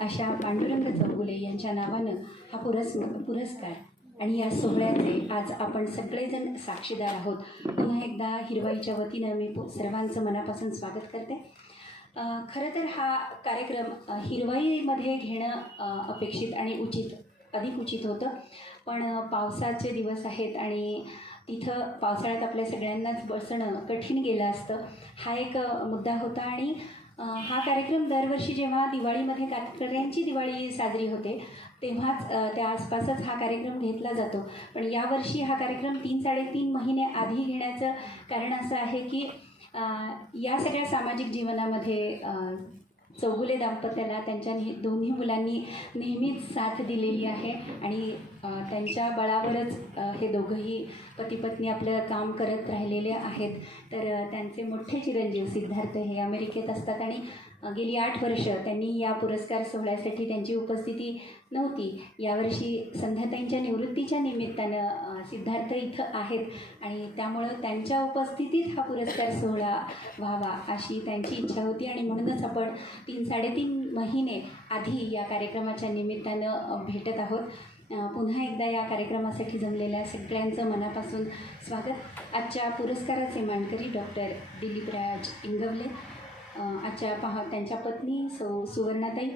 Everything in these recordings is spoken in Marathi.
अशा पांडुरंग चौगुले यांच्या नावानं हा पुरस्कार आणि या सोहळ्याचे आज आपण सगळेजण साक्षीदार आहोत. पुन्हा एकदा हिरवाईच्या वतीनं मी सर्वांचं मनापासून स्वागत करते. खरं तर हा कार्यक्रम हिरवाईमध्ये घेणं अपेक्षित आणि अधिक उचित होतं, पण पावसाचे दिवस आहेत आणि तिथं पावसाळ्यात आपल्या सगळ्यांनाच बसणं कठीण गेलं असतं. हा एक मुद्दा होता आणि हा कार्यक्रम दरवर्षी जेव्हा दिवाळीमध्ये कातकऱ्यांची दिवाळी साजरी होते तेव्हाच त्या आसपासच हा कार्यक्रम घेतला जातो. पण यावर्षी हा कार्यक्रम 3-3.5 महिने आधी घेण्याचं कारण असं आहे की या सगळ्या सामाजिक जीवनामध्ये चौगुले दाम्पत्याला त्यांच्या दोन्ही मुलांनी नेहमीच साथ दिलेली आहे आणि त्यांच्या बळावरच हे दोघंही पती-पत्नी आपलं काम करत राहिलेले आहेत. तर त्यांचे मोठे चिरंजीव सिद्धार्थ हे अमेरिकेत असतात आणि गेली 8 वर्ष त्यांनी या पुरस्कार सोहळ्यासाठी त्यांची उपस्थिती नव्हती. यावर्षी संध्याताईंच्या निवृत्तीच्या निमित्तानं सिद्धार्थ इथं आहेत आणि त्यामुळं त्यांच्या उपस्थितीत हा पुरस्कार सोहळा व्हावा अशी त्यांची इच्छा होती आणि म्हणूनच आपण 3-3.5 महिने आधी या कार्यक्रमाच्या निमित्तानं भेटत आहोत. पुन्हा एकदा या कार्यक्रमासाठी जमलेल्या सगळ्यांचं मनापासून स्वागत. आजच्या पुरस्काराचे मानकरी डॉक्टर दिलीपराज इंगवले, त्यांच्या पत्नी सुवर्णाताई,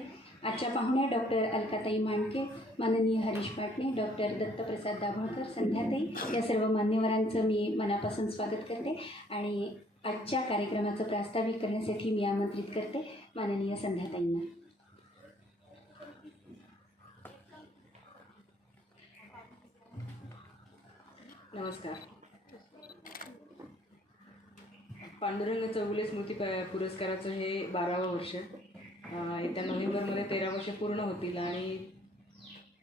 आजच्या पाहुण्या डॉक्टर अलकाताई मांडके, माननीय हरीश पाटणे, डॉक्टर दत्तप्रसाद दाभोळकर, संध्याताई, या सर्व मान्यवरांचं मी मनापासून स्वागत करते आणि आजच्या कार्यक्रमाचं प्रास्ताविक करण्यासाठी मी आमंत्रित करते माननीय संध्याताईंना. नमस्कार. पांडुरंग चौगुले स्मृती पुरस्काराचं हे 12वं वर्ष. येत्या नोव्हेंबरमध्ये 13 वर्ष पूर्ण होतील आणि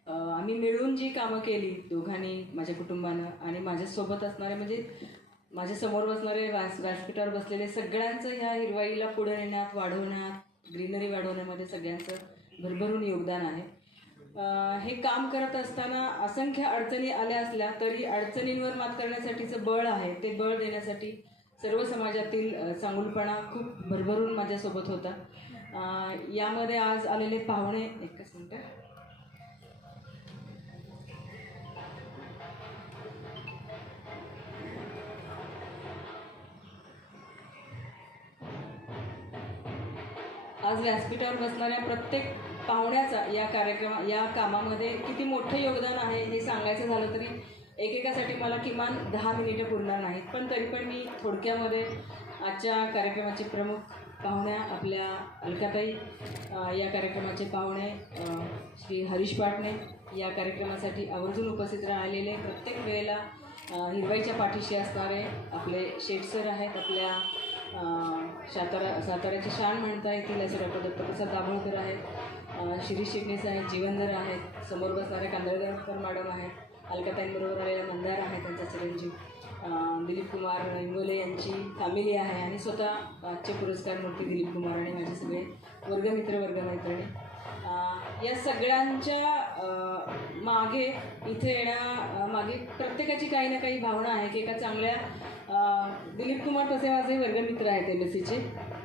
आम्ही मिळून जी कामं केली दोघांनी, माझ्या कुटुंबानं आणि माझ्यासोबत असणारे म्हणजे माझ्यासमोर बसणारे व्यासपीठावर बसलेले सगळ्यांचं ह्या हिरवाईला पुढे नेण्यात, वाढवण्यात, ग्रीनरी वाढवण्यामध्ये सगळ्यांचं भरभरून योगदान आहे. हे काम करत असताना असंख्य अडचणी आल्या असल्या तरी अडचणींवर मात करण्यासाठीचं बळ आहे, ते बळ देण्यासाठी सर्व समाजातील चांगुलपणा खूप भरभरून माझ्यासोबत होता. यामध्ये आज आलेले पाहुणे, एकच मिनटं, आज व्यासपीठावर बसणाऱ्या प्रत्येक पाहुण्याचा या कामामध्ये किती मोठं योगदान आहे हे सांगायचं झालं तरी एकेकासाठी मला किमान 10 मिनिटं पुरणार नाहीत. पण तरी पण मी थोडक्यामध्ये आजच्या कार्यक्रमाचे प्रमुख पाहुण्या आपल्या अलकाताई, या कार्यक्रमाचे पाहुणे श्री हरीश पाटणे, या कार्यक्रमासाठी आवर्जून उपस्थित राहिलेले, प्रत्येक वेळेला हिरवाईच्या पाठीशी असणारे आपले शेठ सर आहेत, आपल्या साताऱ्याची शान म्हणता येतील असे डॉक्टर दत्तप्रसाद दाभोळकर आहेत, शिरीष चिटणीस आहेत, जीवनधर आहेत, समोर बसणारे कांदळकर मॅडम आहेत, अलकाताईंबरोबर आलेल्या मंदार आहेत, त्यांचा चिरंजीव दिलीप कुमार इंगोले यांची फॅमिली आहे आणि स्वतः आजचे पुरस्कार मूर्ती दिलीप कुमार आणि माझे सगळे वर्गमित्र वर्गमैत्रिणी. या सगळ्यांच्या मागे इथे येण्यामागे प्रत्येकाची काही ना काही भावना आहे की एका चांगल्या दिलीप कुमार तसे माझे वर्गमित्र आहेत MSCचे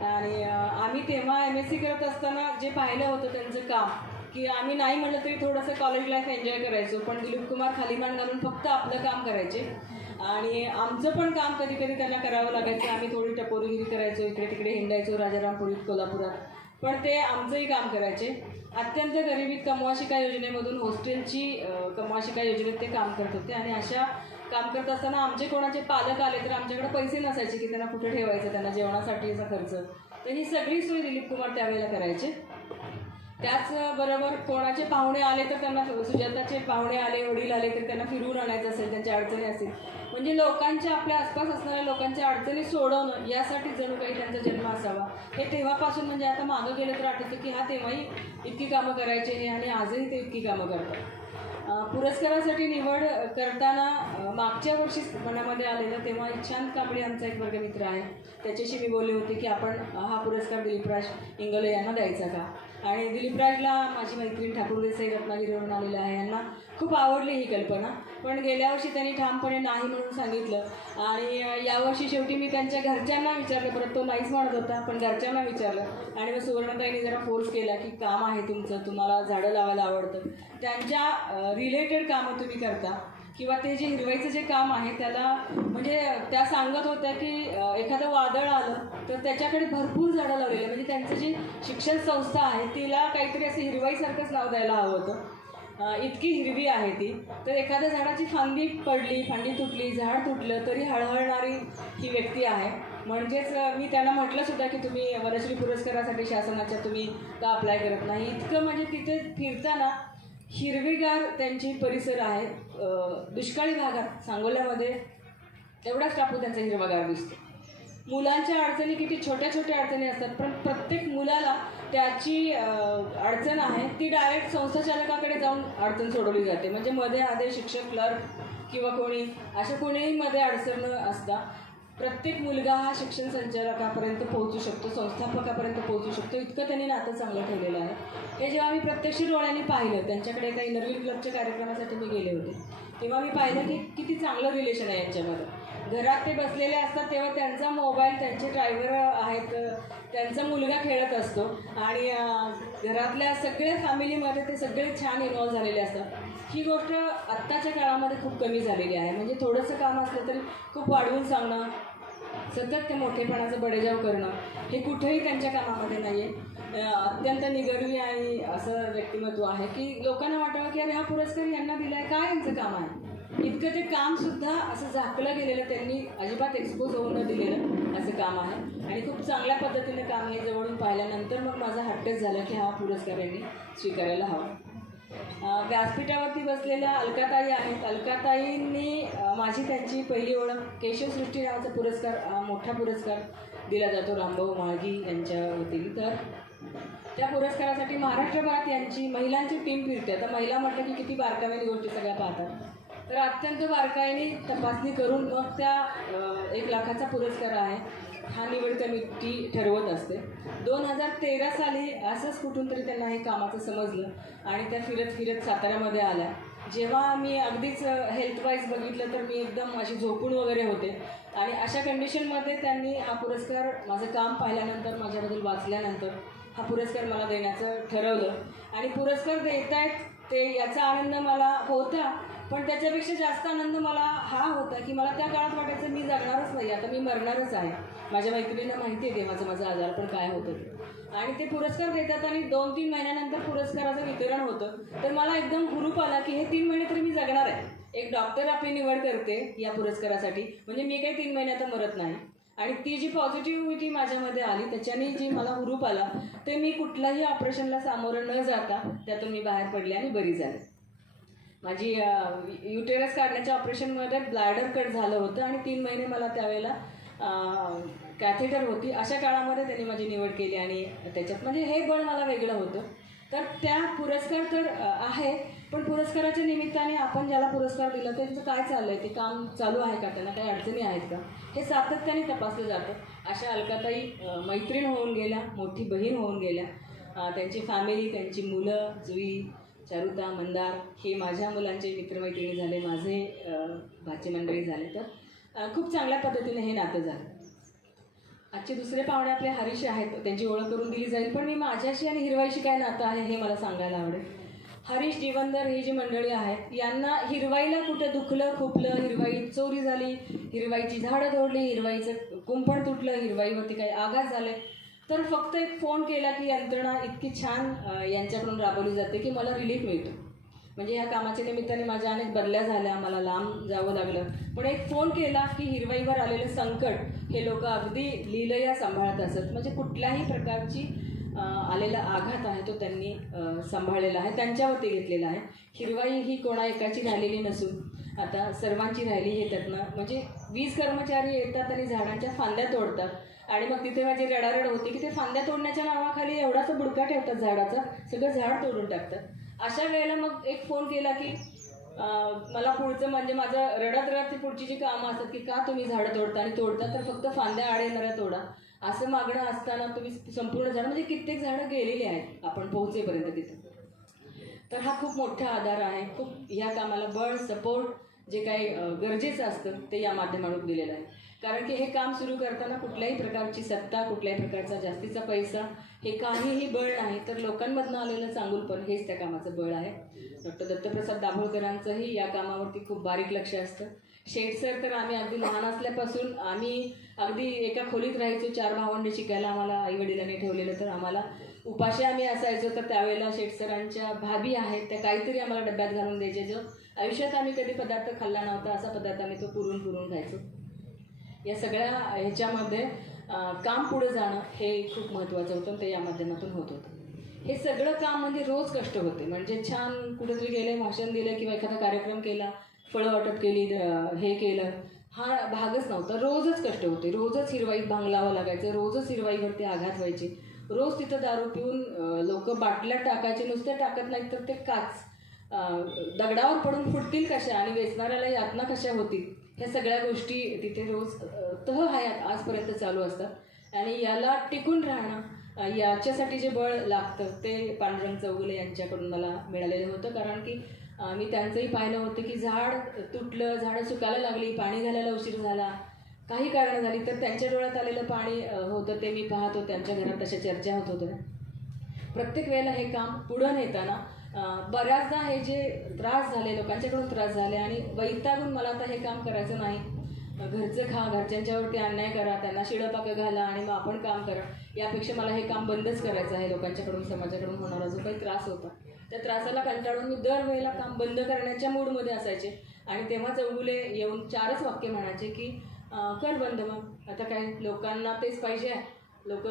आणि आम्ही तेव्हा MSC करत असताना जे पाहिलं होतं त्यांचं काम की आम्ही नाही म्हटलं तरी थोडंसं कॉलेज लाईफ एन्जॉय करायचो, पण दिलीप कुमार खाली मान घालून फक्त आपलं काम करायचे आणि आमचं पण काम कधी कधी त्यांना करावं लागायचं. आम्ही थोडी टपोरीगिरी करायचो, इकडे तिकडे हिंडायचो, राजारामपुरीत, कोल्हापुरात, पण ते आमचंही काम करायचे. अत्यंत गरिबीत कमवा शिका योजनेमधून हॉस्टेलची कमवा शिका योजनेत ते काम करत होते आणि अशा काम करत असताना आमचे कोणाचे पालक आले तर आमच्याकडे पैसे नसायचे की त्यांना कुठे ठेवायचं, त्यांना जेवणासाठीचा खर्च, तर ही सगळी सोय दिलीप कुमार त्यावेळेला करायचे. त्याचबरोबर कोणाचे पाहुणे आले तर त्यांना, सुजाताचे पाहुणे आले, वडील आले तर त्यांना फिरवून आणायचं असेल, त्यांच्या अडचणी असतील, म्हणजे लोकांच्या, आपल्या आसपास असणाऱ्या लोकांच्या अडचणी सोडवणं यासाठी जणू काही त्यांचा जन्म असावा. हे तेव्हापासून, म्हणजे आता मागं गेलं तर आठवतं की हा तेव्हाही इतकी कामं करायचे हे आणि आजही ते इतकी कामं करतात. पुरस्कारासाठी निवड करताना मागच्या वर्षी मनामध्ये आलेलं, तेव्हा इच्छांत कांबळे आमचा एक वर्गमित्र आहे, त्याच्याशी मी बोलले होते की आपण हा पुरस्कार दिलीपराज इंगोले यांना द्यायचा का. आणि दिलीपराजला माझी मैत्रीण ठाकूर देसाई रत्नागिरीवरून आलेलं आहे, यांना खूप आवडली ही कल्पना. पण गेल्या वर्षी त्यांनी ठामपणे नाही म्हणून सांगितलं आणि यावर्षी शेवटी मी त्यांच्या घरच्यांना विचारलं, परत तो नाहीच म्हणत होता, पण घरच्यांना विचारलं आणि मग सुवर्णताईंनी जरा फोर्स केला की काम आहे तुमचं, तुम्हाला झाडं लावायला आवडतं, त्यांच्या रिलेटेड कामं तुम्ही करता किंवा ते जे हिरवाईचं जे काम आहे त्याला म्हणजे त्या सांगत होत्या की एखादं वादळ आलं तर त्याच्याकडे भरपूर झाडं लावलेली, म्हणजे त्यांचं जी शिक्षण संस्था आहे तिला काहीतरी असं हिरवाईसारखंच नाव द्यायला हवं होतं, इतकी हिरवी आहे ती. तर एखाद्या झाडाची फांदी पडली, फांदी तुटली, झाड तुटलं तरी हळहळणारी ही व्यक्ती आहे. म्हणजेच मी त्यांना म्हटलं सुद्धा की तुम्ही वनश्री पुरस्कारासाठी शासनाच्या तुम्ही का अप्लाय करत नाही, इतकं म्हणजे तिथे फिरताना हिरवीगार त्यांची परिसर आहे. दुष्काळी भागात सांगोल्यामध्ये एवढाच टापू त्यांचा हिरवागार दिसतो. मुलांच्या अडचणी किती छोट्या छोट्या अडचणी असतात, पण प्रत्येक मुलाला त्याची अडचण आहे ती डायरेक्ट संस्थाचालकाकडे जाऊन अडचण सोडवली जाते. म्हणजे मध्ये आधे शिक्षक, क्लर्क किंवा कोणी अशा कोणीही मध्ये अडचण असता, प्रत्येक मुलगा हा शिक्षण संचालकापर्यंत पोहोचू शकतो, संस्थापकापर्यंत पोहोचू शकतो, इतकं त्यांनी नातं चांगलं ठेवलेलं आहे. हे जेव्हा मी प्रत्यक्ष डोळ्यांनी पाहिलं, त्यांच्याकडे एका इनरव्हील क्लबच्या कार्यक्रमासाठी मी गेले होते, तेव्हा मी पाहिलं की किती चांगलं रिलेशन आहे यांच्यामध्ये. घरात ते बसलेले असतात तेव्हा त्यांचा मोबाईल, त्यांचे ड्रायव्हर आहेत, त्यांचा मुलगा खेळत असतो आणि घरातल्या सगळ्या फॅमिलीमध्ये ते सगळे छान इन्व्हॉल्व झालेले असतात. ही गोष्ट आत्ताच्या काळामध्ये खूप कमी झालेली आहे. म्हणजे थोडंसं काम असलं तरी खूप वाढवून सांगणं, सतत ते मोठेपणाचं बडेजाव करणं हे कुठेही त्यांच्या कामामध्ये नाही आहे. अत्यंत निगर्वी आणि असं व्यक्तिमत्व आहे की लोकांना वाटावं की अरे हा पुरस्कार यांना दिला आहे, काय यांचं काम आहे. इतकं ते कामसुद्धा असं झाकलं गेलेलं, त्यांनी अजिबात एक्सपोज होऊन न दिलेलं असं काम आहे आणि खूप चांगल्या पद्धतीने काम हे जवळून पाहिल्यानंतर मग माझा हट्टच झाला की हा पुरस्कार यांनी स्वीकारायला हवा. व्यासपीठावरती बसलेल्या अलकाताई आहेत. अलकाताईंनी माझी त्यांची पहिली ओळख केशवसृष्टी नावाचा पुरस्कार, मोठा पुरस्कार दिला जातो रामभाऊ म्हाळगी यांच्या वतीने. तर त्या पुरस्कारासाठी महाराष्ट्रभरात यांची महिलांची टीम फिरते. आता महिला म्हटलं की किती बारकाव्याने गोष्टी सगळ्या पाहतात, तर अत्यंत बारकाईने तपासणी करून मग त्या 1 लाखाचा पुरस्कार आहे हा निवड कमिटी ठरवत असते. 2013 साली असंच कुठून तरी त्यांना हे कामाचं समजलं आणि त्या फिरत फिरत साताऱ्यामध्ये आल्या. जेव्हा मी अगदीच हेल्थवाईज बघितलं तर मी एकदम अशी झोपून वगैरे होते आणि अशा कंडिशनमध्ये त्यांनी हा पुरस्कार, माझं काम पाहिल्यानंतर, माझ्याबद्दल वाचल्यानंतर हा पुरस्कार मला देण्याचं ठरवलं. आणि पुरस्कार देत आहेत ते याचा आनंद मला होता, पण त्याच्यापेक्षा जास्त आनंद मला हा होता की मला त्या काळात वाटायचं मी जगणारच नाही, आता मी मरणारच आहे. माझ्या मैत्रिणींना माहिती आहे माझं आजारपण काय होतं ते. आणि ते पुरस्कार देतात आणि 2-3 महिन्यानंतर पुरस्काराचं वितरण होतं, तर मला एकदम हुरूप आला की हे 3 महिने तरी मी जगणार आहे. एक डॉक्टर आपली निवड करते या पुरस्कारासाठी, म्हणजे मी काही 3 महिन्यात मरत नाही. आणि ती जी पॉझिटिव्हिटी माझ्यामध्ये आली त्याच्याने जी मला हुरूप आला ते मी कुठल्याही ऑपरेशनला सामोरं न जाता त्यातून मी बाहेर पडले आणि बरी झाले. माझी युटेरस काढण्याच्या ऑपरेशनमध्ये ब्लॅडर कट झालं होतं आणि 3 महिने मला त्यावेळेला कॅथेटर होती. अशा काळामध्ये त्यांनी माझी निवड केली आणि त्याच्यात म्हणजे हे बळ मला वेगळं होतं. तर त्या पुरस्कार तर आहे, पण पुरस्काराच्या निमित्ताने आपण ज्याला पुरस्कार दिला त्याचं काय चाललं आहे, ते काम चालू आहे का, त्यांना काही अडचणी आहेत का, हे सातत्याने तपासलं जातं. अशा अलकाताई मैत्रीण होऊन गेल्या, मोठी बहीण होऊन गेल्या. त्यांची फॅमिली, त्यांची मुलं जुई, चारुता, मंदार हे माझ्या मुलांचे मित्रमैत्रिणी झाले, माझे भाची मंडळी झाले. तर खूप चांगल्या पद्धतीने हे नातं झालं. आजचे दुसरे पाहुणे आपले हरीश आहेत, त्यांची ओळख करून दिली जाईल, पण मी माझ्याशी आणि हिरवाईशी काय नातं आहे हे मला सांगायला आवडेल. हरीश, जीवनधर ही जी मंडळी आहेत यांना हिरवाईला कुठं दुखलं खुपलं, हिरवाई चोरी झाली, हिरवाईची झाडं तोडली, हिरवाईचं कुंपण तुटलं, हिरवाईवरती काही आघात झाले, तर फक्त एक फोन केला की यंत्रणा इतकी छान यांच्याकडून राबवली जाते की मला रिलीफ मिळतो. म्हणजे ह्या कामाच्या निमित्ताने माझ्या अनेक बदल्या झाल्या, मला लांब जावं लागलं, पण एक फोन केला की हिरवाईवर आलेलं संकट हे लोक अगदी लीलया सांभाळत असत. म्हणजे कुठल्याही प्रकारची आलेला आघात आहे तो त्यांनी सांभाळलेला आहे, त्यांच्यावरती घेतलेला आहे. हिरवाई ही कोणा एकाची राहिलेली नसून आता सर्वांची राहिली हे त्यातनं. म्हणजे 20 कर्मचारी येतात आणि झाडांच्या फांद्या तोडतात आणि मग तिथे माझी रडारड होती की ते फांद्या तोडण्याच्या नावाखाली एवढासा बुडका ठेवतात झाडाचा, सगळं झाड तोडून टाकतात. अशा वेळेला मग एक फोन केला की मला पुढचं म्हणजे माझं रडत रडत पुढची जी कामं असतात की का तुम्ही झाडं तोडता आणि तोडता तर फक्त फांद्या आड येणाऱ्या तोडा. असं मागणं असताना तुम्ही संपूर्ण झाडं म्हणजे कित्येक झाडं गेलेली आहेत आपण पोहोचेपर्यंत तिथं. तर हा खूप मोठा आधार आहे. खूप ह्या कामाला बळ सपोर्ट जे काही गरजेचं असतं ते या माध्यमातून दिलेलं आहे. कारण की हे काम सुरू करताना कुठल्याही प्रकारची सत्ता, कुठल्याही प्रकारचा जास्तीचा पैसा हे काहीही बळ नाही, तर लोकांमधनं आलेलं चांगुलपण हेच त्या कामाचं बळ आहे. डॉक्टर दत्तप्रसाद दाभोळकरांचंही या कामावरती खूप बारीक लक्ष असतं. शेठ सर तर आम्ही अगदी लहान असल्यापासून आम्ही अगदी एका खोलीत राहायचो, 4 भावंडे शिकायला आम्हाला आईवडिलांनी ठेवलेलं. तर आम्हाला उपाशी आम्ही असायचो, तर त्यावेळेला शेठ सरांच्या भाभी आहेत त्या काहीतरी आम्हाला डब्यात घालून द्यायचे. जो आयुष्यात आम्ही कधी पदार्थ खाल्ला नव्हता असा पदार्थ आम्ही तो पुरून खायचो. या सगळ्या ह्याच्यामध्ये काम पुढे जाणं हे खूप महत्त्वाचं होतं, ते या माध्यमातून होत होतं. हे सगळं काम म्हणजे रोज कष्ट होते. म्हणजे छान कुठेतरी गेले, भाषण दिलं किंवा एखादा कार्यक्रम केला, फळं वाटप केली, हे केलं, हा भागच नव्हता. रोजच कष्ट होते, रोजच हिरवाईत भांगलावं लागायचं, रोजच हिरवाईवरती आघात व्हायचे. रोज तिथं दारू पिऊन लोक बाटल्या टाकायचे, नुसते टाकत नाहीत तर ते काच दगडावर पडून फुटतील कशा आणि वेचणाऱ्याला यातना कशा होतील, ह्या सगळ्या गोष्टी तिथे रोज तहहायात आजपर्यंत चालू असतात. आणि याला टिकून राहणं, याच्यासाठी जे बळ लागतं ते पांडुरंग चौगुले यांच्याकडून मला मिळालेलं होतं. कारण की मी त्यांचंही पाहिलं होतं की झाड तुटलं, झाडं सुकायला लागली, पाणी घालायला उशीर झाला, काही कारणं झाली, तर त्यांच्या डोळ्यात आलेलं पाणी होतं ते मी पाहतो. त्यांच्या घरात तशा चर्चा होत होत्या. प्रत्येक वेळेला हे काम पुढं नेताना बऱ्याचदा हे जे त्रास झाले, लोकांच्याकडून त्रास झाले आणि वैतागून मला आता हे काम करायचं नाही, घरचं खा, घरच्यांच्यावरती अन्याय करा, त्यांना शिळपाकं घाला आणि मग आपण काम करा, यापेक्षा मला हे काम बंदच करायचं आहे. लोकांच्याकडून, समाजाकडून होणारा जो काही त्रास होता त्या त्रासाला कंटाळून मी दरवेळेला काम बंद करण्याच्या मूडमध्ये असायचे. आणि तेव्हा चौगुले येऊन 4च वाक्य म्हणायचे की कर बंद, मग आता काय लोकांना तेच पाहिजे आहे, लोक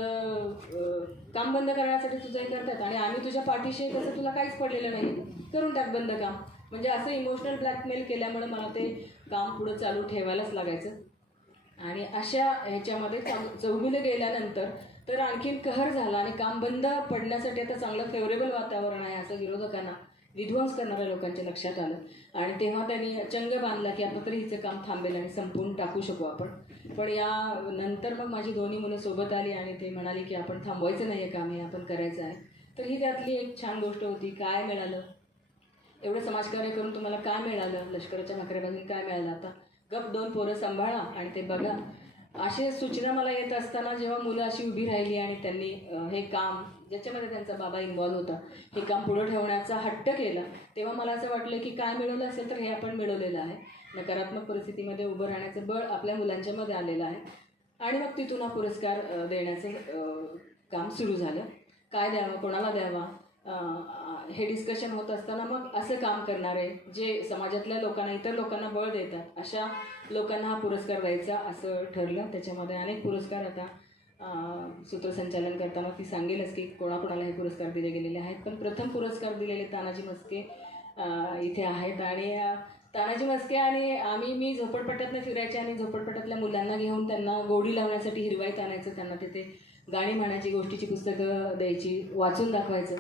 काम बंद करण्यासाठी तुझंही करतात आणि आम्ही तुझ्या पाठीशी तसं तुला काहीच पडलेलं नाही, करून टाक बंद काम. म्हणजे असं इमोशनल ब्लॅकमेल केल्यामुळे मला ते काम पुढं चालू ठेवायलाच लागायचं. आणि अशा ह्याच्यामध्ये चौगुले गेल्यानंतर तर आणखीन कहर झाला आणि काम बंद पडण्यासाठी आता चांगलं फेवरेबल वातावरण आहे असं विरोधकांना, विध्वंस करणाऱ्या लोकांच्या लक्षात आलं. आणि तेव्हा त्यांनी चंग बांधला की आता तरी हिचं काम थांबेल आणि संपवून टाकू शकू आपण. पण या नंतर मग माझी दोन्ही मुलं सोबत आली आणि ते म्हणाली की आपण थांबवायचं नाही आहे काम, हे आपण करायचं आहे. तर ही त्यातली एक छान गोष्ट होती. काय मिळालं, एवढं समाजकार्य करून तुम्हाला काय मिळालं, लष्कराच्या भाकऱ्यापासून काय मिळालं, आता गप 2 पोरं सांभाळा आणि ते बघा. असे सूचना मला येत असताना जेव्हा मुलं अशी उभी राहिली आणि त्यांनी हे काम, ज्याच्यामध्ये त्यांचा बाबा इन्व्हॉल्व होता, हे काम पुढं ठेवण्याचा हट्ट केला, तेव्हा मला असं वाटलं की काय मिळवलं असेल तर हे आपण मिळवलेलं आहे. नकारात्मक परिस्थितीमध्ये उभं राहण्याचं बळ आपल्या मुलांच्यामध्ये आलेलं आहे. आणि मग तिथून हा पुरस्कार देण्याचं काम सुरू झालं. काय द्यावं, कोणाला द्यावा, हे डिस्कशन होत असताना मग असं काम करणारे जे समाजातल्या लोकांना, इतर लोकांना बळ देतात, अशा लोकांना हा पुरस्कार द्यायचा असं ठरलं. त्याच्यामध्ये अनेक पुरस्कार आता सूत्रसंचालन करताना ती सांगेलच की कोणाकोणाला हे पुरस्कार दिले गेलेले आहेत. पण प्रथम पुरस्कार दिलेले तानाजी मस्के इथे आहेत. आणि तानाजी मस्के आणि मी झोपडपट्ट्यातनं फिरायचे आणि झोपडपट्ट्यातल्या मुलांना घेऊन त्यांना गोडी लावण्यासाठी हिरवाईत आणायचं, त्यांना तिथे गाणी म्हणायची, गोष्टीची पुस्तकं द्यायची, वाचून दाखवायचं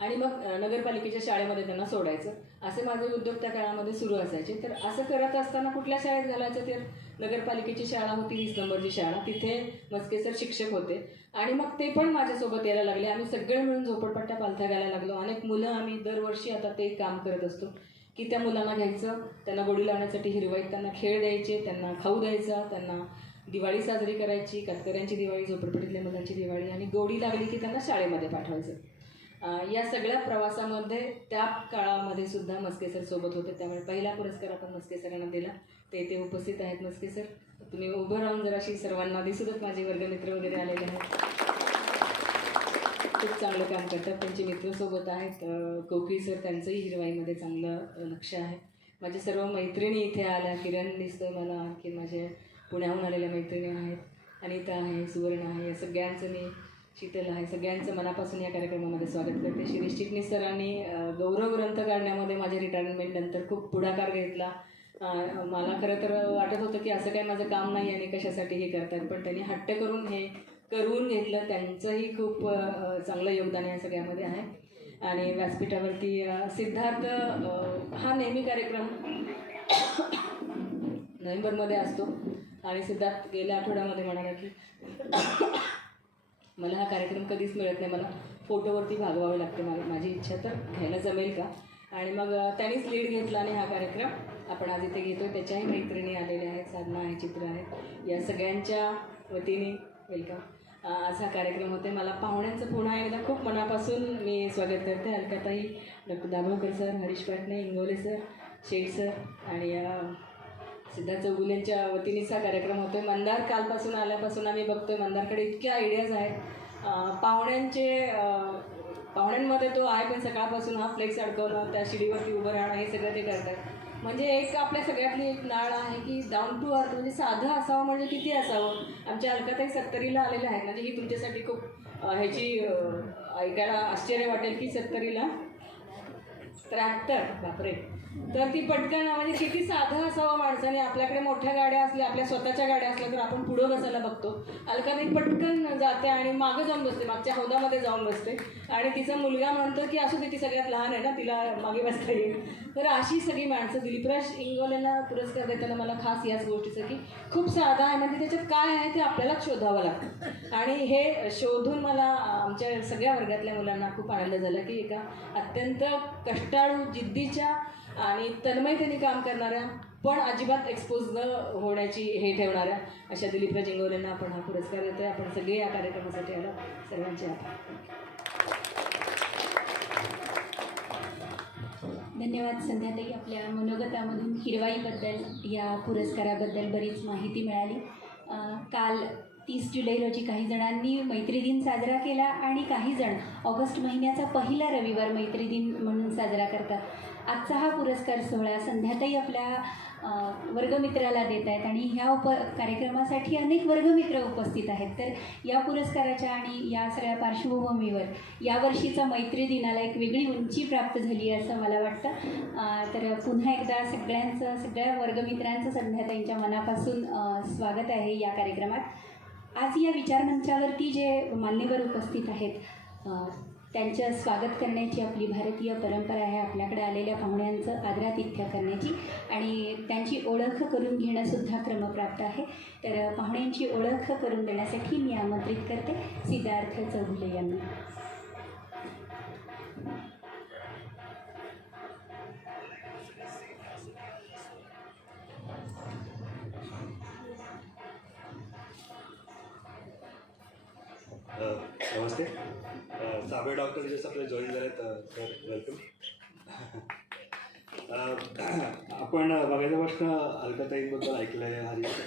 आणि मग नगरपालिकेच्या शाळेमध्ये त्यांना सोडायचं. असे माझे उद्योग त्या काळामध्ये सुरू असायचे. तर असं करत असताना कुठल्या शाळेत घालायचं, तर नगरपालिकेची शाळा होती, 20 नंबरची शाळा, तिथे मस्के सर शिक्षक होते आणि मग ते पण माझ्यासोबत यायला लागले. आम्ही सगळे मिळून झोपडपट्ट्या पालथ्या घालायला लागलो. अनेक मुलं आम्ही दरवर्षी आता ते काम करत असतो की त्या मुलांना घ्यायचं, त्यांना गोडी लावण्यासाठी हिरवाईत त्यांना खेळ द्यायचे, त्यांना खाऊ द्यायचा, त्यांना दिवाळी साजरी करायची, कातकऱ्यांची दिवाळी, झोपडपट्टीतल्या मुलांची दिवाळी, आणि गोडी लागली की त्यांना शाळेमध्ये पाठवायचं. या सगळ्या प्रवासामध्ये त्या काळामध्ये सुद्धा मस्के सर सोबत होते. त्यामुळे पहिला पुरस्कार आपण मस्के सरांना दिला. ते उपस्थित आहेत. मस्के सर, तुम्ही उभं राहून जराशी सर्वांना दिसतच, माझे वर्गमित्र वगैरे आलेले आहेत, खूप चांगलं काम करतात. त्यांचे मित्र सोबत आहेत. कोकी सर, त्यांचंही हिरवाईमध्ये चांगलं लक्ष आहे. माझ्या सर्व मैत्रिणी इथे आल्या, किरण दिसतोय मला, आणखी माझे पुण्याहून आलेल्या मैत्रिणी आहेत, अनिता आहे, सुवर्ण आहे, सगळ्यांचं मी, शीतल आहे, सगळ्यांचं मनापासून या कार्यक्रमामध्ये स्वागत करते. शिरीष चिटणीस सरांनी गौरव ग्रंथ काढण्यामध्ये माझ्या रिटायरमेंटनंतर खूप पुढाकार घेतला. मला खरं तर वाटत होतं की असं काही माझं काम नाही आणि कशासाठी हे करतात, पण त्यांनी हट्ट करून हे करून घेतलं. त्यांचंही खूप चांगलं योगदान या सगळ्यामध्ये आहे. आणि व्यासपीठावरती सिद्धार्थ हा नेहमी कार्यक्रम नोव्हेंबरमध्ये असतो आणि सिद्धार्थ गेल्या आठवड्यामध्ये म्हणाला की मला हा कार्यक्रम कधीच मिळत नाही, मला फोटोवरती भागवावे लागते, माझी इच्छा तर घ्यायला जमेल का. आणि मग त्यांनीच लीड घेतला आणि हा कार्यक्रम आपण आज इथे घेतो. त्याच्याही मैत्रिणी आलेल्या आहेत, साधना आहे, चित्र आहे, या सगळ्यांच्या वतीने वेलकम. आज हा कार्यक्रम होते. मला पाहुण्यांचं पुन्हा एकदा खूप मनापासून मी स्वागत करते. अलकाताई, doctor Dabholkar sir, Harish Patne, Ingole sir, Sheth sir आणि सिद्धार्थ चौगुलेंच्या वतीनेच हा कार्यक्रम होतो आहे. मंदार कालपासून आल्यापासून आम्ही बघतो आहे मंदारकडे इतक्या आयडियाज आहेत. पाहुण्यांमध्ये तो आहे, पण सकाळपासून हा फ्लेक्स अडकवणं, त्या शिडीवरती उभं राहणं, हे सगळं ते करतात. म्हणजे एक आपल्या सगळ्यातली एक नाळ आहे की डाऊन टू अर्थ, म्हणजे साधं असावं म्हणजे किती असावं. आमच्या अलकाताई 70ला आलेल्या आहेत, म्हणजे ही तुमच्यासाठी खूप ह्याची ऐकायला आश्चर्य वाटेल की 70ला 73, बापरे. तर ती पटकन म्हणजे किती साधं असावं माणसाने. आपल्याकडे मोठ्या गाड्या असल्या, आपल्या स्वतःच्या गाड्या असल्या तर आपण पुढं बसायला बघतो. अलकाताई पटकन जाते आणि मागं जाऊन बसते, मागच्या हौदामध्ये जाऊन बसते. आणि तिचा मुलगा म्हणतो की असू दे, ती सगळ्यात लहान आहे ना, तिला मागे बसता येईल. तर अशी सगळी माणसं. दिलीपराज इंगोलेंना पुरस्कार देताना मला खास याच गोष्टीचं की खूप साधा आहे, म्हणजे त्याच्यात काय आहे ते आपल्यालाच शोधावं लागतं. आणि हे शोधून मला आमच्या सगळ्या वर्गातल्या मुलांना खूप आनंद झाला की एका अत्यंत कष्टाळू, जिद्दीच्या आणि तन्मयतेने काम करणाऱ्या, पण अजिबात एक्सपोज न होण्याची हे ठेवणाऱ्या अशा दिलीपराज इंगोलेंना आपण हा पुरस्कार देतो आहे. आपण सगळे या कार्यक्रमासाठी आलो, सर्वांचे आभार. धन्यवाद संध्याताई. आपल्या मनोगतामधून हिरवाईबद्दल, या पुरस्काराबद्दल बरीच माहिती मिळाली. काल 30 जुलै रोजी काही जणांनी मैत्री दिन साजरा केला आणि काही जण ऑगस्ट महिन्याचा पहिला रविवार मैत्री दिन म्हणून साजरा करतात. आजचा हा पुरस्कार सोहळा संध्याताई आपल्या वर्गमित्राला देत आहेत आणि ह्या कार्यक्रमासाठी अनेक वर्गमित्र उपस्थित आहेत. तर या पुरस्काराच्या आणि या सगळ्या पार्श्वभूमीवर यावर्षीचा मैत्री दिनाला एक वेगळी उंची प्राप्त झाली असं मला वाटतं. तर पुन्हा एकदा सगळ्या वर्गमित्रांचं संध्याताईंच्या मनापासून स्वागत आहे या कार्यक्रमात. आज या विचारमंचावरती जे मान्यवर उपस्थित आहेत त्यांचं स्वागत करण्याची आपली भारतीय परंपरा आहे. आपल्याकडे आलेल्या पाहुण्यांचं आदरातिथ्य करण्याची आणि त्यांची ओळख करून घेणंसुद्धा क्रमप्राप्त आहे. तर पाहुण्यांची ओळख करून देण्यासाठी मी आमंत्रित करते सिद्धार्थ चौगुले यांना. नमस्ते. साबळे डॉक्टर जसं आपल्याला जॉईन झाले सर, वेलकम. आपण बघायच्यापासून अलकाताईंबद्दल ऐकलं आहे, हरीश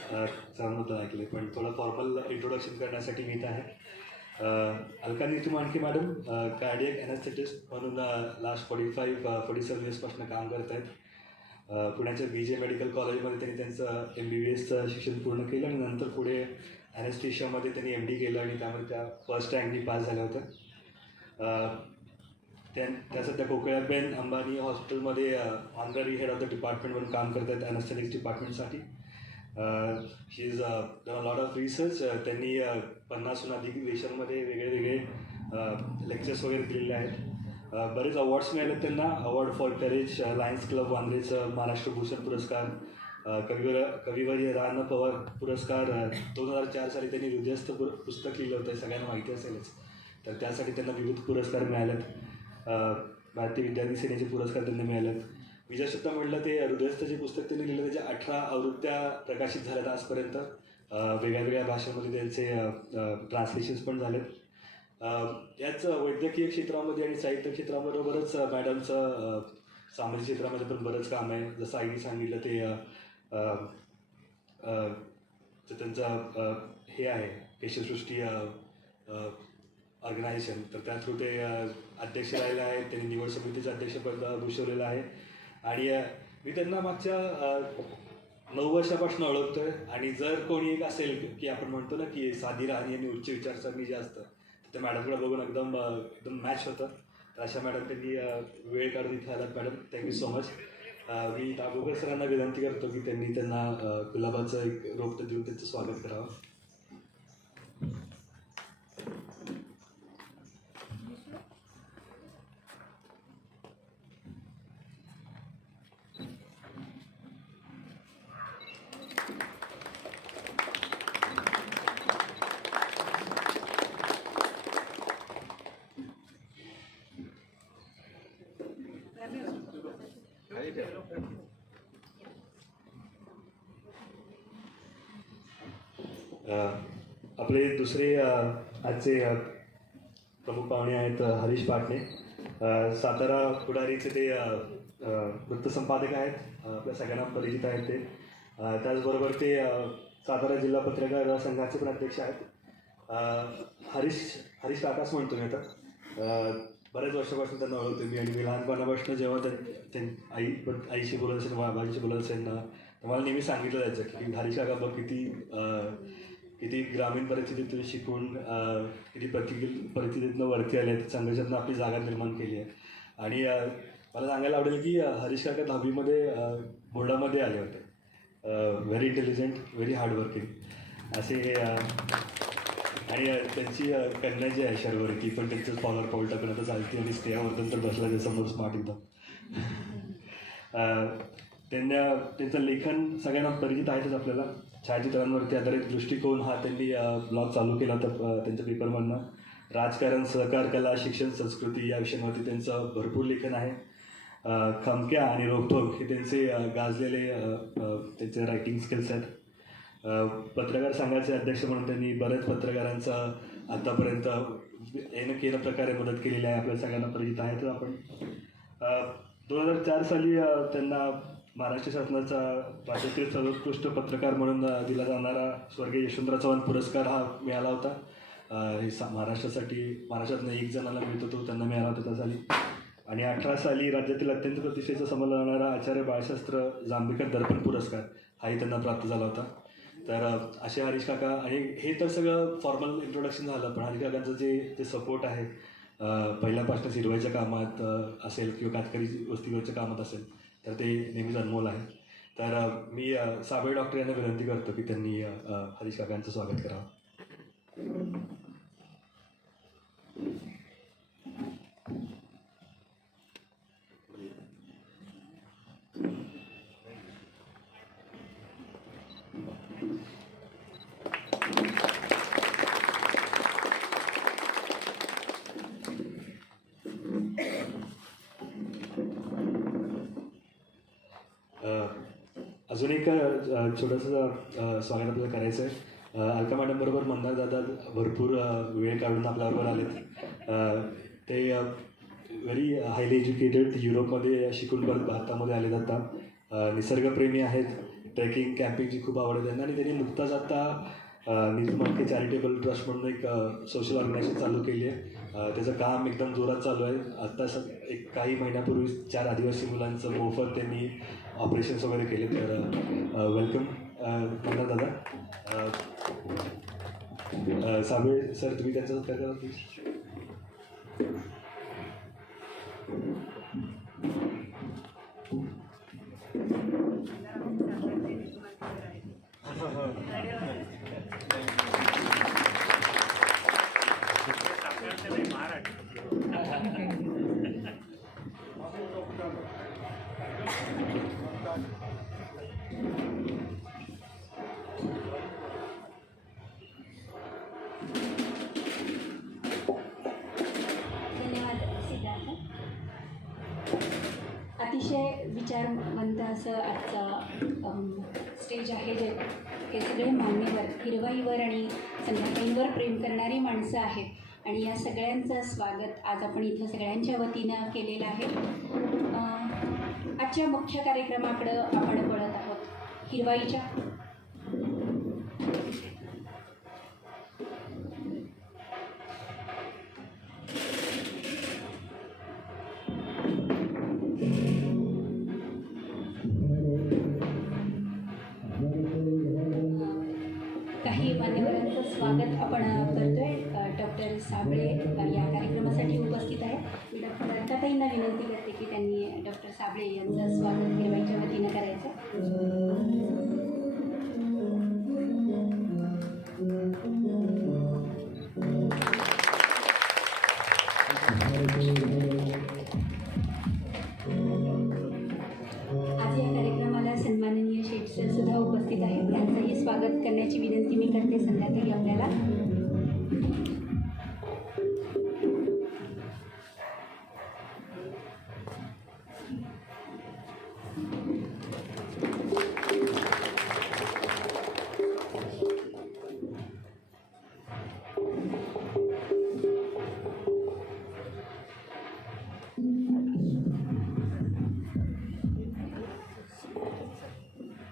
सरांबद्दल ऐकलं आहे, पण थोडं फॉर्मल इंट्रोडक्शन करण्यासाठी मी इथं आहे. अलका नितुमाणके मॅडम कार्डियक ॲनेस्थेटिस्ट म्हणून लास्ट 45-47 इयर्सपासून काम करत आहेत. पुण्याच्या BJ मेडिकल कॉलेजमध्ये त्यांनी त्यांचं MBBSचं शिक्षण पूर्ण केलं आणि नंतर पुढे ॲनेस्थेशियामध्ये त्यांनी MD केलं आणि त्यामध्ये त्या फर्स्ट रँकनी पास झाल्या होत्या. त्या सध्या कोकिळाबेन अंबानी हॉस्पिटलमध्ये honorary head of the department म्हणून काम करत आहेत ॲनेस्थेटिक्स डिपार्टमेंटसाठी. She is done lot of research. त्यांनी 50हून अधिक देशांमध्ये वेगळे लेक्चर्स वगैरे दिलेले आहेत. बरेच अवॉर्ड्स मिळाले त्यांना. Award for courage, Lions Club वांद्रेचं महाराष्ट्र भूषण पुरस्कार, कविवर्य रान पवार पुरस्कार, 2004 साली त्यांनी हृदयस्थ पुस्तक लिहिलं होतं, सगळ्यांना माहिती असेलच. तर त्यासाठी त्यांना विविध पुरस्कार मिळालेत. भारतीय विद्यार्थी सेनेचे पुरस्कार त्यांना मिळालेत. विजयशुद्धा म्हटलं ते हृदयस्थ जे पुस्तक त्यांनी लिहिलं त्याच्या 18 आवृत्त्या प्रकाशित झाल्यात आजपर्यंत. वेगळ्या भाषांमध्ये त्यांचे ट्रान्सलेशन्स पण झालेत. याच वैद्यकीय क्षेत्रामध्ये आणि साहित्य क्षेत्राबरोबरच मॅडमचं सामाजिक क्षेत्रामध्ये पण बरंच काम आहे. जसं आईने सांगितलं ते त्यांचं हे आहे केशसृष्टी ऑर्गनायझेशन, तर त्या थ्रू ते अध्यक्ष राहिले आहेत. त्यांनी निवड समितीचं अध्यक्षपद भूषवलेलं आहे आणि मी त्यांना मागच्या 9 वर्षापासून ओळखतो आहे. आणि जर कोणी एक असेल की आपण म्हणतो ना की साधी राहणी आणि उच्च विचारसरणी जे असतं तर त्या मॅडमकडे बघून एकदम मॅच होतं. तर अशा मॅडम त्यांनी वेळ काढून इथे आलात. Madam thank you so much. मी दाभोळकर सरांना विनंती करतो की त्यांना गुलाबाचं एक रोपटं देऊन त्यांचं स्वागत करावं. आपले दुसरे आजचे प्रमुख पाहुणे आहेत हरीश पाटणे. सातारा पुढारीचे ते वृत्तसंपादक आहेत, आपल्या सगळ्यांना परिचित आहेत ते. त्याचबरोबर ते सातारा जिल्हा पत्रकार संघाचे पण अध्यक्ष आहेत. हरीश काकाच म्हणतो मी आता. बऱ्याच वर्षापासून त्यांना ओळखतो मी, आणि मी लहानपणापासून जेव्हा आईशी बोलत असेल, बाबाजीशी बोलत असेल ना, तर मला नेहमी सांगितलं जायचं की हरीश काका बघ किती ग्रामीण परिस्थितीतून शिकून किती परिस्थितीतनं वरती आले आहेत, संघर्षातनं आपली जागा निर्माण केली आहे. आणि मला सांगायला आवडेल की हरीश काका 10वीमध्ये बोर्डामध्ये आले होते. व्हेरी इंटेलिजंट, व्हेरी हार्डवर्किंग असे. आणि त्यांची कन्या जी आहे शर्वरी, ती पण त्यांचं फॉलोअर पाऊल टाकून आता चालते आणि स्त्रियावर्धन तर बसला त्यासमोर स्मार्ट एकदम. त्यांचं लेखन सगळ्यांना परिचित आहेतच आपल्याला. छायाचित्रांवरती आधारित दृष्टिकोन हा त्यांनी ब्लॉग चालू केला होता त्यांच्या पेपरमधनं. राजकारण, सहकार, कला, शिक्षण, संस्कृती या विषयांवरती त्यांचं भरपूर लेखन आहे. खमक्या आणि रोखोक हे त्यांचे गाजलेले त्यांचे रायटिंग स्किल्स आहेत. पत्रकार संघाचे अध्यक्ष म्हणून त्यांनी बऱ्याच पत्रकारांचं आत्तापर्यंत केल्या प्रकारे मदत केलेली आहे, आपल्या सगळ्यांना परिचित आहेतच आपण. 2004 साली त्यांना महाराष्ट्र शासनाचा राज्यातील सर्वोत्कृष्ट पत्रकार म्हणून दिला जाणारा स्वर्गीय यशवंतराव चव्हाण पुरस्कार हा मिळाला होता. हे महाराष्ट्रातनं एक जणाला मिळतो, तो त्यांना मिळाला होता त्या साली. आणि 18 साली राज्यातील अत्यंत प्रतिष्ठेचा समजला जाणारा आचार्य बाळशास्त्र जांभेकर दर्पण पुरस्कार हाही त्यांना प्राप्त झाला होता. तर असे हरीश काका, आणि हे तर सगळं फॉर्मल इंट्रोडक्शन झालं, पण हरीश काकांचं जे सपोर्ट आहे पहिल्यापासून हिरवाईच्या कामात असेल किंवा कातकरी वस्तीवरच्या कामात असेल, तर ते नेहमीच अनमोल आहे. तर मी साबळे डॉक्टर यांना विनंती करतो की त्यांनी हरीश काकांचं स्वागत करावं. अजून एक छोटंसं स्वागत आपल्याला करायचं आहे. अलका मॅडमबरोबर मंदार दादा भरपूर वेळ काढून आपल्याबरोबर आलेत. ते व्हेरी हायली एज्युकेटेड, युरोपमध्ये शिकून परत भारतामध्ये आलेत आता. निसर्गप्रेमी आहेत, ट्रेकिंग कॅम्पिंगची खूप आवड आहे त्यांना. आणि त्यांनी नुकताच आता नीलमंके चॅरिटेबल ट्रस्ट म्हणून एक सोशल ऑर्गनायझेशन चालू केली आहे. त्याचं काम एकदम जोरात चालू आहे. आत्ता काही महिन्यापूर्वी 4 आदिवासी मुलांचं मोफत त्यांनी ऑपरेशन्स वगैरे केले. तर वेलकम मंदार दादा. साबळे सर, तुम्ही त्यांचा सत्कार करा प्लीज. अतिशय विचारवंत असं आजचं स्टेज आहे, जे हे सगळे मान्यवर हिरवाईवर आणि संध्याकाळीवर प्रेम करणारी माणसं आहेत. आणि या सगळ्यांचं स्वागत आज आपण इथं सगळ्यांच्या वतीनं केलेलं आहे. आजच्या मुख्य कार्यक्रमाकडं आपण वळत आहोत. हिरवाईच्या काही मान्यवरांचं स्वागत आपण करतोय. डॉक्टर साबळे या कार्यक्रमासाठी उपस्थित आहे. मी डॉक्टर अलकाताईंना विनंती करते की त्यांनी डॉक्टर साबळे यांचं स्वागत हिरवाईच्या वतीनं करायचं. आज या कार्यक्रमाला सन्माननीय शेठ सर सुद्धा उपस्थित आहेत. त्यांचंही स्वागत करण्याची विनंती मी करते संध्याकाळी आपल्याला.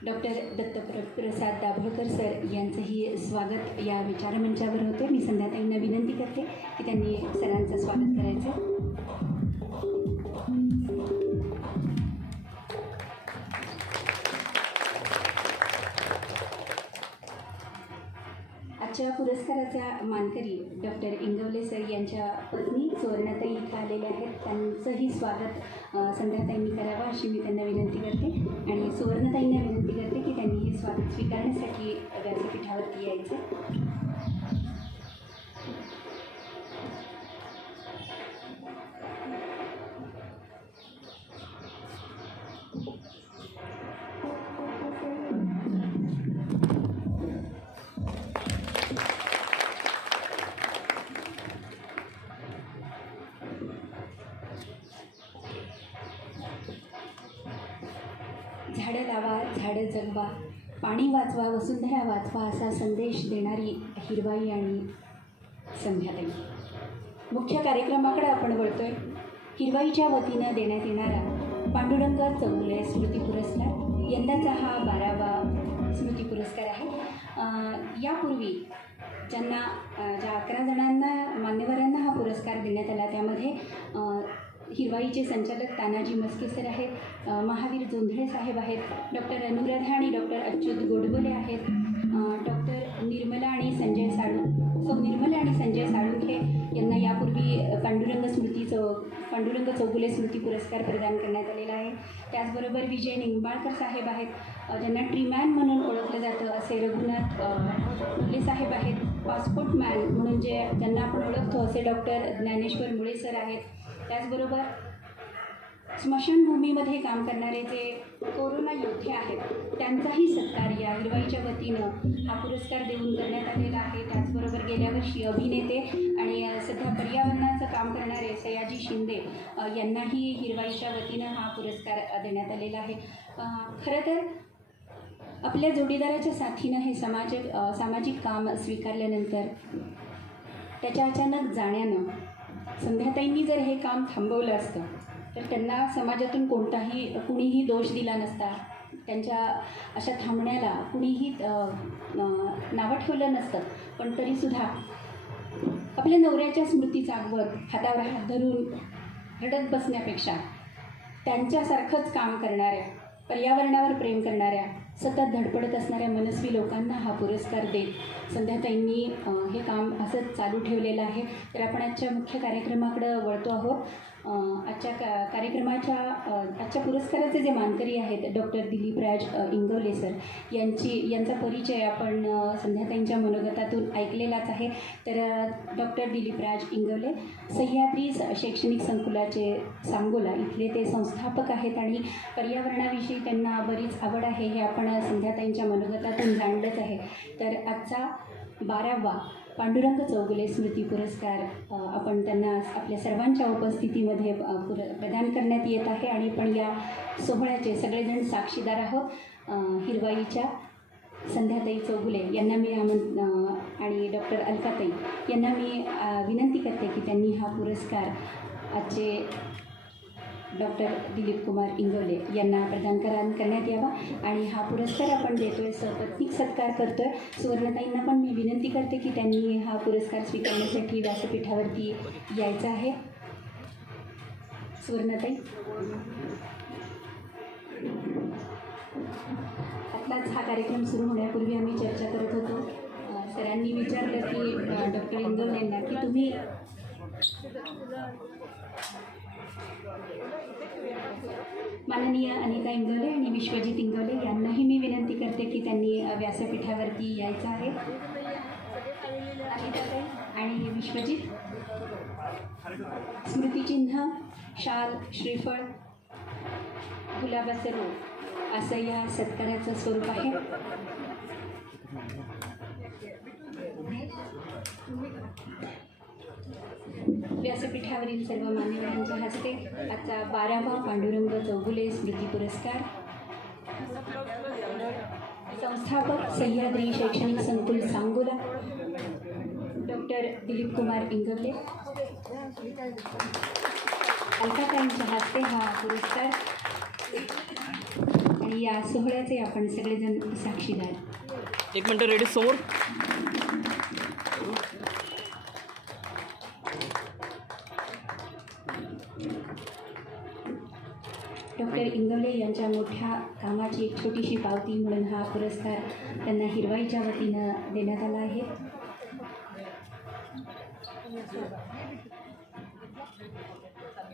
डॉक्टर दत्तप्रसाद दाभोळकर सर यांचंही स्वागत या विचारमंचावर होते. मी संध्याताईंना विनंती करते की त्यांनी सरांचं स्वागत करायचं. आजच्या पुरस्काराचा मानकरी डॉक्टर इंगवले सर यांच्या पत्नी सुवर्णाताई इथं आलेल्या आहेत. त्यांचंही स्वागत संध्याताईंनी करावं अशी मी त्यांना विनंती करते आणि सुवर्णाताईंना विनंती करते की त्यांनी हे स्वागत स्वीकारण्यासाठी व्यासपीठावरती यायचं. झाडं लावा, झाडं जगवा, पाणी वाचवा, वसुंधरा वाचवा असा संदेश देणारी हिरवाई आणि संध्याताई. मुख्य कार्यक्रमाकडे आपण वळतोय. हिरवाईच्या वतीनं देण्यात येणारा पांडुरंग चौगुले स्मृती पुरस्कार यंदाचा हा 12वा स्मृती पुरस्कार आहे. यापूर्वी ज्या 11 जणांना मान्यवरांना हा पुरस्कार देण्यात आला त्यामध्ये हिरवाईचे संचालक तानाजी मस्के सर आहेत, महावीर जोंधळे साहेब आहेत, डॉक्टर अनुराधा आणि डॉक्टर अच्युत गोडबोले आहेत, डॉक्टर निर्मला आणि संजय साळुंखे यांना यापूर्वी पांडुरंग चौगुले स्मृती पुरस्कार प्रदान करण्यात आलेला आहे. त्याचबरोबर विजय निंबाळकर साहेब आहेत, ज्यांना ट्रीमॅन म्हणून ओळखलं जातं असे रघुनाथ मुले साहेब आहेत. पासपोर्ट मॅन म्हणून ज्यांना आपण ओळखतो असे डॉक्टर ज्ञानेश्वर मुळे सर आहेत. त्याचबरोबर स्मशानभूमीमध्ये काम करणारे जे कोरोना योद्धे आहेत त्यांचाही सत्कार या हिरवाईच्या वतीनं हा पुरस्कार देऊन करण्यात आलेला आहे. त्याचबरोबर गेल्या वर्षी अभिनेते आणि सध्या पर्यावरणाचं काम करणारे सयाजी शिंदे यांनाही हिरवाईच्या वतीनं हा पुरस्कार देण्यात आलेला आहे. खरं तर आपल्या जोडीदाराच्या साथीनं हे सामाजिक काम स्वीकारल्यानंतर त्याच्या अचानक जाण्यानं संध्याताईंनी जर हे काम थांबवलं असतं तर त्यांना समाजातून कुणीही दोष दिला नसता. त्यांच्या अशा थांबण्याला कुणीही नावं ठेवलं नसतं. पण तरीसुद्धा आपल्या नवऱ्याच्या स्मृतीचा अगोदर हातावर हात धरून रडत बसण्यापेक्षा त्यांच्यासारखंच काम करणाऱ्या, पर्यावरणावर प्रेम करणाऱ्या, सतत धडपडत असणाऱ्या मनस्वी लोकांना हा पुरस्कार देत संध्याताईंनी हे काम असंच चालू ठेवलेलं आहे. तर आपण आजच्या मुख्य कार्यक्रमाकडं वळतो आहोत. आजच्या पुरस्काराचे जे मानकरी आहेत डॉक्टर दिलीपराज इंगवले सर यांचा परिचय आपण संध्याताईंच्या मनोगतातून ऐकलेलाच आहे. तर डॉक्टर दिलीपराज इंगवले सह्याद्री शैक्षणिक संकुलाचे सांगोला इथले ते संस्थापक आहेत आणि पर्यावरणाविषयी त्यांना बरीच आवड आहे हे आपण संध्याताईंच्या मनोगतातून जाणलंच आहे. तर आजचा 12वा पांडुरंग चौगुले स्मृती पुरस्कार आपण त्यांना आपल्या सर्वांच्या उपस्थितीमध्ये प्रदान करण्यात येत आहे आणि आपण या सोहळ्याचे सगळेजण साक्षीदार आहोत. हिरवाईच्या संध्याताई चौगुले यांना मी आणि डॉक्टर अलकाताई यांना मी विनंती करते की त्यांनी हा पुरस्कार आजचे डॉक्टर दिलीप कुमार इंगवले यांना प्रदान करण्यात यावा आणि हा पुरस्कार आपण देतोय, सपत्नीक सत्कार करतोय. सुवर्णताईंना पण मी विनंती करते की त्यांनी हा पुरस्कार स्वीकारण्यासाठी व्यासपीठावरती यायचं आहे. सुवर्णताई, आत्ताच हा कार्यक्रम सुरू होण्यापूर्वी आम्ही चर्चा करत होतो. सरांनी विचारलं की डॉक्टर इंगवलेंना की तुम्ही माननीय अनिता इंगवले आणि विश्वजित इंगवले यांनाही मी विनंती करते की त्यांनी व्यासपीठावरती यायचं आहे. अनिताताई आणि विश्वजित, स्मृतिचिन्ह, शाल, श्रीफळ, गुलाबाचं रोप असं या सत्काराचं स्वरूप आहे. व्यासपीठावरील सर्व मान्यवरांच्या हस्ते आजचा 12वा पांडुरंग चौगुले स्मृती पुरस्कार संस्थापक सह्याद्री शैक्षणिक संकुल सांगोला डॉक्टर दिलीप कुमार इंगवले, अलकाताईंच्या हस्ते हा पुरस्कार आणि या सोहळ्याचे आपण सगळेजण साक्षीदार. एक मिनटं रेडी समोर. डॉक्टर इंगवले यांच्या मोठ्या कामाची एक छोटीशी पावती म्हणून हा पुरस्कार त्यांना हिरवाईच्या वतीनं देण्यात आला आहे.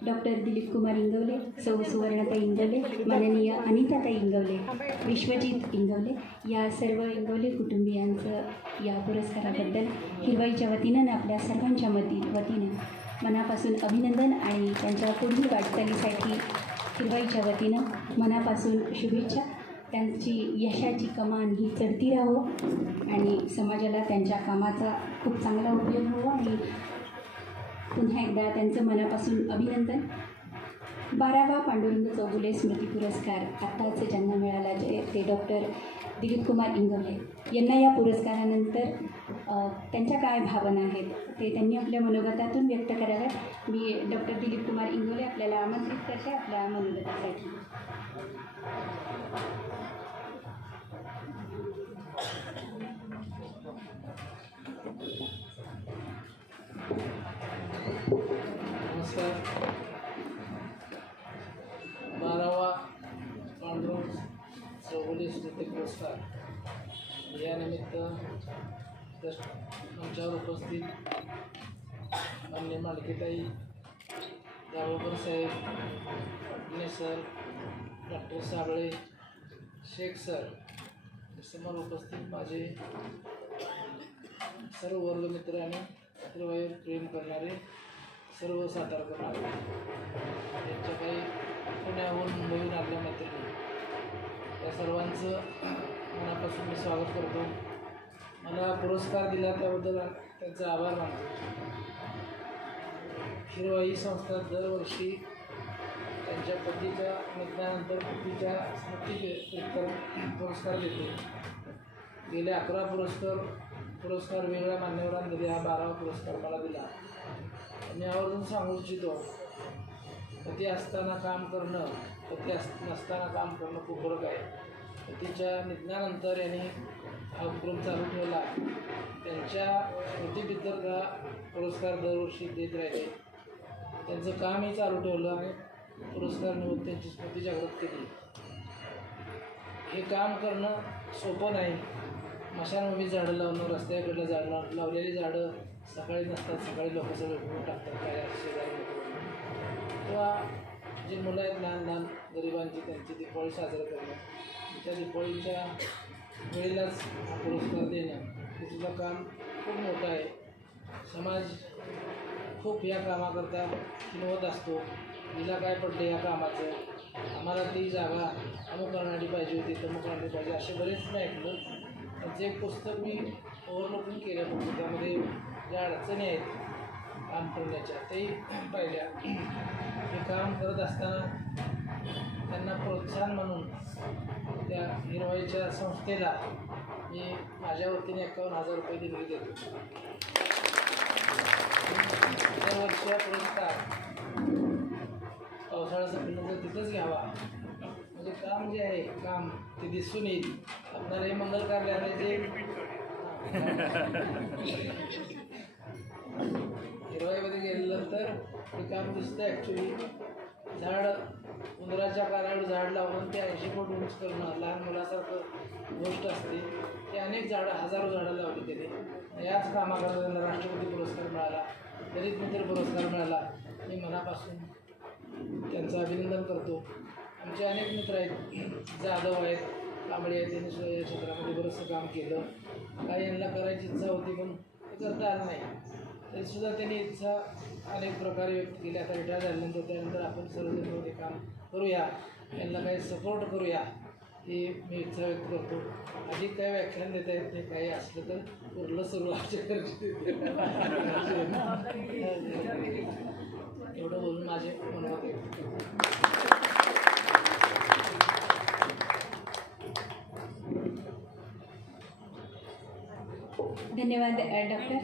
डॉक्टर दिलीप कुमार इंगवले, सौ सुवर्णताई इंगवले, माननीय अनिताताई इंगवले, विश्वजित इंगवले या सर्व इंगवले कुटुंबियांचं या पुरस्काराबद्दल हिरवाईच्या वतीनं आणि आपल्या सर्वांच्या वतीनं मनापासून अभिनंदन आणि त्यांच्या पुढील वाटचालीसाठी हिरवाईच्या वतीनं मनापासून शुभेच्छा. त्यांची यशाची कमान ही चढती राहो आणि समाजाला त्यांच्या कामाचा खूप चांगला उपयोग हो आणि पुन्हा एकदा त्यांचं मनापासून अभिनंदन. 12वा पांडुरंग चौगुले स्मृती पुरस्कार आत्ताच ज्यांना मिळाला ते डॉक्टर दिलीप कुमार इंगवले यांना या पुरस्कारानंतर त्यांच्या काय भावना आहेत ते त्यांनी आपल्या मनोगतातून व्यक्त कराव्यात. मी डॉक्टर दिलीप कुमार इंगवले आपल्याला आमंत्रित करते आपल्या मनोगतासाठी. नमस्कार. 12वा पांडुरंग चौगुले स्मृती पुरस्कार यानिमित्त आमच्यावर उपस्थित माननीय मालकीताई, जावळकर साहेब, Patne sir, doctor Sable, Shaikh sir, समोर उपस्थित माझे सर्व वर्गमित्र आणि हिरवाईवर प्रेम करणारे सर्व सातारकर यांच्या काही पुण्याहून मुंबईहून आलेल्या मैत्रिणी, या सर्वांचं मनापासून मी स्वागत करतो. मला पुरस्कार दिला त्याबद्दल त्यांचा आभार मानतो. हिरवाई संस्था दरवर्षी त्यांच्या पतीच्या निधनानंतर पतीच्या स्मृती पुरस्कार देते. गेले 11 पुरस्कार वेगळ्या मान्यवरांनी दिले. हा 12वा पुरस्कार मला दिला. मी आवर्जून सांगू इच्छितो, पती असताना काम करणं, पती नसताना काम करणं खूप फरक आहे. पतीच्या निधनानंतर यांनी हा उपक्रम चालू ठेवला. त्यांच्या स्मृतीबद्दल हा पुरस्कार दरवर्षी देत राहिले. त्यांचं कामही चालू ठेवलं आणि पुरस्कार निवडून त्यांची स्मृती जागृत केली. हे काम करणं सोपं नाही. मशानभूमी झाडं लावणं, रस्त्याकडलं झाडं लावलेली झाडं सकाळी नसतात, सकाळी लोक सगळे उठून टाकतात काय शेजारी किंवा जी मुलं आहेत लहान लहान गरिबांची त्यांची दिवाळी साजरा करणं, त्या दिवाळीच्या वेळेलाच हा पुरस्कार देणं हे तुझं काम खूप मोठं आहे. समाज खूप या कामाकरता किनवत असतो. हिला काय पडलं या कामाचं, आम्हाला ती जागा अमुक करणारी पाहिजे होती, तमुक करणारी पाहिजे, असे बरेच मी ऐकलं. त्यांचं एक पुस्तक मी ओव्हरलुकिंग केलं होतं. त्यामध्ये ज्या अडचणी आहेत काम करण्याच्या तेही पाहिल्या. हे काम करत असताना त्यांना प्रोत्साहन म्हणून त्या हिरवाईच्या संस्थेला मी माझ्या वतीने 51,000 रुपये दिले देतो. दरवर्षी हा पुरस्कार पावसाळा संपल्यानंतर तिथंच घ्यावा. म्हणजे काम जे आहे काम ते दिसून येईल. आपल्याला हे मंगल कार्यालय जे हिरवाईमध्ये गेल्यानंतर ते काम दिसतं. ॲक्च्युली झाड उंदराच्या कानावर झाड लावून ते 80 फूट उंच करणं लहान मुलासारखं गोष्ट असते. ते अनेक झाडं, हजारो झाडं लावली त्याने. याच कामाकरता त्यांना राष्ट्रपती पुरस्कार मिळाला, दलित मित्र पुरस्कार मिळाला. मी मनापासून त्यांचं अभिनंदन करतो. आमचे अनेक मित्र आहेत, जाधव आहेत, कांबळे आहेत, त्यांनी या क्षेत्रामध्ये बरंचसं काम केलं. काही यांना करायची इच्छा होती पण ते करता आलं नाही, तरीसुद्धा त्यांनी इच्छा अनेक प्रकारे व्यक्त केली. आता रिटायर झाल्यानंतर त्यानंतर आपण सर्वजण हे काम करूया, यांना काही सपोर्ट करूया ही मी इच्छा व्यक्त करतो. अधिक काय व्याख्यान देता येत नाही, काही असलं तर उरलं सर्व एवढं बोलून माझे मनोगत आहे. धन्यवाद डॉक्टर.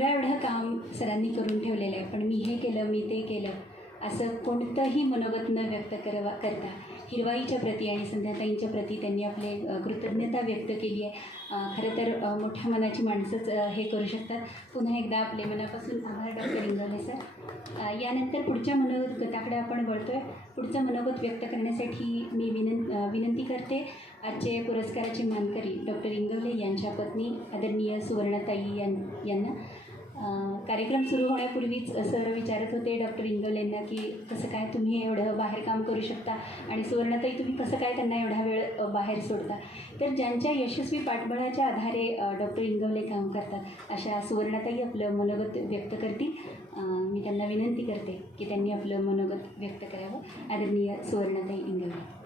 पुरा एवढं काम सरांनी करून ठेवलेलं आहे, पण मी हे केलं, मी ते केलं असं कोणतंही मनोगत न व्यक्त करता हिरवाईच्या प्रती आणि संध्याताईंच्या प्रती त्यांनी आपले कृतज्ञता व्यक्त केली आहे. खरं तर मोठ्या मनाची माणसंच हे करू शकतात. पुन्हा एकदा आपले मनापासून आभार डॉक्टर इंगवले सर. यानंतर पुढच्या मनोगताकडे आपण वळतो आहे. पुढचं मनोगत व्यक्त करण्यासाठी मी विनंती करते आजचे पुरस्काराचे मानकरी डॉक्टर इंगवले यांच्या पत्नी आदरणीय सुवर्णाताई यांना. कार्यक्रम सुरू होण्यापूर्वीच सर विचारत होते डॉक्टर इंगवलेंना की कसं काय तुम्ही एवढं बाहेर काम करू शकता आणि सुवर्णाताई तुम्ही कसं काय त्यांना एवढा वेळ बाहेर सोडता. तर ज्यांच्या यशस्वी पाठबळाच्या आधारे डॉक्टर इंगवले काम करतात अशा सुवर्णाताई आपलं मनोगत व्यक्त करतील. मी त्यांना विनंती करते की त्यांनी आपलं मनोगत व्यक्त करावं. आदरणीय सुवर्णाताई इंगवले.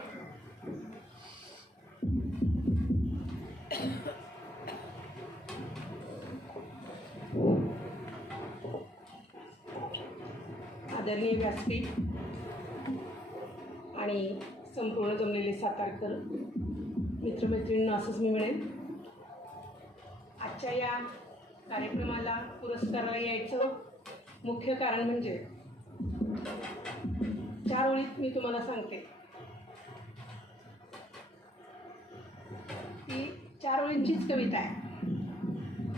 आदरणीय व्यासपीठ आणि संपूर्ण जमलेले सातारकर मित्रमैत्रिणींना असंच मी म्हणेन, आजच्या या कार्यक्रमाला पुरस्काराला यायचं मुख्य कारण म्हणजे 4 ओळीत मी तुम्हाला सांगते की 4 ओळींचीच कविता आहे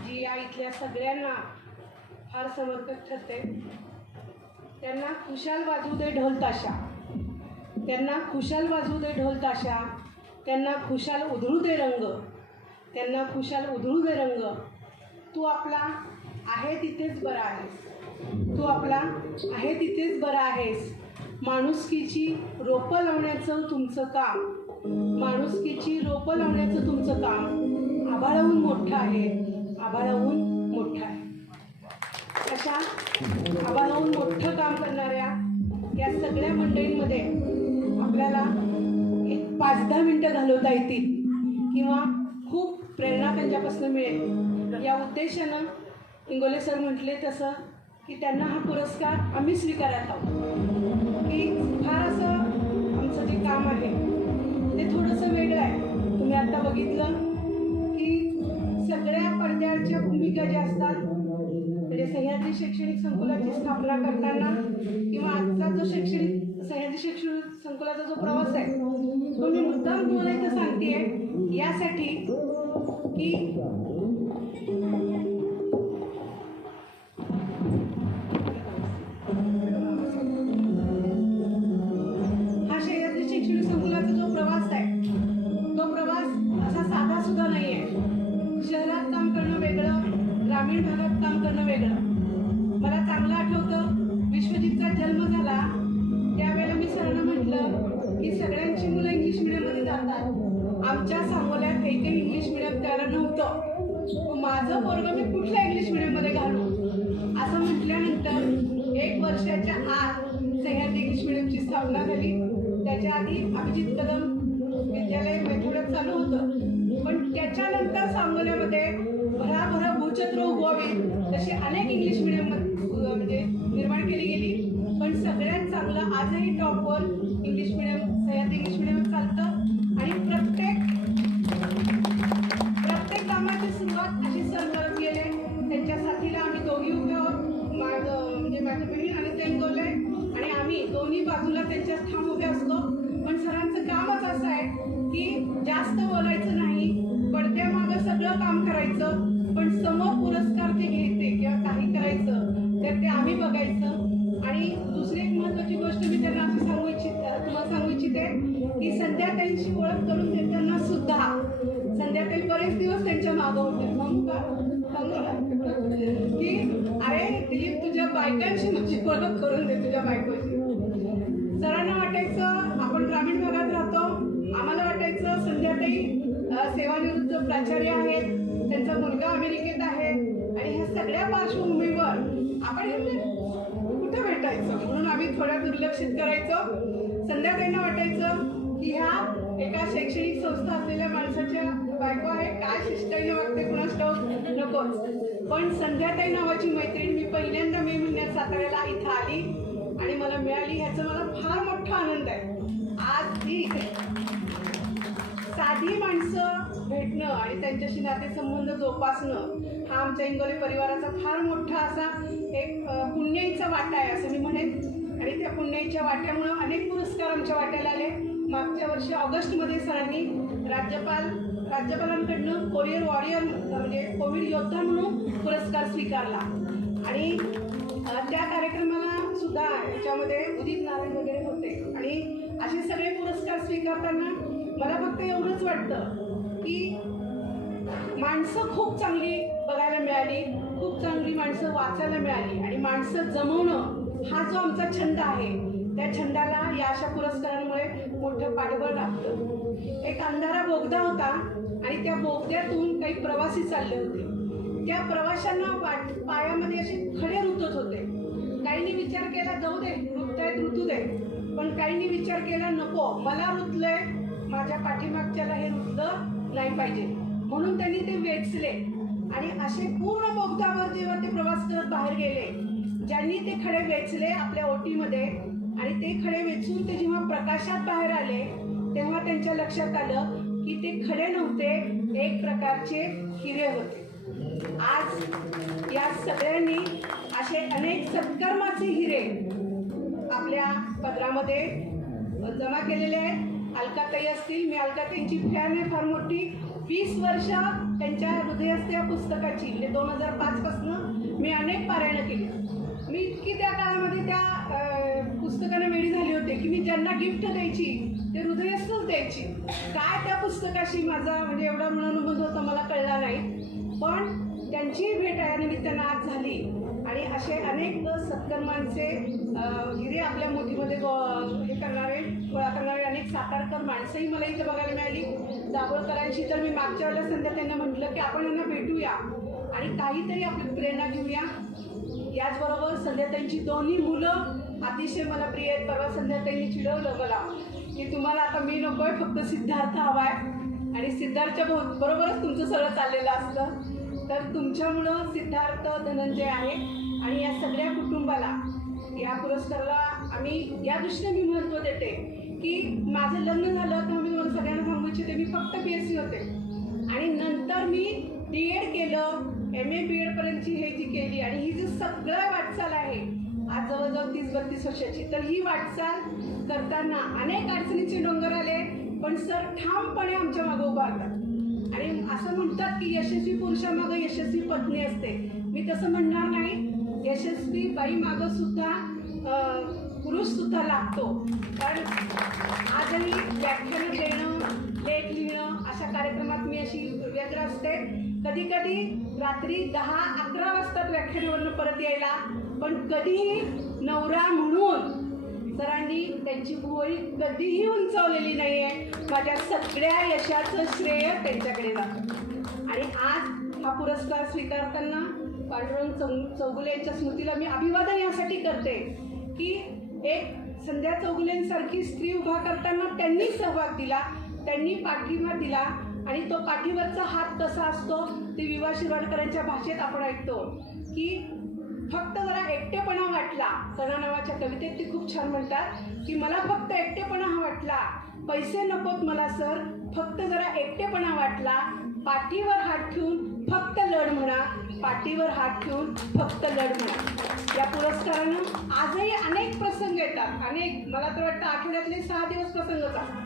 जी या इथल्या सगळ्यांना फार समर्पक ठरते. त्यांना खुशाल वाजवू दे ढोल ताशा, त्यांना खुशाल वाजवू दे ढोल ताशा, त्यांना खुशाल उधळू दे रंग, त्यांना खुशाल उधळू दे रंग. तू आपला आहे तिथेच बरा आहेस, तू आपला आहे तिथेच बरा आहेस. माणुसकीची रोपं लावण्याचं तुमचं काम, माणुसकीची रोपं लावण्याचं तुमचं काम आभाळाहून मोठं आहे, आभाळाहून मोठं आहे. अशा आभाळाहून मोठं काम करणाऱ्या या सगळ्या मंडळींमध्ये आपल्याला एक 5-10 मिनटं घालवता येतील किंवा खूप प्रेरणा त्यांच्यापासून मिळेल या उद्देशानं इंगोले सर म्हटले तसं की त्यांना हा पुरस्कार आम्ही स्वीकारत आहोत. की फार असं आमचं जे काम आहे ते थोडंसं वेगळं आहे. तुम्ही आता बघितलं की सगळ्या पडद्याच्या भूमिका ज्या असतात म्हणजे सह्याद्री शैक्षणिक संकुलाची स्थापना करताना किंवा आजचा जो सह्याद्री शैक्षणिक संकुलाचा जो प्रवास आहे तो मी मुद्दाम तुम्हाला इथं सांगते यासाठी की हा सह्याद्री शैक्षणिक संकुलाचा जो प्रवास आहे तो प्रवास असा साधा सुद्धा नाही आहे. शहरात काम करणं वेगळं, ग्रामीण भागात काम करणं वेगळं. मला चांगलं आठवतं विश्वजितचा जन्म झाला त्यावेळेला मी सरांना म्हटलं की सगळ्यांची मुलं इंग्लिश मिडियममध्ये जातात, आमच्या सांगोल्यात एकही इंग्लिश मिडियम त्याला नव्हतं, माझं पोरगं मी कुठल्या इंग्लिश मिडियममध्ये घालू असं म्हटल्यानंतर 1 वर्षाच्या आत सह्याद्री इंग्लिश मिडियमची स्थापना झाली. त्याच्या आधी अभिजित कदम विद्यालय मेथोड्यात चालू होतं, पण त्याच्यानंतर सांगोल्यामध्ये भराभरा भूचक्र उगवावी तशी अनेक इंग्लिश मिडियम म्हणजे निर्माण केली गेली. पण सगळ्यात चांगलं आजही टॉपवर English medium Sahyadri English medium चालतं आणि प्रत्येक कामाची सुरुवात अशी सर करत गेले. त्यांच्या साथीला आम्ही दोघी उभे आहोत, म्हणजे माझी बहीण आणि ते इंगवले आणि आम्ही दोन्ही बाजूला त्यांच्या ठाम उभे असतो. पण सरांचं कामच असं आहे की जास्त बोलायचं नाही, पडद्यामागं सगळं काम करायचं, पण समोर पुरस्कार ते घ्यायचे किंवा काही करायचं तर ते आम्ही बघायचं. आणि दुसरी एक महत्त्वाची गोष्ट मी त्यांना असं तुम्हाला सांगू इच्छिते की संध्याताईंची ओळख करून देताना सुद्धा संध्याताई बरेच दिवस त्यांच्या मागं होते की अरे दिलीप तुझ्या बायकांची माझी ओळख करून दे, तुझ्या बायकोची. सरांना वाटायचं आपण ग्रामीण भागात राहतो, आम्हाला वाटायचं संध्याताई सेवानिवृत्त प्राचार्य आहेत, त्यांचा मुलगा अमेरिकेत आहे आणि ह्या सगळ्या पार्श्वभूमीवर आपण कुठं भेटायचं म्हणून आम्ही थोड्या दुर्लक्षित करायचो. संध्याताईंना वाटायचं की ह्या एका शैक्षणिक संस्था असलेल्या माणसाच्या बायको आहे, काय शिष्टाईने वागते कुणास ठाऊक नकोच. पण संध्याताई नावाची मैत्रीण मी पहिल्यांदा मे महिन्यात साताऱ्याला इथं आली आणि मला मिळाली, ह्याचा मला फार मोठा आनंद आहे. आज ती साधी माणसं भेट भेटणं आणि त्यांच्याशी नातेसंबंध जोपासणं हा आमच्या इंगोले परिवाराचा फार मोठा असा एक पुण्याईचा वाटा आहे असं मी म्हणेन. आणि त्या पुण्याईच्या वाट्यामुळं अनेक पुरस्कार आमच्या वाट्याला आले. मागच्या वर्षी ऑगस्टमध्ये सरांनी राज्यपालांकडनं कोरियर वॉरियर म्हणजे कोविड योद्धा म्हणून पुरस्कार स्वीकारला. आणि त्या कार्यक्रमाला सुद्धा याच्यामध्ये उदित नारायण वगैरे होते. आणि असे सगळे पुरस्कार स्वीकारताना मला फक्त एवढंच वाटतं की माणसं खूप चांगली बघायला मिळाली, खूप चांगली माणसं वाचायला मिळाली आणि माणसं जमवणं हा जो आमचा छंद आहे त्या छंदाला या अशा पुरस्कारांमुळे मोठं पाठबळ लागतं. एक अंधारा बोगदा होता आणि त्या बोगद्यातून काही प्रवासी चालले होते. त्या प्रवाशांना पायामध्ये असे खडे रुतत होते. काहींनी विचार केला जाऊ दे, रुततायत रुतू दे. पण काहींनी विचार केला नको, मला रुतलंय, माझ्या पाठीमागच्याला हे रुतलं नाही पाहिजे, म्हणून त्यांनी ते वेचले. आणि असे पूर्ण बोगदावर जेव्हा ते प्रवास करत बाहेर गेले, ज्यांनी ते खडे वेचले आपल्या ओटीमध्ये आणि ते खडे वेचून ते जेव्हा प्रकाशात बाहेर आले तेव्हा त्यांच्या लक्षात आलं की ते खडे नव्हते, एक प्रकारचे हिरे होते. आज या सगळ्यांनी असे अनेक सत्कर्माचे हिरे आपल्या पदरामध्ये जमा केलेले आहेत. अलकाताई असतील, मी अलकाताईंची फॅन आहे फार मोठी. 20 वर्ष त्यांच्या हृदयस्थ या पुस्तकाची म्हणजे 2005 पासून मी अनेक पारायणं केली. मी इतकी त्या काळामध्ये त्या पुस्तकाने वेळी झाली होते की मी ज्यांना गिफ्ट द्यायची ते हृदयस्थच द्यायची. काय त्या पुस्तकाशी माझा म्हणजे एवढा ऋणानुबंध होता मला कळला नाही, पण त्यांची भेट या निमित्तानं आज झाली. आणि असे अनेक सत्कर्मांचे हिरे आपल्या मोठीमध्ये हे करणारे गोळा करणारे अनेक सातारकर माणसंही मला इथे बघायला मिळाली. दाभोळकरांशी तर मी मागच्या वेळेला संध्या त्यांना म्हटलं की आपण यांना भेटूया आणि काहीतरी आपली प्रेरणा घेऊया. याचबरोबर संध्याताईंची दोन्ही मुलं अतिशय मला प्रिय आहेत. परवा संध्याताईंनी चिडवलं मला की तुम्हाला आता मी नको आहे, फक्त सिद्धार्थ हवा आहे. आणि सिद्धार्थच्या बरोबरच तुमचं सगळं चाललेलं असतं. तर तुमच्यामुळं सिद्धार्थ धनंजय आहे आणि या सगळ्या कुटुंबाला या पुरस्काराला आम्ही या दृष्टीने मी महत्त्व देते की माझं लग्न झालं तर मी तुम्हाला सगळ्यांना सांगू इच्छिते मी फक्त PSC होते आणि नंतर मी D.Ed केलं, MA B.Ed पर्यंतची हे जी केली आणि ही जी सगळं वाटचाल आहे आज जवळजवळ 30-32 वर्षाची. तर ही वाटचाल करताना अनेक अडचणीचे डोंगर आले, पण सर ठामपणे आमच्या मागं उभारतात. आणि असं म्हणतात की यशस्वी पुरुषामागं यशस्वी पत्नी असते. मी तसं म्हणणार नाही, यशस्वी बाई मागं सुद्धा पुरुष सुद्धा लागतो. कारण आजही व्याख्यानं देणं, लेख लिहिणं अशा कार्यक्रमात मी अशी व्यग्र असते. कधी कधी रात्री 10-11 वाजतात व्याख्यानावरून परत यायला, पण कधीही नवरा म्हणून सरांनी त्यांची भुवई कधीही उंचावलेली नाही आहे. माझ्या सगळ्या यशाचं श्रेय त्यांच्याकडे जातं. आणि आज हा पुरस्कार स्वीकारताना पांडुरंग चौगुले यांच्या स्मृतीला मी अभिवादन यासाठी करते की एक संध्या चौगुलेंसारखी स्त्री उभा करताना त्यांनी सहभाग दिला, त्यांनी पाठिंबा दिला. आणि तो पाठीवरचा हात कसा असतो ते विवा शिरवाडकरांच्या भाषेत आपण ऐकतो की फक्त जरा एकटेपणा वाटला. कणा नावाच्या कवितेत ते खूप छान म्हणतात की मला फक्त एकटेपणा हा वाटला, पैसे नकोत मला सर, फक्त जरा एकटेपणा वाटला, पाठीवर हात ठेवून फक्त लढ म्हणा, पाठीवर हात ठेवून फक्त लढ म्हणा. या पुरस्कारानं आजही अनेक प्रसंग येतात, अनेक मला तर वाटतं आठवड्यातले 6 दिवस प्रसंगच असतात.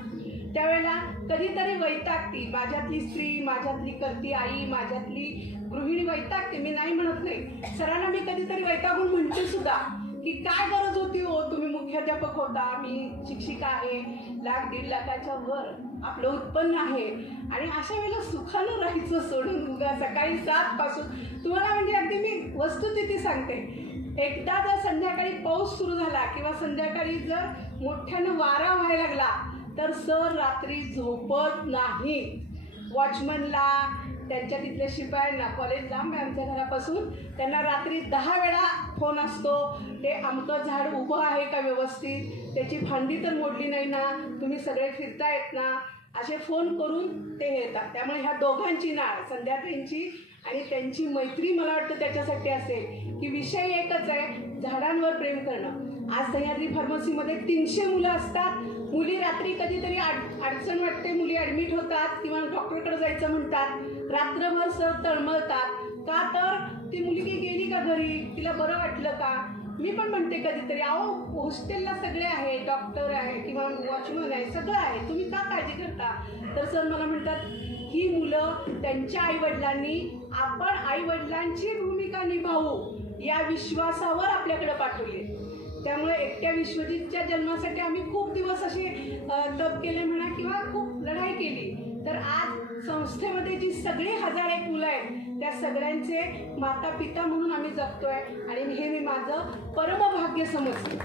त्यावेळेला कधीतरी वैतागती, माझ्यातली स्त्री, माझ्यातली करती आई, माझ्यातली गृहिणी वैतागते, मी नाही म्हणत नाही. सरांना मी कधीतरी वैतागून म्हणते सुद्धा की काय गरज होती हो, तुम्ही मुख्याध्यापक होता, मी शिक्षिका आहे, 1,00,000-1.5 लाखाच्या वर आपलं उत्पन्न आहे. आणि अशा वेळेला सुखानं राहायचं सोडून उगा सकाळी 7 पासून तुम्हाला म्हणजे अगदी मी वस्तुस्थिती सांगते. एकदा जर संध्याकाळी पाऊस सुरू झाला किंवा संध्याकाळी जर मोठ्यानं वारा व्हायला लागला तर सर रात्री झोपत नाही. वॉचमनला, त्यांच्या तिथल्या शिपायांना, कॉलेज लांब आहे आमच्या घरापासून, त्यांना रात्री 10 वेळा फोन असतो, ते अमकं झाड उभं आहे का व्यवस्थित, त्याची फांदी तर मोडली नाही ना, तुम्ही सगळे फिरतायत ना, असे फोन करून ते येतात. त्यामुळे ह्या दोघांची नाळ, संध्याताईंची आणि त्यांची मैत्री मला वाटतं त्याच्यासाठी असेल की विषय एकच आहे, झाडांवर प्रेम करणं. आज सह्याद्री फार्मसीमध्ये 300 मुलं असतात. मुली रात्री कधीतरी अडचण वाटते, मुली ॲडमिट होतात किंवा डॉक्टरकडे जायचं म्हणतात. रात्रभर सर तळमळतात. का तर ती मुलगी गेली का घरी, तिला बरं वाटलं का. मी पण म्हणते कधीतरी, अहो हॉस्टेलला सगळे आहे, डॉक्टर आहे किंवा वॉचमन आहे, सगळं आहे, तुम्ही का काळजी करता. तर सर मला म्हणतात, ही मुलं त्यांच्या आईवडिलांनी आपण आईवडिलांची भूमिका निभावू या विश्वासावर आपल्याकडे पाठवली. त्यामुळे एकट्या विश्वजितच्या जन्मासाठी आम्ही खूप दिवस असे तप केले म्हणा किंवा खूप लढाई केली. तर आज संस्थेमध्ये जी सगळी 1001 मुलं आहेत त्या सगळ्यांचे माता पिता म्हणून आम्ही जगतोय. आणि हे मी माझं परमभाग्य समजते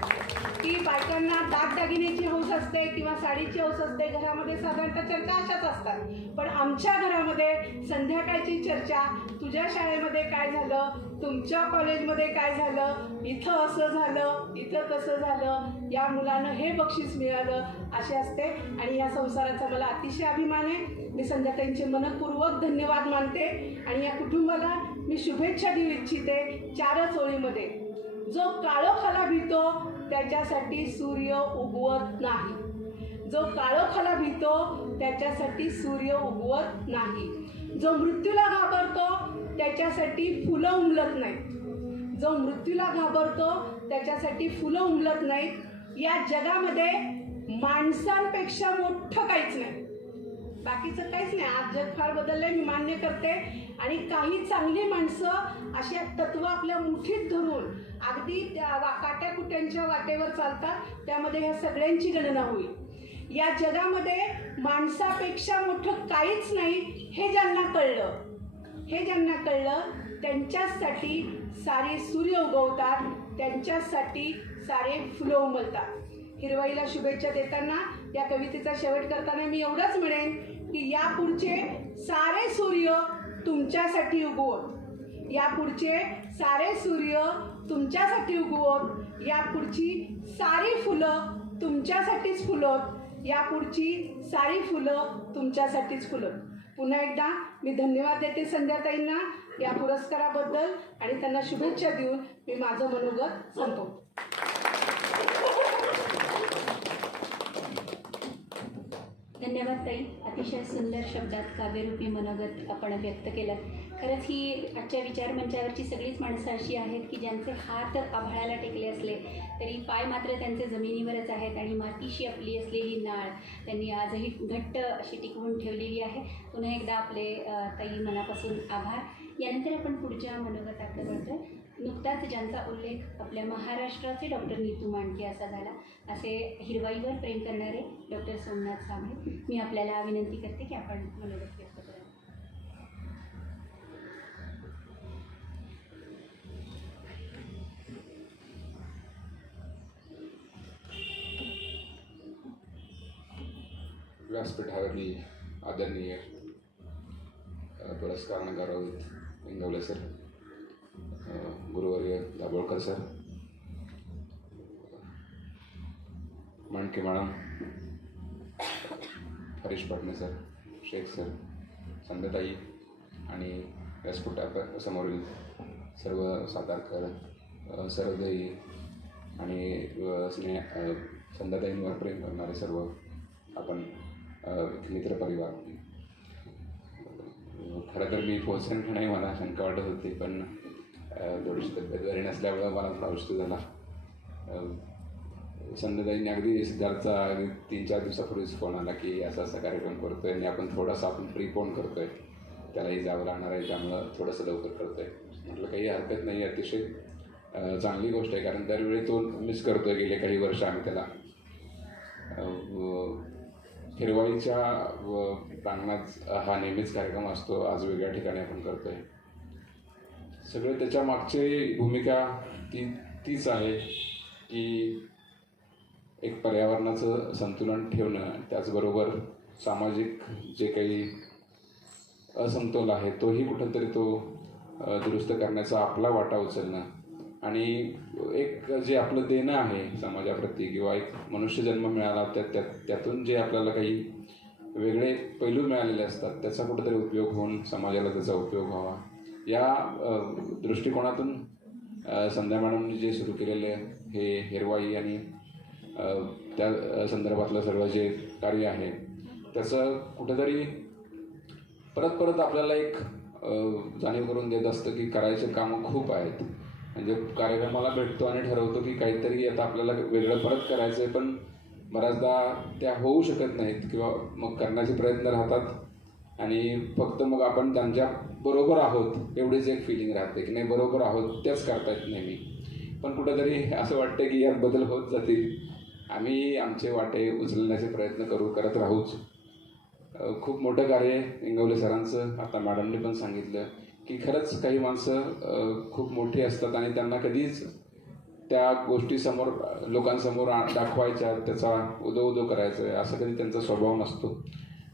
की बायकांना दागदागिन्याची हौस असते किंवा साडीची हौस असते. घरामध्ये साधारणतः चर्चा अशाच असतात. पण आमच्या घरामध्ये संध्याकाळची चर्चा, तुझ्या शाळेमध्ये काय झालं, तुमच्या कॉलेजमध्ये काय झालं, इथं असं झालं, इथं तसं झालं, या मुलानं हे बक्षीस मिळालं, असे असते. आणि या संसाराचा मला अतिशय अभिमान आहे. मी संध्याताईंचे मनपूर्वक धन्यवाद मानते आणि या कुटुंबाला मी शुभेच्छा देऊ इच्छिते 4च ओळीमध्ये. जो काळोखाला भीतो त्याच्यासाठी सूर्य उगवत नाही. जो काळोखाला भीतो त्याच्यासाठी सूर्य उगवत नाही. जो मृत्यूला घाबरतो त्याच्यासाठी फुलं उमलत नाहीत. जो मृत्यूला घाबरतो त्याच्यासाठी फुलं उमलत नाहीत. या जगामध्ये माणसांपेक्षा मोठं काहीच नाही, बाकीचं काहीच नाही. आज जग फार बदललंय, मी मान्य करते. आणि काही चांगली माणसं अशा तत्व आपल्या मुठीत धरून अगदी त्या काट्याकुट्यांच्या वाटेवर चालतात. त्यामध्ये ह्या सगळ्यांची गणना होईल. या जगामध्ये माणसापेक्षा मोठं काहीच नाही हे ज्यांना कळलं त्यांच्यासाठी सारे सूर्य उगवतात, त्यांच्यासाठी सारे फुलं उमलतात. हिरवाईला शुभेच्छा देताना या कवितेचा शेवट करताना मी एवढंच म्हणेन की यापुढचे सारे सूर्य तुमच्यासाठी उगवत, यापुढचे सारे सूर्य तुमच्यासाठी उगवत, यापुढची सारी फुलं तुमच्यासाठीच फुलत, यापुढची सारी फुलं तुमच्यासाठीच फुलत. पुन्हा एकदा मी धन्यवाद देते संध्याताईंना या पुरस्काराबद्दल आणि त्यांना शुभेच्छा देऊन मी माझं मनोगत संपवतो. धन्यवाद ताई. अतिशय सुंदर शब्दात काव्यरूपी मनोगत आपण व्यक्त केलं. खरंच ही आजच्या विचारमंचावरची सगळीच माणसं अशी आहेत की ज्यांचे हात आभाळाला टेकले असले तरी पाय मात्र त्यांचे जमिनीवरच आहेत आणि मातीशी आपली असलेली नाळ त्यांनी आजही घट्ट अशी टिकवून ठेवलेली आहे. पुन्हा एकदा आपले ताई मनापासून आभार. यानंतर आपण पुढच्या मनोगताकडे वळतोय. नुकताच ज्यांचा उल्लेख आपल्या महाराष्ट्राचे डॉक्टर नीतू मांडके असा झाला, असे हिरवाईवर प्रेम करणारे डॉक्टर सोमनाथ साबळे, मी आपल्याला विनंती करते की आपण मनोगत व्यक्त करा. व्यासपीठावरली आदरणीय पुरस्कारानं गौरवित इंगवले सर, गुरुवर्य Dabholkar sir, Mandke madam, Harish Patne sir, Shaikh sir, संध्याताई आणि व्यासपीठासमोरील सर्व सातारकर, सरदेई आणि संध्याताईंवर प्रेम करणारे सर्व आपण मित्रपरिवार. खरं तर मी पोहोचेन की नाही मला शंका वाटत होती, पण थोडीशी तब्येत बरी नसल्यामुळं मला थोडा उशीर झाला. संध्याताईंनी अगदी सिद्धार्थचा अगदी 3-4 दिवसापूर्वीच फोन आला की असा असा कार्यक्रम करतोय आणि आपण थोडासा प्रीपोन करतोय, त्यालाही जावं लागणार आहे, त्यामुळं थोडंसं लवकर करतोय. म्हटलं काही हरकत नाही, अतिशय चांगली गोष्ट आहे, कारण दरवेळी तो मिस करतोय. गेले काही वर्ष आम्ही त्याला हिरवाईच्या प्रांगणात हा नेहमीच कार्यक्रम असतो, आज वेगळ्या ठिकाणी आपण करतोय. सगळं त्याच्या मागची भूमिका तीच आहे की एक पर्यावरणाचं संतुलन ठेवणं, त्याचबरोबर सामाजिक जे काही असमतोल आहे तोही कुठंतरी तो दुरुस्त करण्याचा आपला वाटा उचलणं आणि एक जे आपलं देणं आहे समाजाप्रती किंवा एक मनुष्यजन्म मिळाला त्यातून जे आपल्याला काही वेगळे पैलू मिळालेले असतात त्याचा कुठेतरी उपयोग होऊन समाजाला त्याचा उपयोग व्हावा या दृष्टिकोनातून संध्या मॅडमनी जे सुरू केलेले हे हिरवाई आणि त्या संदर्भातलं सगळं जे कार्य आहे त्याचं कुठेतरी परत परत आपल्याला एक जाणीव करून देत असतं की करायचे कामं खूप आहेत. म्हणजे कार्यक्रमाला भेटतो आणि ठरवतो की काहीतरी आता आपल्याला वेगळं परत करायचं आहे, पण बऱ्याचदा त्या होऊ शकत नाहीत किंवा मग करण्याचे प्रयत्न राहतात आणि फक्त मग आपण त्यांच्या बरोबर आहोत एवढीच एक फिलिंग राहते की नाही बरोबर आहोत तेच करतायत नेहमी. पण कुठंतरी असं वाटतं की यात बदल होत जातील. आम्ही आमचे वाटे उचलण्याचे प्रयत्न करत राहूच. खूप मोठं कार्य आहे इंगवले सरांचं. आता मॅडमने पण सांगितलं की खरंच काही माणसं खूप मोठी असतात आणि त्यांना कधीच त्या गोष्टी समोर लोकांसमोर दाखवायच्या, त्याचा उदो करायचं आहे असं कधी त्यांचा स्वभाव नसतो.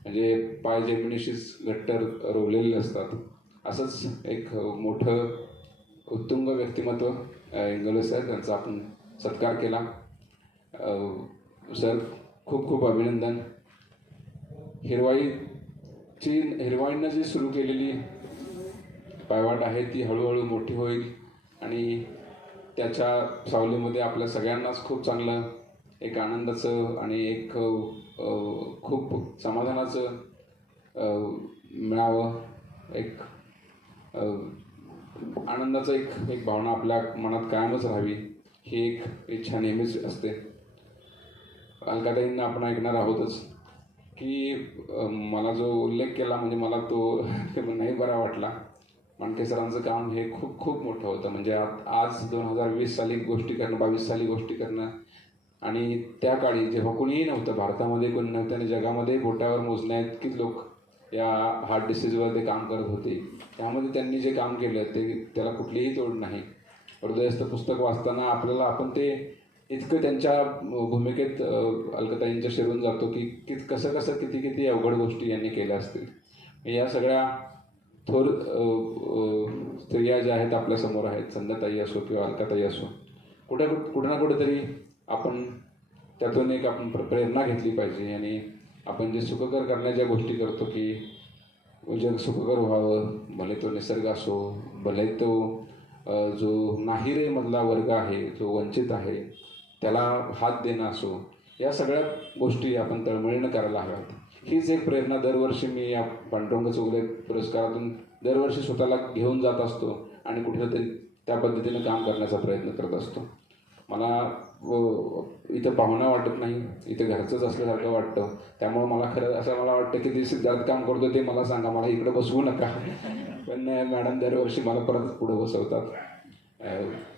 म्हणजे पाय जमिनीशीच घट्ट रोवलेले असतात. असंच एक मोठं उत्तुंग व्यक्तिमत्व इंगवले सर, त्यांचा आपण सत्कार केला. सर खूप खूप अभिनंदन. हिरवाईनं जी सुरू केलेली पायवाट आहे ती हळूहळू मोठी होईल आणि त्याच्या सावलीमध्ये आपल्या सगळ्यांनाच खूप चांगलं एक आनंदाचं आणि एक खूप समाधानाचं मिळावं. एक आनंदाचं एक भावना आपल्या मनात कायमच राहावी ही एक इच्छा नेहमीच असते. अलकाताईंना आपण ऐकणार आहोतच की मला जो उल्लेख केला म्हणजे मला तो नाही बरा वाटला. मांडके सरांचं काम हे खूप खूप मोठं होतं. म्हणजे आज 2020 साली गोष्टी करणं, 22 साली गोष्टी करणं आणि त्या काळी जेव्हा कोणीही नव्हतं, भारतामध्ये कोणी नव्हतं आणि जगामध्ये बोटावर मोजण्या इतकीच लोक या हार्ट डिसीजवर ते काम करत होते. त्यामध्ये त्यांनी जे काम केलं त्याला कुठलीही तोड नाही. हृदयस्थ पुस्तक वाचताना आपण ते इतकं त्यांच्या भूमिकेत अलकाताईंच्या शिरून जातो की कसं किती अवघड गोष्टी यांनी केल्या असतील. या सगळ्या थोर स्त्रिया ज्या आहेत आपल्यासमोर आहेत, संध्याताई असो किंवा अलकाताई असो, कुठं ना कुठेतरी आपण त्यातून एक आपण प्रेरणा घेतली पाहिजे. आणि आपण जे सुखकर करण्याच्या गोष्टी करतो की जग सुखकर व्हावं, भले तो निसर्ग असो, भले तो जो नाहिरे मधला वर्ग आहे, जो वंचित आहे त्याला हात देणं असो, या सगळ्या गोष्टी आपण तळमळीनं करायला हव्यात. हीच एक प्रेरणा दरवर्षी मी या पांडुरंग चौगुले पुरस्कारातून दरवर्षी स्वतःला घेऊन जात असतो आणि कुठेतरी त्या पद्धतीनं काम करण्याचा प्रयत्न करत असतो. मला इथं पाहुणा वाटत नाही, इथं घरचंच असल्यासारखं वाटतं. त्यामुळं मला खरं असं मला वाटतं की ते सिद्धार्थ काम करतो ते मला सांगा, मला इकडं बसवू नका. पण मॅडम दरवर्षी मला परत पुढं बसवतात.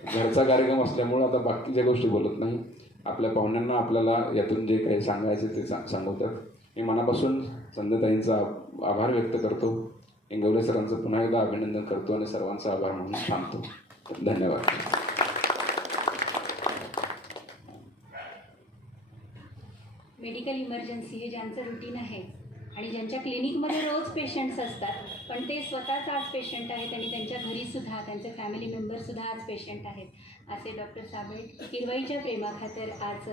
घरचा कार्यक्रम असल्यामुळं आता बाकीच्या गोष्टी बोलत नाही. आपल्या पाहुण्यांना आपल्याला यातून जे काही सांगायचं ते सांगवतात. मी मनापासून संध्याताईंचा आभार व्यक्त करतो. इंगवले सरांचं पुन्हा एकदा अभिनंदन करतो आणि सर्वांचा आभार म्हणून थांबतो. धन्यवाद. मेडिकल इमर्जन्सी हे ज्यांचं रुटीन आहे आणि ज्यांच्या क्लिनिकमध्ये रोज पेशंट्स असतात, पण ते स्वतःच आज पेशंट आहेत आणि त्यांच्या घरीसुद्धा त्यांचे फॅमिली मेंबरसुद्धा आज पेशंट आहेत, असे डॉक्टर साबळे हिरवाईच्या प्रेमाखातर आज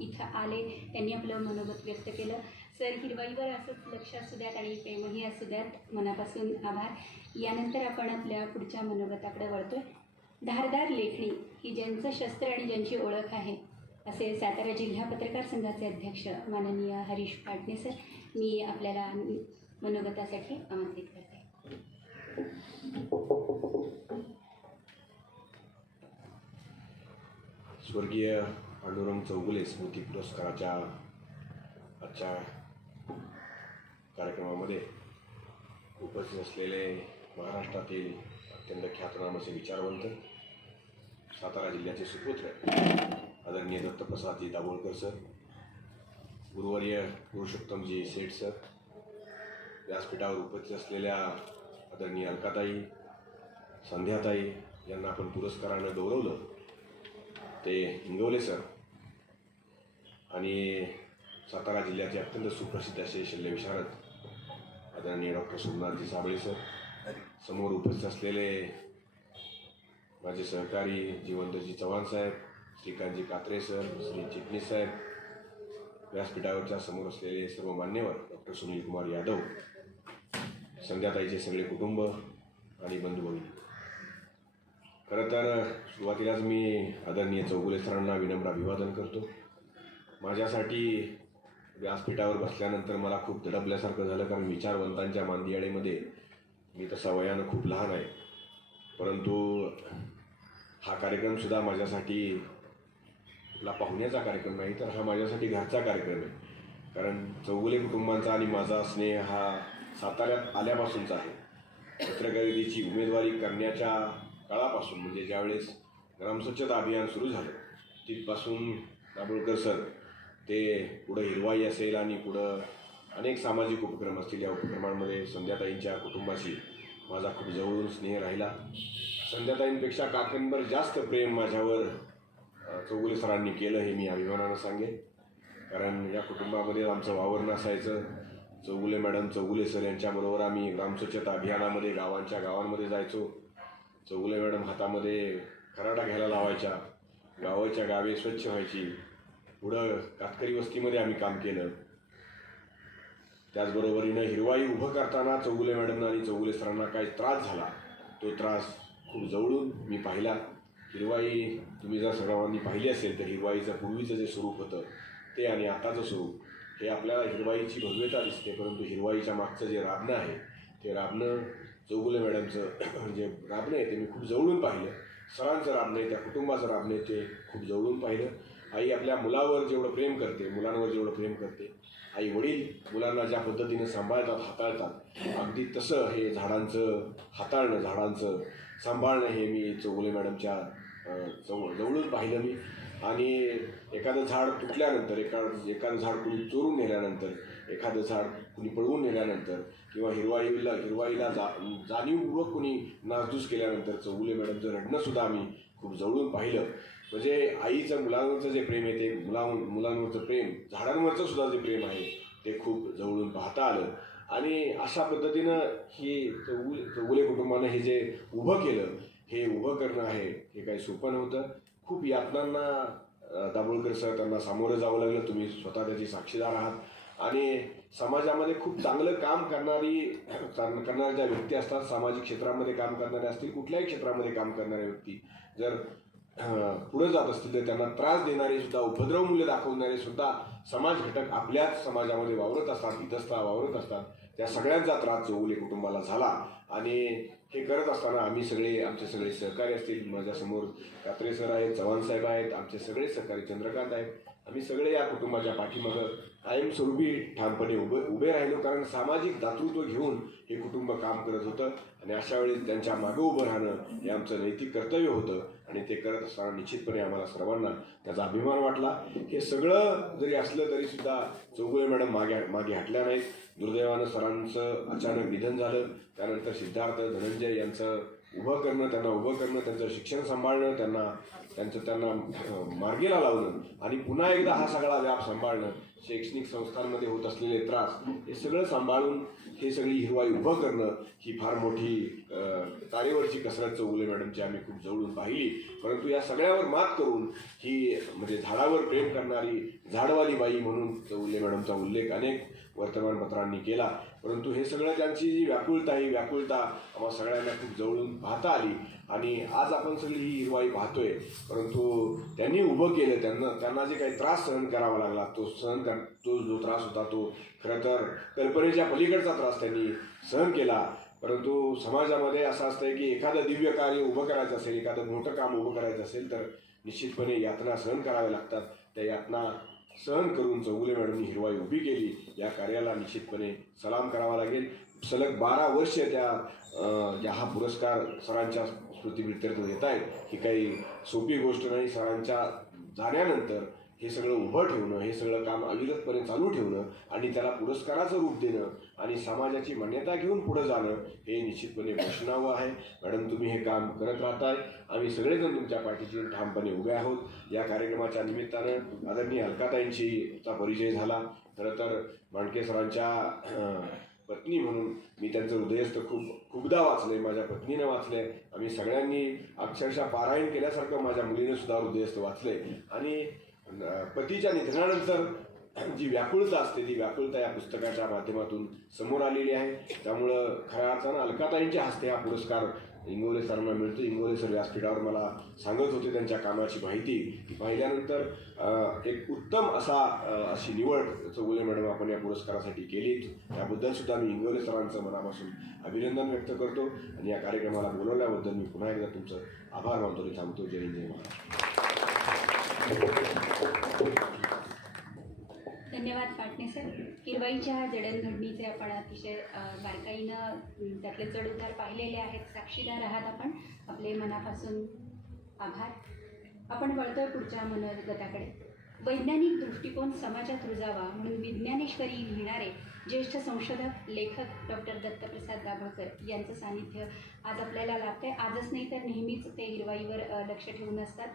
इथं आले. त्यांनी आपलं मनोगत व्यक्त केलं. सर, हिरवाईवर असंच लक्ष असू द्यात आणि प्रेमही असू द्यात. मनापासून आभार. यानंतर आपण आपल्या पुढच्या मनोगताकडे वळतोय. धारदार लेखणी ही ज्यांचं शस्त्र आणि ज्यांची ओळख आहे असे सातारा जिल्हा पत्रकार संघाचे अध्यक्ष माननीय हरीश पाटणे सर, मी आपल्याला मनोगतासाठी आमंत्रित करते. स्वर्गीय पांडुरंग चौगुले स्मृती पुरस्काराच्या आजच्या कार्यक्रमामध्ये उपस्थित असलेले महाराष्ट्रातील अत्यंत ख्यातनाम असे विचारवंत, सातारा जिल्ह्याचे सुपुत्र आदरणीय दत्तप्रसादजी दाभोळकर सर, गुरुवर्य पुरुषोत्तमजी सेठ सर, व्यासपीठावर उपस्थित असलेल्या आदरणीय अलकाताई, संध्याताई यांना आपण पुरस्कारानं गौरवलं, ते इंगवले सर आणि सातारा जिल्ह्याचे अत्यंत सुप्रसिद्ध असे शल्यविशारद आदरणीय डॉक्टर सोमनाथजी साबळे सर, समोर उपस्थित असलेले माझे सहकारी जीवंतजी चव्हाण साहेब, श्रीकांतजी कात्रे सर, श्री चिटणीस साहेब, व्यासपीठावरच्या समोर असलेले सर्व मान्यवर, डॉक्टर सुनील कुमार यादव, संध्याताईचे सगळे कुटुंब आणि बंधू भगिनी, खरं तर सुरुवातीलाच मी आदरणीय चौगुले सरांना विनम्र अभिवादन करतो. माझ्यासाठी व्यासपीठावर बसल्यानंतर मला खूप दडपल्यासारखं झालं, कारण विचारवंतांच्या मांदियाळीमध्ये मी तसा वयानं खूप लहान आहे. परंतु हा कार्यक्रमसुद्धा माझ्यासाठी आपला पाहुण्याचा कार्यक्रम नाही, तर हा माझ्यासाठी घरचा कार्यक्रम आहे. कारण चौगुले कुटुंबांचा आणि माझा स्नेह हा साताऱ्यात आल्यापासूनचा आहे. पत्रकारितेची उमेदवारी करण्याच्या काळापासून, म्हणजे ज्यावेळेस ग्रामस्वच्छता अभियान सुरू झालं तिथपासून दाभोळकर सर ते पुढं हिरवाई असेल आणि पुढं अनेक सामाजिक उपक्रम असतील, या उपक्रमांमध्ये संध्याताईंच्या कुटुंबाशी माझा खूप जवळून स्नेह राहिला. संध्याताईंपेक्षा काकणभर जास्त प्रेम माझ्यावर चौगुले सरांनी केलं हे मी अभिमानानं सांगेन. कारण या कुटुंबामध्ये आमचं वावर नसायचं. चौगुले मॅडम, चौगुले सर यांच्याबरोबर आम्ही ग्रामस्वच्छता अभियानामध्ये गावांमध्ये जायचो. चौगुले मॅडम हातामध्ये खराडा घ्यायला लावायच्या, गावाच्या गावे स्वच्छ व्हायची. पुढं कातकरी वस्तीमध्ये आम्ही काम केलं. त्याचबरोबरीनं हिरवाई उभं करताना चौगुले मॅडमना आणि चौगुले सरांना काही त्रास झाला, तो त्रास खूप जवळून मी पाहिला. हिरवाई तुम्ही जर सर्वांनी पाहिली असेल तर हिरवाईचं पूर्वीचं जे स्वरूप होतं ते आणि आताचं स्वरूप हे आपल्याला हिरवाईची भव्यता दिसते, परंतु हिरवाईच्या मागचं जे राबणं आहे ते राबणं चौगुले मॅडमचं जे राबणं आहे ते मी खूप जवळून पाहिलं. सरांचं राबणं आहे, त्या कुटुंबाचं राबणं आहे ते खूप जवळून पाहिलं. आई आपल्या मुलावर जेवढं प्रेम करते, मुलांवर जेवढं प्रेम करते, आई वडील मुलांना ज्या पद्धतीनं सांभाळतात, हाताळतात, अगदी तसं हे झाडांचं हाताळणं, झाडांचं सांभाळणं हे मी चौगुले मॅडमच्या जवळून पाहिलं मी. आणि एखादं झाड तुटल्यानंतर, एखादं झाड कुणी चोरून नेल्यानंतर, एखादं झाड कुणी पळवून नेल्यानंतर किंवा हिरवाईला जाणीवपूर्वक कुणी नासधूस केल्यानंतर चौगुले मॅडमचं रडणंसुद्धा आम्ही खूप जवळून पाहिलं. म्हणजे आईचं मुलांवरचं जे प्रेम आहे ते मुलांवरचं प्रेम, झाडांवरचं सुद्धा जे प्रेम आहे ते खूप जवळून पाहता आलं. आणि अशा पद्धतीनं ही चौगुले कुटुंबानं हे जे उभं केलं, हे उभं करणं आहे हे काही सोपं नव्हतं. खूप यातनांना दाभोळकर सर त्यांना सामोरं जावं लागलं. तुम्ही स्वतः त्याची साक्षीदार आहात. आणि समाजामध्ये खूप चांगलं काम करणाऱ्या ज्या व्यक्ती असतात, सामाजिक क्षेत्रामध्ये काम करणारे असतील, कुठल्याही क्षेत्रामध्ये काम करणाऱ्या व्यक्ती जर पुढे जात असतील तर त्यांना त्रास देणारे सुद्धा, उपद्रव मूल्य दाखवणारे सुद्धा समाज घटक आपल्याच समाजामध्ये वावरत असतात, इतस्ता वावरत असतात. त्या सगळ्यांचा त्रास चौगुले कुटुंबाला झाला. आणि हे करत असताना आम्ही सगळे, आमचे सगळे सहकारी असतील, माझ्यासमोर कात्रे सर आहेत, चव्हाण साहेब आहेत, आमचे सगळे सहकारी चंद्रकांत आहेत, आम्ही सगळे या कुटुंबाच्या पाठीमागं कायमस्वरूपी ठामपणे उभे राहिलो. कारण सामाजिक दातृत्व घेऊन हे कुटुंब काम करत होतं आणि अशा वेळी त्यांच्या मागं उभं राहणं हे आमचं नैतिक कर्तव्य होतं. आणि ते करत असताना निश्चितपणे आम्हाला सर्वांना त्याचा अभिमान वाटला. हे सगळं जरी असलं तरीसुद्धा चौगुले मॅडम मागे हटल्या नाहीत. दुर्दैवानं सरांचं अचानक निधन झालं. त्यानंतर सिद्धार्थ धनंजय यांचं त्यांना उभं करणं, त्यांचं शिक्षण सांभाळणं, त्यांना मार्गीला लावणं आणि पुन्हा एकदा हा सगळा व्याप सांभाळणं, शैक्षणिक संस्थांमध्ये होत असलेले त्रास, हे सगळं सांभाळून हे सगळी हिरवाई उभं करणं ही फार मोठी तारेवरची कसरत चौगुले मॅडमची आम्ही खूप जवळून पाहिली. परंतु या सगळ्यावर मात करून ही म्हणजे झाडावर प्रेम करणारी झाडवाली बाई म्हणून चौगुले मॅडमचा उल्लेख अनेक वर्तमानपत्रांनी केला. परंतु हे सगळं त्यांची जी व्याकुळता, ही व्याकुळता आम्हा सगळ्यांना खूप जवळून पाहता आली. आणि आज आपण सगळी ही हिरवाई पाहतोय. परंतु त्यांनी उभं केलं, त्यांना जे काही त्रास सहन करावा लागला, तो जो त्रास होता तो खरं तर कल्पनेच्या पलीकडचा त्रास त्यांनी सहन केला. परंतु समाजामध्ये असं असतंय की एखादं दिव्य कार्य उभं करायचं असेल, एखादं मोठं काम उभं करायचं असेल तर निश्चितपणे यातना सहन कराव्या लागतात. त्या यातना सहन करून चौगुले मॅडमनी हिरवाई उभी केली. या कार्याला निश्चितपणे सलाम करावा लागेल. सलग 12 वर्ष त्या हा पुरस्कार सरांच्या स्मृतिप्रित्यर्थ देत आहेत. ही काही सोपी गोष्ट नाही. सरांच्या जाण्यानंतर हे सगळं उभं ठेवणं, हे सगळं काम अविरतपणे चालू ठेवणं आणि त्याला पुरस्काराचं रूप देणं आणि समाजाची मान्यता घेऊन पुढं जाणं हे निश्चितपणे घोषणावं आहे. मॅडम, तुम्ही हे काम करत राहताय. आम्ही सगळेजण तुमच्या पाठीशी ठामपणे उभे आहोत. या कार्यक्रमाच्या निमित्तानं आदरणीय अलकाताईंचा परिचय झाला. खरं तर मांडके सरांच्या पत्नी म्हणून मी त्यांचं हृदयस्थ खूपदा वाचले, माझ्या पत्नीनं वाचले, आम्ही सगळ्यांनी अक्षरशः पारायण केल्यासारखं माझ्या मुलीनं सुद्धा हृदयस्थ वाचले. आणि पतीच्या निधनानंतर जी व्याकुळता असते ती व्याकुळता या पुस्तकाच्या माध्यमातून समोर आलेली आहे. त्यामुळं खऱ्या अर्थानं अलकाताईंच्या हस्ते हा पुरस्कार इंगोले सरांना मिळतो. इंगोले सर व्यासपीठावर मला सांगत होते त्यांच्या कामाची माहिती पाहिल्यानंतर एक उत्तम अशी निवड चौगुले मॅडम आपण या पुरस्कारासाठी केली. त्याबद्दल सुद्धा मी इंगोले सरांचं मनापासून अभिनंदन व्यक्त करतो आणि या कार्यक्रमाला बोलवल्याबद्दल मी पुन्हा एकदा तुमचं आभार मानतो आणि थांबतो. जय हिंद, जय महाराष्ट्र. धन्यवाद पाटणे सर. हिरवाईच्या जडणघडणीचे आपण अतिशय बारकाईनं त्यातले चढउतार पाहिलेले आहेत. साक्षीदार आहात आपण. आपले मनापासून आभार. आपण वळतोय पुढच्या मनोगताकडे. वैज्ञानिक दृष्टिकोन समाजात रुजावा म्हणून विज्ञानेश्वरी लिहिणारे ज्येष्ठ संशोधक लेखक डॉक्टर दत्तप्रसाद दाभोळकर यांचं सानिध्य आज आपल्याला लाभतंय. आजच नाही तर नेहमीच ते हिरवाईवर लक्ष ठेवून असतात.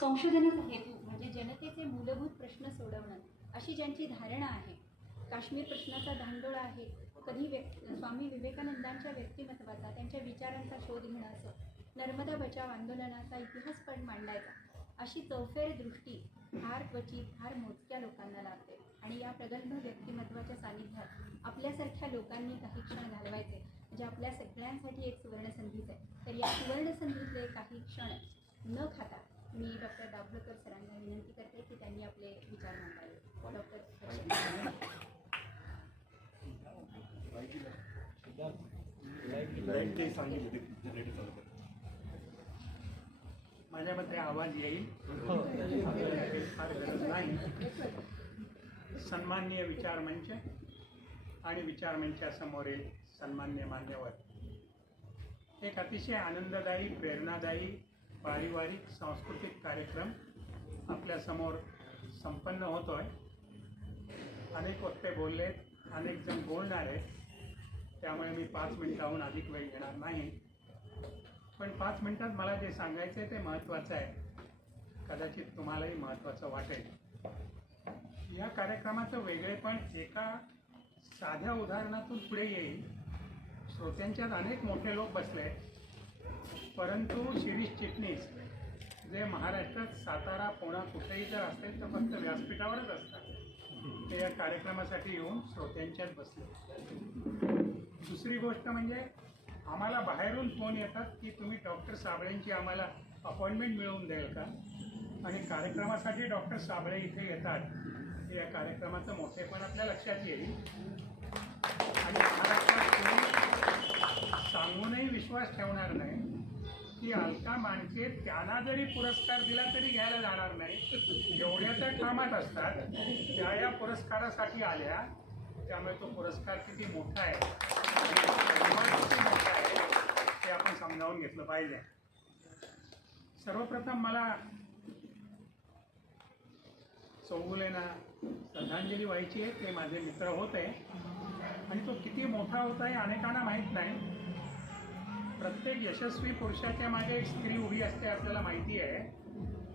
संशोधनाचा हेतू म्हणजे जनतेचे मूलभूत प्रश्न सोडवणं अशी ज्यांची धारणा आहे. काश्मीर प्रश्नाचा धांडोळा आहे. कधी स्वामी विवेकानंदांच्या व्यक्तिमत्वाचा, त्यांच्या विचारांचा शोध घेणं असो, नर्मदा बचाव आंदोलनाचा इतिहास पण मांडायचा, अशी चौफेर दृष्टी फार क्वचित, फार मोजक्या लोकांना लाभते. आणि या प्रगल्भ व्यक्तिमत्वाच्या सानिध्यात आपल्यासारख्या लोकांनी काही क्षण घालवायचे म्हणजे आपल्या सगळ्यांसाठी एक सुवर्णसंधीच आहे. तर या सुवर्णसंधीतले काही क्षण न खाता मी डॉक्टर दाभोळकर सरांना विनंती करते की त्यांनी आपले विचार मांडावे. डॉक्टर माझ्या मते आवाज येईल फार गरज नाही. सन्माननीय विचारमंच आणि विचारमंचासमोरील सन्मान्य मान्यवर, एक अतिशय आनंददायी, प्रेरणादायी, पारिवारिक सांस्कृतिक कार्यक्रम आपल्यासमोर संपन्न होतो आहे. अनेक वक्ते बोललेत, अनेक जण बोलणार आहेत, त्यामुळे मी 5 मिनिटाहून अधिक वेळ घेणार नाही. पण 5 मिनिटात मला जे सांगायचं आहे ते महत्त्वाचं आहे. कदाचित तुम्हालाही महत्त्वाचं वाटेल. या कार्यक्रमाचं वेगळेपण एका साध्या उदाहरणातून पुढे येईल. श्रोत्यांच्यात अनेक मोठे लोक बसले, परंतु शिरीष चिटणीस जे महाराष्ट्रात सातारा, पुणा कुठेही जर असेल तर फक्त व्यासपीठावरच असतात, ते या कार्यक्रमासाठी येऊन श्रोत्यांच्यात बसले. दुसरी गोष्ट म्हणजे आम्हाला बाहेरून फोन येतात की तुम्ही डॉक्टर साबळेंची आम्हाला अपॉइंटमेंट मिळवून द्याल का, आणि कार्यक्रमासाठी डॉक्टर साबळे इथे येतात. हे या कार्यक्रमाचं मोठेपण आपल्या लक्षात येईल. आणि महाराष्ट्रात कोणी सांगूनही विश्वास ठेवणार नाही की अलका मानके त्यांना जरी पुरस्कार दिला तरी घ्यायला जाणार नाही. एवढ्या त्या कामात असतात, त्या या पुरस्कारासाठी आल्या. त्यामुळे तो पुरस्कार किती मोठा आहे, किती मोठा आहे हे आपण समजावून घेतलं पाहिजे. सर्वप्रथम मला चौगुलेंना श्रद्धांजली व्हायची आहे. ते माझे मित्र होते आणि तो किती मोठा होता हे अनेकांना माहीत नाही. प्रत्येक यशस्वी पुरुषाच्या मागे एक स्त्री उभी असते आपल्याला माहिती आहे,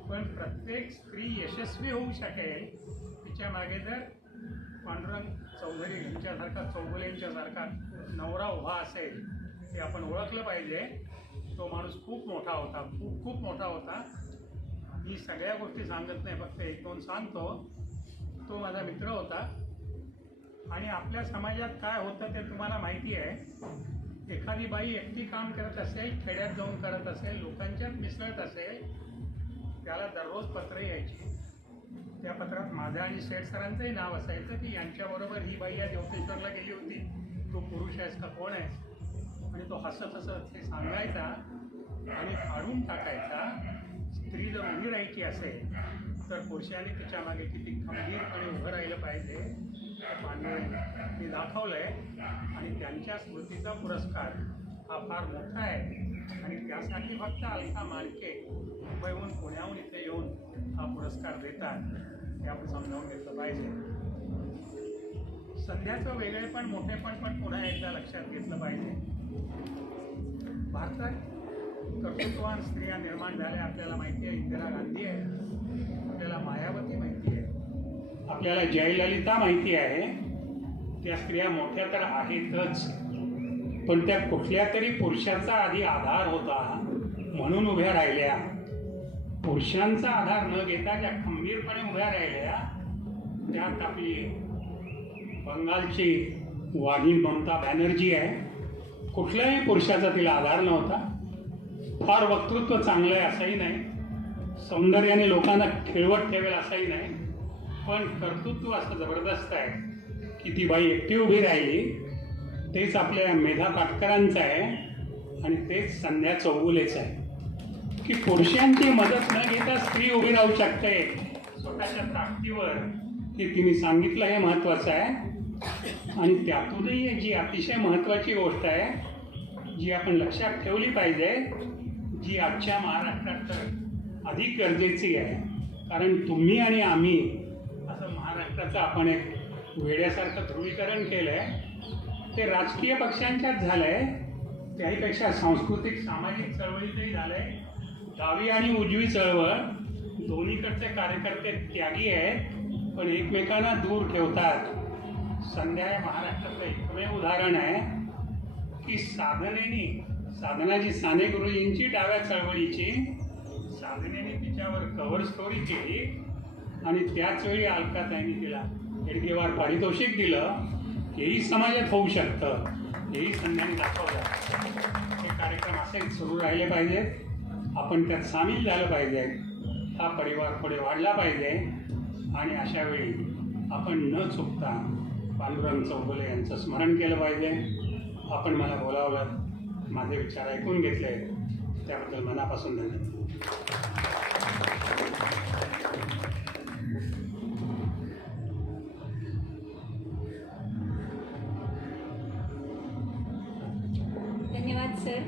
पण प्रत्येक स्त्री यशस्वी होऊ शकेल तिच्या मागे जर पांडुरंग चौधरी यांच्यासारखा, चौगुलेंच्यासारखा नवरा उभा असेल हे आपण ओळखलं पाहिजे. तो माणूस खूप मोठा होता, खूप खूप मोठा होता. मी सगळ्या गोष्टी सांगत नाही, फक्त 1-2 सांगतो. तो माझा मित्र होता. आणि आपल्या समाजात काय होतं ते तुम्हाला माहिती आहे. एखादी बाई एकटी काम करत असेल, खेड्यात जाऊन करत असेल, लोकांच्यात मिसळत असेल, त्याला दररोज पत्र यायची. त्या पत्रात माझं आणि शेठ सरांचंही नाव असायचं की यांच्याबरोबर ही बाई या देवतेश्वरला गेली होती, तू पुरुष आहेस का कोण आहेस. आणि तो हसत हसत हे सांगायचा आणि फाडून टाकायचा. स्त्री जर उभी राहायची असेल तर पुरुषांनी तिच्या मागे किती खंबीरपणे उभं राहिलं पाहिजे पांडुरंग दाखवलं आहे. आणि त्यांच्या स्मृतीचा पुरस्कार हा फार मोठा आहे आणि त्यासाठी फक्त अलका मानके मुंबईहून, पुण्याहून इथे येऊन हा पुरस्कार देतात हे आपण समजावून घेतलं पाहिजे. संध्याचं वेगळेपण, मोठेपण पण पुन्हा एकदा लक्षात घेतलं पाहिजे. भारतात कर्तृत्ववान स्त्रिया निर्माण झाल्या आपल्याला माहिती आहे. इंदिरा गांधी आहे, आपल्याला मायावती माहिती आहे, आपल्याला जयललिता माहिती आहे. त्या स्त्रिया मोठ्या तर आहेतच, पण त्या कुठल्या तरी पुरुषाचा आधी आधार होता म्हणून उभ्या राहिल्या. पुरुषांचा आधार न घेता ज्या खंबीरपणे उभ्या राहिल्या त्यात आपली बंगालची वाघीण ममता बॅनर्जी आहे. कुठल्याही पुरुषाचा तिला आधार नव्हता, फार वक्तृत्व चांगलं आहे असंही नाही, सौंदर्याने लोकांना खेळवत ठेवेल असंही नाही, पण कर्तृत्व असं जबरदस्त आहे की ती बाई एकटी उभी राहिली. तेच आपल्या मेधा पाटकरांचं आहे आणि तेच संध्या चौगुलेचं आहे की पुरुषांची मदत न घेता स्त्री उभी राहू शकते स्वतःच्या ताकदीवर. हे तिने सांगितलं हे महत्त्वाचं आहे. आणि त्यातूनही जी अतिशय महत्त्वाची गोष्ट आहे जी आपण लक्षात ठेवली पाहिजे, जी आजच्या महाराष्ट्रात तर अधिक गरजेची आहे, कारण तुम्ही आणि आम्ही असं महाराष्ट्राचं आपण एक वेड्यासारखं ध्रुवीकरण केलं आहे. ते राजकीय पक्षांच्याच झालं आहे, त्याहीपेक्षा सांस्कृतिक सामाजिक चळवळीतही झालं आहे. डावी आणि उजवी चळवळ दोन्हीकडचे कार्यकर्ते त्यागी आहेत पण एकमेकांना दूर ठेवतात. संध्या हे महाराष्ट्राचं एकमेव उदाहरण आहे की साधनाजी साने गुरुजींची डाव्या चळवळीची साधनेने तिच्यावर कव्हर स्टोरी केली आणि त्याचवेळी अलकाताईंनी तिला हेडगेवार पारितोषिक दिलं. हेही समाजात होऊ शकतं, हेही संध्याने दाखवलं. हे कार्यक्रम असेच सुरू राहिले पाहिजेत, आपण त्यात सामील झालं पाहिजे, हा परिवार पुढे वाढला पाहिजे. आणि अशा वेळी आपण न चुकता पांडुरंग चौगुले यांचं स्मरण केलं पाहिजे. आपण मला बोलावलं, माझे विचार ऐकून घेतले, त्याबद्दल मनापासून धन्यवाद. धन्यवाद सर.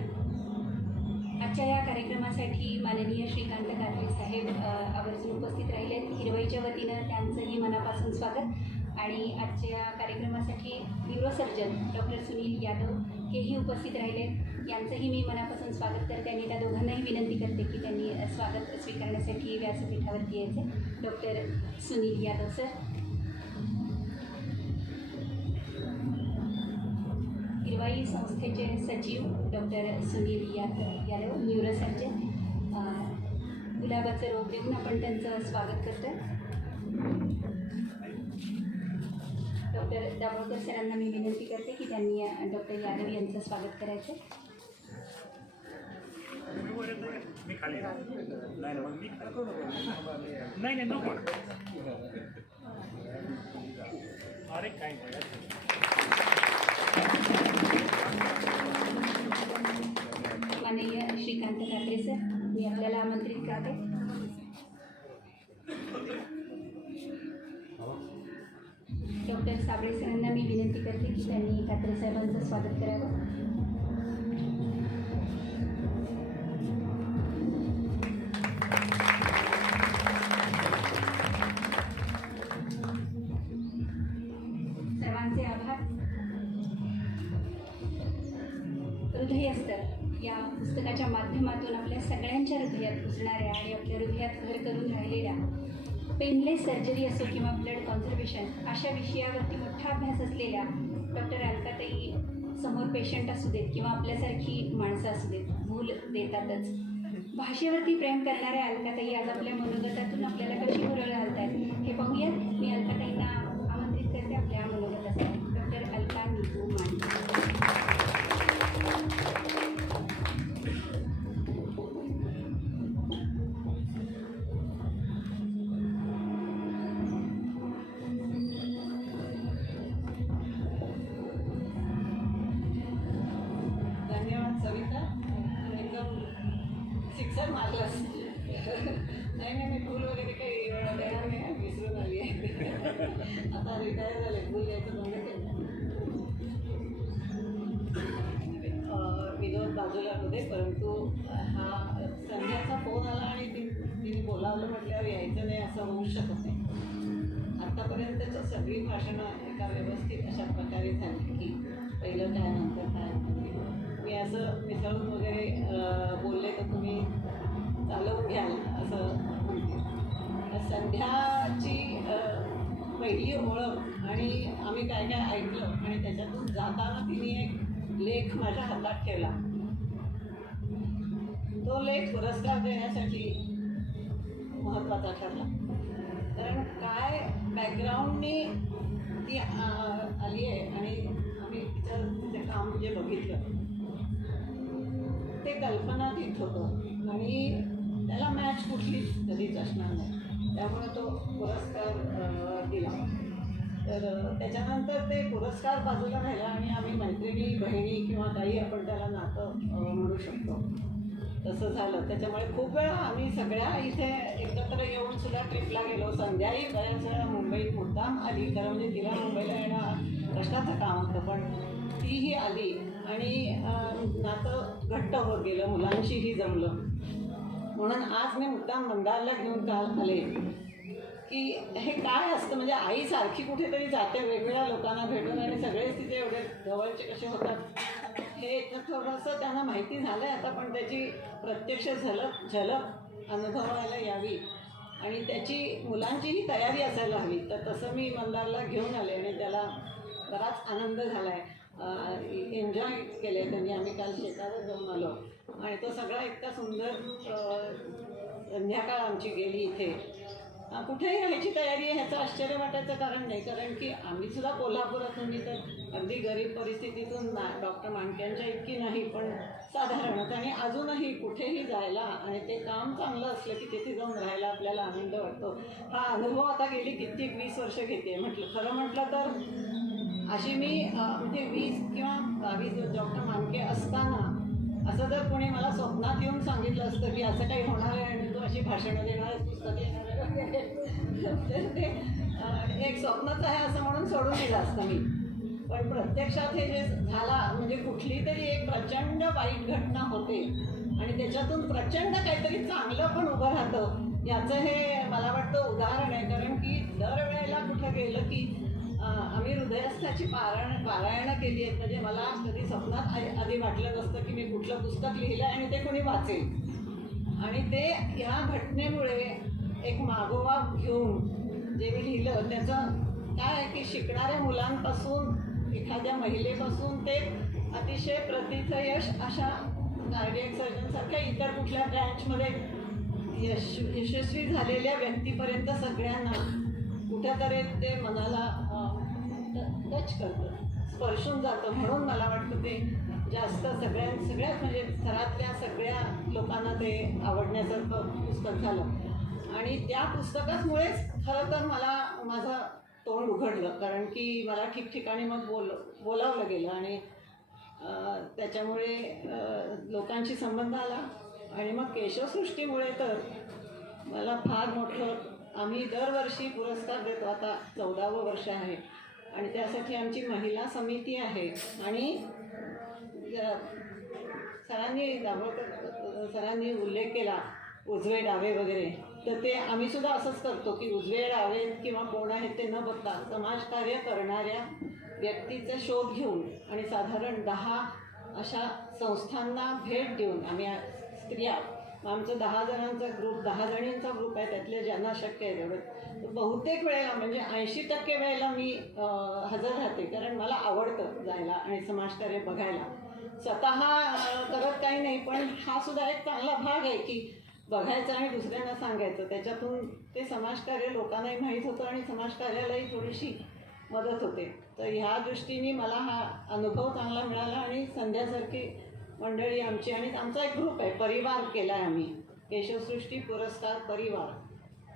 आजच्या या कार्यक्रमासाठी माननीय श्रीकांत कात्रे साहेब आवर्जून उपस्थित राहिलेत. हिरवईच्या वतीनं त्यांचंही मनापासून स्वागत. आणि आजच्या कार्यक्रमासाठी न्यूरोसर्जन डॉक्टर सुनील यादव हेही उपस्थित राहिलेत, यांचंही मी मनापासून स्वागत करते आणि त्या दोघांनाही विनंती करते की त्यांनी स्वागत स्वीकारण्यासाठी व्यासपीठावरती यायचे. Doctor Sunil Yadav sir. हिरवाई संस्थेचे सचिव डॉक्टर सुनील यादव न्यूरोसर्जन. गुलाबाचं रोप देऊन आपण त्यांचं स्वागत करतो. डॉक्टर दाभोळकर सरांना मी विनंती करते की त्यांनी डॉक्टर यादव यांचं स्वागत करायचं. मी खाली नाही मग मी नाही नको अरे काय माननीय श्रीकांत कात्रे सर, मी आपल्याला आमंत्रित करते. डॉक्टर साबळे सरांना मी विनंती करते की त्यांनी कात्रे साहेबांचं स्वागत करावं. सर्वांचे आभार. हृदयस्तर या पुस्तकाच्या माध्यमातून आपल्या सगळ्यांच्या हृदयात घुसणाऱ्या आणि आपल्या हृदयात घर करून राहिलेल्या पेनलेस सर्जरी असो किंवा ब्लड कॉन्झर्वेशन अशा विषयावरती मोठा अभ्यास असलेल्या डॉक्टर अलकाताई समोर पेशंट असू देत किंवा आपल्यासारखी माणसं असू देत, भूल देतातच. भाषेवरती प्रेम करणाऱ्या अलकाताई आज आपल्या मनोगतातून आपल्याला कशी भरवळ घालतायत हे पाहूयात. मी अलकाताईंना आमंत्रित करते आपल्या मनोगतासाठी. डॉक्टर अलका निकू मांडे. शिक्षण मारलंच नाही मी फुल वगैरे काही देणार नाही, विसरून आली आहे. आता रिटायर झाले, फुल द्यायचं बंद केलं. विनोद बाजूला होते, परंतु हा संध्याचा फोन आला आणि तिने बोलावलं म्हटल्यावर यायचं नाही असं होऊ शकत नाही. आत्तापर्यंतची सगळी भाषणं एका व्यवस्थित अशा प्रकारे झाली की पहिलं काय नंतर काय. मी असं मिसळून वगैरे बोलले तर तुम्ही चालवून घ्याल असं म्हणते. संध्याची पहिली ओळख आणि आम्ही काय काय ऐकलं आणि त्याच्यातून जाताना तिने एक लेख माझ्या हातात ठेवला. तो लेख पुरस्कार देण्यासाठी महत्त्वाचा ठरला, कारण काय बॅकग्राऊंडनी ती आली आहे आणि आम्ही तिचं काम जे बघितलं ते कल्पनातीत होतं आणि त्याला मॅच कुठलीच कधीच असणार नाही, त्यामुळे तो पुरस्कार दिला. तर त्याच्यानंतर ते पुरस्कार बाजूला राहिला आणि आम्ही मैत्रिणी बहिणी किंवा काही आपण त्याला नातं म्हणू शकतो तसं झालं. त्याच्यामुळे खूप वेळा आम्ही सगळ्या इथे एकत्र येऊन सुद्धा ट्रिपला गेलो. संध्याही बऱ्याच वेळा मुंबईत मुद्दाम आली, कारण म्हणजे तिला मुंबईला येणं कष्टाचं काम होतं, पण तीही आली आणि नातं घट्ट होत गेलं, मुलांशीही जमलं. म्हणून आज मी मुद्दाम मंदारला घेऊन काल आले की हे काय असतं, म्हणजे आई सारखी कुठेतरी जाते वेगवेगळ्या लोकांना भेटून आणि सगळेच तिथे एवढे जवळचे कसे होतात हे थोडंसं त्यांना माहिती झालं आहे आता, पण त्याची प्रत्यक्ष झलक अनुभवायला यावी आणि त्याची मुलांचीही तयारी असायला हवी. तर तसं मी मंदारला घेऊन आले आणि त्याला बराच आनंद झाला आहे, एन्जॉय केले त्यांनी. आम्ही काल शेतावर जाऊन आलो आणि तो सगळा इतका सुंदर संध्याकाळ आमची गेली इथे. कुठेही राहायची तयारी आहे ह्याचं आश्चर्य वाटायचं कारण नाही, कारण की आम्ही सुद्धा कोल्हापुरातून मी तर अगदी गरीब परिस्थितीतून डॉक्टर मांडक्यांच्या इतकी नाही, पण साधारणच. आणि अजूनही कुठेही जायला आणि ते काम चांगलं असलं की तिथे जाऊन राहायला आपल्याला आनंद वाटतो. हा अनुभव आता गेली कित्येक 20 वर्ष घेते. खरं म्हटलं तर अशी मी म्हणजे 20 किंवा 22 डॉक्टर मांडके असताना असं जर कोणी मला स्वप्नात येऊन सांगितलं असतं की असं काही होणार आहे आणि तू अशी भाषणं देणार आहे, पुस्तकं येणार आहे, तर ते एक स्वप्नच आहे असं म्हणून सोडून दिलं असतं मी. पण प्रत्यक्षात हे जे झाला म्हणजे कुठली तरी एक प्रचंड वाईट घटना होते आणि त्याच्यातून प्रचंड काहीतरी चांगलं पण उभं राहतं, याचं हे मला वाटतं उदाहरण आहे. कारण की दरवेळेला कुठं गेलं की आम्ही हृदयस्थाची पारायणं केली आहेत. म्हणजे मला कधी स्वप्नात आधी वाटलं नसतं की मी कुठलं पुस्तक लिहिलं आणि ते कोणी वाचेल. आणि ते ह्या घटनेमुळे एक मागोवा घेऊन जे मी लिहिलं त्याचं काय आहे की शिकणाऱ्या मुलांपासून एखाद्या महिलेपासून ते अतिशय प्रथितयश अशा कार्डियक सर्जनसारख्या इतर कुठल्या ब्रँचमध्ये यशस्वी झालेल्या व्यक्तीपर्यंत सगळ्यांना कुठेतरी ते मनाला टच करतं, स्पर्शून जातं. म्हणून मला वाटतं ते जास्त सगळ्यात म्हणजे थरातल्या सगळ्या लोकांना ते आवडण्यासारखं पुस्तक झालं. आणि त्या पुस्तकामुळेच खरं तर मला माझं तोंड उघडलं, कारण की मला ठिकठिकाणी मग बोलावलं गेलं आणि त्याच्यामुळे लोकांशी संबंध आला. आणि मग केशवसृष्टीमुळे तर मला फार मोठं, आम्ही दरवर्षी पुरस्कार देतो, आता 14वं वर्ष आहे आणि त्यासाठी आमची महिला समिती आहे. आणि सरांनी उल्लेख केला उजवे डावे वगैरे, तर ते आम्ही सुद्धा असंच करतो की उजवे डावे किंवा कोण आहेत ते न बघता समाजकार्य करणाऱ्या व्यक्तीचा शोध घेऊन आणि साधारण 10 अशा संस्थांना भेट देऊन आम्ही स्त्रिया, आमचं 10 जणांचा ग्रुप, 10 जणींचा ग्रुप आहे, त्यातल्या ज्यांना शक्य आहे तेवढं बहुतेक वेळेला म्हणजे 80% वेळेला मी हजर राहते, कारण मला आवडतं जायला आणि समाजकार्य बघायला. स्वतः करत काही नाही, पण हा सुद्धा एक चांगला भाग आहे की बघायचं आणि दुसऱ्यांना सांगायचं. त्याच्यातून ते समाजकार्य लोकांनाही माहीत होतं आणि समाजकार्यालाही थोडीशी मदत होते. तर ह्या दृष्टीने मला हा अनुभव चांगला मिळाला. आणि संध्यासारखी मंडळी आमची आणि आमचा एक ग्रुप आहे, परिवार केला आहे आम्ही, केशवसृष्टी पुरस्कार परिवार.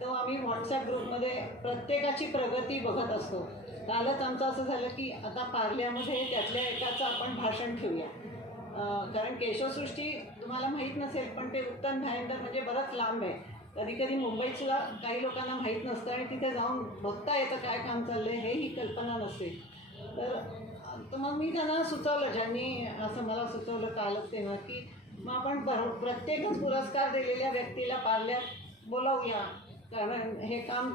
तो आम्ही व्हॉट्सॲप ग्रुपमध्ये प्रत्येकाची प्रगती बघत असतो. कालच आमचं असं झालं की आता पार्ल्यामध्ये त्यातल्या एकाचं आपण भाषण ठेवूया, कारण केशवसृष्टी तुम्हाला माहीत नसेल पण ते उत्तम भायंदर म्हणजे बरंच लांब आहे. कधी कधी मुंबईतसुद्धा काही लोकांना माहीत नसतं आणि तिथे जाऊन बघता येतं काय काम चाललं आहे, हेही कल्पना नसते. तर मग मी त्यांना सुचवलं, ज्यांनी असं मला सुचवलं कालच तेव्हा, की मग आपण प्रत्येकच पुरस्कार दिलेल्या व्यक्तीला पार्ल्यात बोलावूया, कारण हे काम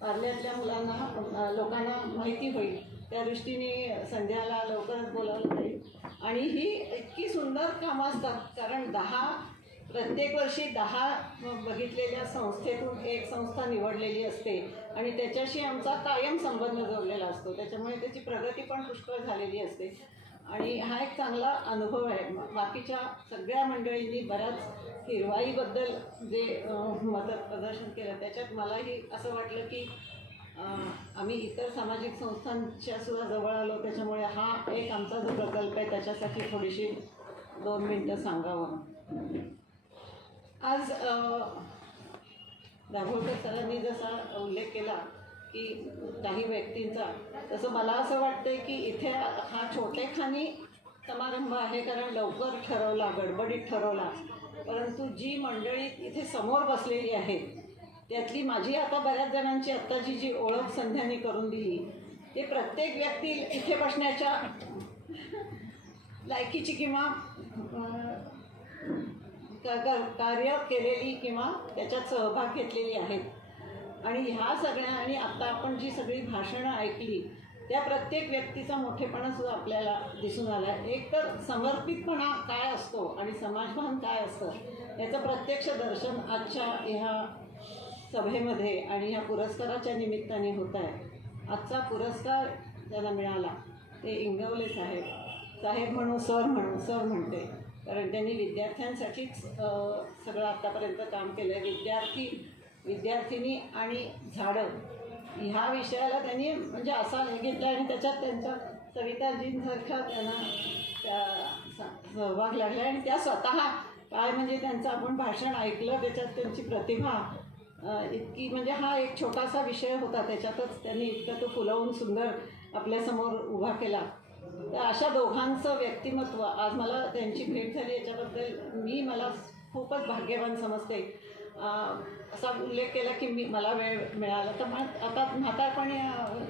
पार्ल्यातल्या लोकांना माहिती होईल. त्या दृष्टीने संध्याला लवकरच बोलावलं जाईल. आणि ही इतकी सुंदर कामं असतात, कारण प्रत्येक वर्षी 10 बघितलेल्या संस्थेतून एक संस्था निवडलेली असते आणि त्याच्याशी आमचा कायम संबंध जोडलेला असतो. त्याच्यामुळे त्याची प्रगती पण पुष्कळ झालेली असते आणि हा एक चांगला अनुभव आहे. बाकीच्या सगळ्या मंडळींनी बऱ्याच हिरवाईबद्दल जे मत प्रदर्शन केलं त्याच्यात मलाही असं वाटलं की आम्ही इतर सामाजिक संस्थांच्या सुद्धा जवळ आलो. त्याच्यामुळे हा एक आमचा जो प्रकल्प आहे त्याच्यासाठी थोडीशी 2 मिनटं सांगावं. आज दाभोळकर सरांनी जसा उल्लेख केला की काही व्यक्तींचा, तसं मला असं वाटतं की इथे हा छोटेखानी समारंभ आहे, कारण लवकर ठरवला, गडबडीत ठरवला, परंतु जी मंडळी इथे समोर बसलेली आहेत त्यातली माझी आता बऱ्याच जणांची आत्ताची जी ओळख संध्याने करून दिली, ते प्रत्येक व्यक्ती इथे बसण्याच्या लायकीची किंवा कार्य केलेली किंवा त्याच्यात सहभाग घेतलेली आहेत. आणि ह्या सगळ्या आणि आता आपण जी सगळी भाषणं ऐकली त्या प्रत्येक व्यक्तीचा मोठेपणासुद्धा आपल्याला दिसून आला. एक तर समर्पितपणा काय असतो आणि समाजभान काय असतं याचं प्रत्यक्ष दर्शन आजच्या ह्या सभेमध्ये आणि ह्या पुरस्काराच्या निमित्ताने होत आहे. आजचा पुरस्कार ज्याला मिळाला ते इंगवले साहेब सर म्हणते, कारण त्यांनी विद्यार्थ्यांसाठीच सगळं आत्तापर्यंत काम केलं आहे. विद्यार्थिनी आणि झाडं ह्या विषयाला त्यांनी म्हणजे असा हे घेतला आणि त्याच्यात त्यांचा सविताजींसारखा त्यांना त्या सहभाग लागला आणि त्या स्वतः काय म्हणजे त्यांचं आपण भाषण ऐकलं, त्याच्यात त्यांची प्रतिभा इतकी, म्हणजे हा एक छोटासा विषय होता, त्याच्यातच त्यांनी इतकं तो फुलवून सुंदर आपल्यासमोर उभा केला. तर अशा दोघांचं व्यक्तिमत्व आज मला त्यांची भेट झाली याच्याबद्दल मला खूपच भाग्यवान समजते. असा उल्लेख केला की मला वेळ मिळाला, तर मग आता म्हातारपणी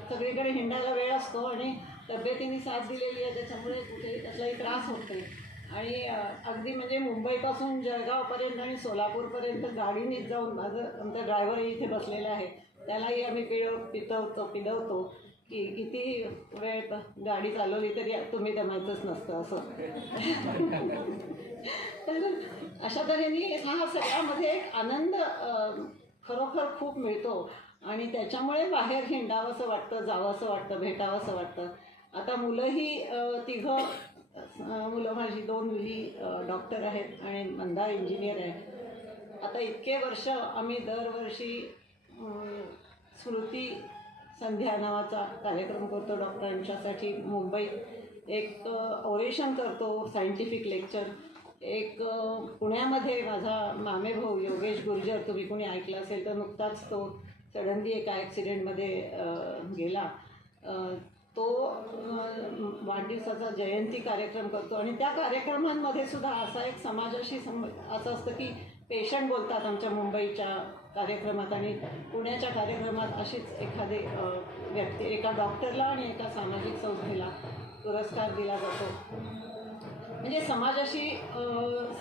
सगळीकडे हिंडायला वेळ असतो आणि तब्येतीने साथ दिलेली आहे, त्याच्यामुळे कुठेही त्याचाही त्रास होत नाही. आणि अगदी म्हणजे मुंबईपासून जळगावपर्यंत आणि सोलापूरपर्यंत गाडीनेच जाऊन आमचा ड्रायव्हरही इथे बसलेला आहे, त्यालाही आम्ही पिदवतो की किती वेळ गाडी चालवली तरी तुम्ही दमायचंच नसतं असं. तर अशा तऱ्हेने हा सगळ्यामध्ये एक आनंद खरोखर खूप मिळतो आणि त्याच्यामुळे बाहेर हिंडावंसं वाटतं, जावंसं वाटतं, भेटावंसं वाटतं. आता मुलंही मुलं माझी 2 मुली डॉक्टर आहेत आणि मंदार इंजिनियर आहे. आता इतके वर्ष आम्ही दरवर्षी स्मृती संध्या नावाचा कार्यक्रम करतो डॉक्टरांच्यासाठी मुंबईत. एक ओरेशन करतो, सायंटिफिक लेक्चर. एक पुण्यामध्ये माझा मामेभाऊ योगेश गुर्जर, तुम्ही कोणी ऐकलं असेल तर, नुकताच तो सडनली एका ॲक्सिडेंटमध्ये गेला. तो वाढदिवसाचा जयंती कार्यक्रम करतो आणि त्या कार्यक्रमांमध्ये सुद्धा असा एक समाजाशी असं असतं की पेशंट बोलतात आमच्या मुंबईच्या कार्यक्रमात आणि पुण्याच्या कार्यक्रमात अशीच एखादी व्यक्ती, एका डॉक्टरला आणि एका सामाजिक संस्थेला पुरस्कार दिला जातो. म्हणजे समाजाशी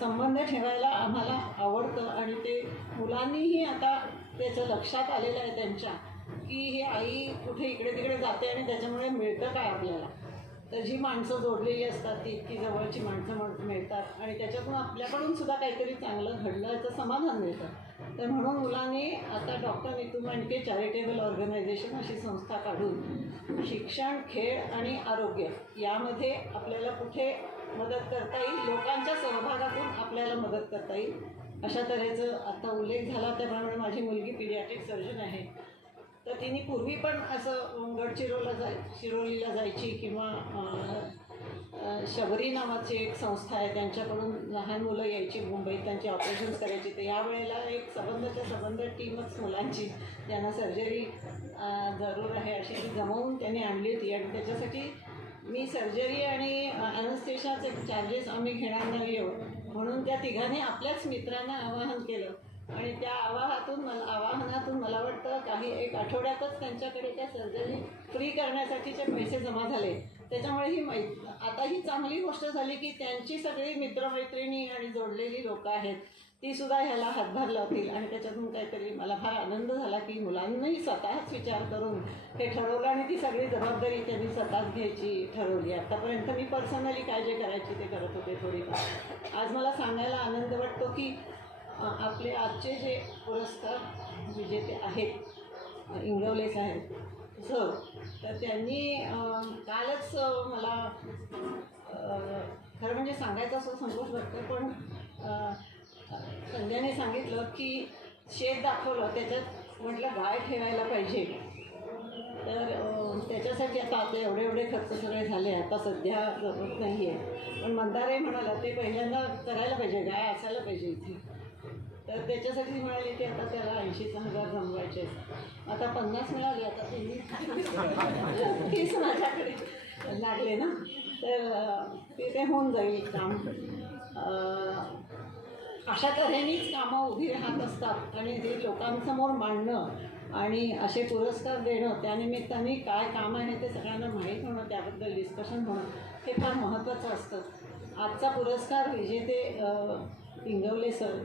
संबंध ठेवायला आम्हाला आवडतं आणि ते मुलांनीही आता त्याचं लक्षात आलेलं आहे त्यांच्या, की ही आई कुठे इकडे तिकडे जाते आणि त्याच्यामुळे मिळतं काय आपल्याला. तर जी माणसं जोडलेली असतात ती इतकी जवळची माणसं मिळतात आणि त्याच्यातून आपल्याकडून सुद्धा काहीतरी चांगलं घडलं याचं समाधान मिळतं. तर म्हणून मुलांनी आता doctor Neetu Mandke charitable organisation अशी संस्था काढून शिक्षण, खेळ आणि आरोग्य यामध्ये आपल्याला कुठे मदत करता येईल, लोकांच्या सहभागातून आपल्याला मदत करता येईल अशा तऱ्हेचं आता उल्लेख झाला. त्याप्रमाणे माझी मुलगी पीडियाट्रिक सर्जन आहे, तर तिने पूर्वी पण असं शिरोलीला जायची किंवा शबरी नावाची एक संस्था आहे त्यांच्याकडून लहान मुलं यायची मुंबईत, त्यांची ऑपरेशन्स करायची. तर यावेळेला एक संबंध टीमच मुलांची ज्यांना सर्जरी जरूर आहे अशी ती जमवून त्यांनी आणली होती आणि त्याच्यासाठी मी सर्जरी आणि ॲनेस्थेशियाचे चार्जेस आम्ही घेणार नाही म्हणून त्या तिघांनी आपल्याच मित्रांना आवाहन केलं आणि त्या आवाहनातून मला वाटतं काही एक आठवड्यातच त्यांच्याकडे त्या सर्जरी फ्री करण्यासाठीचे पैसे जमा झाले. त्याच्यामुळे आता ही चांगली गोष्ट झाली की त्यांची सगळी मित्रमैत्रिणी आणि जोडलेली लोकं आहेत ती सुद्धा ह्याला हातभार लावतील आणि त्याच्यातून काहीतरी मला फार आनंद झाला की मुलांनाही स्वतःच विचार करून हे ठरवलं आणि ती सगळी जबाबदारी त्यांनी स्वतःच घ्यायची ठरवली. आत्तापर्यंत मी पर्सनली काय जे करायची ते करत होते थोडीफार. आज मला सांगायला आनंद वाटतो की आपले आजचे जे पुरस्कार विजेते आहेत इंगवले साहेब सर, तर त्यांनी कालच मला खरं म्हणजे सांगायचं असं संकोच वाटतं पण संध्याने सांगितलं की शेत दाखवलं, त्याच्यात म्हटलं गाय ठेवायला पाहिजे, तर त्याच्यासाठी त्याच्यासाठी आता आपले एवढे खर्च सगळे झाले, आता सध्या जमत नाही आहे. पण मंदारे म्हणाला ते पहिल्यांदा करायला पाहिजे, गाय असायला पाहिजे इथे. तर त्याच्यासाठी ती म्हणाली की आता त्याला 80,000 जमवायचे. आता 50 मिळाले, आता 30 माझ्याकडे लागले ना, तर ते होऊन जाईल काम. अशा तऱ्हेनेच कामं उभी राहत असतात आणि ते लोकांसमोर मांडणं आणि असे पुरस्कार देणं, त्यानिमित्ताने काय काम आहे ते सगळ्यांना माहीत होणं, त्याबद्दल डिस्कशन होणं हे फार महत्त्वाचं असतं. आजचा पुरस्कार विजेते पिंगवले सर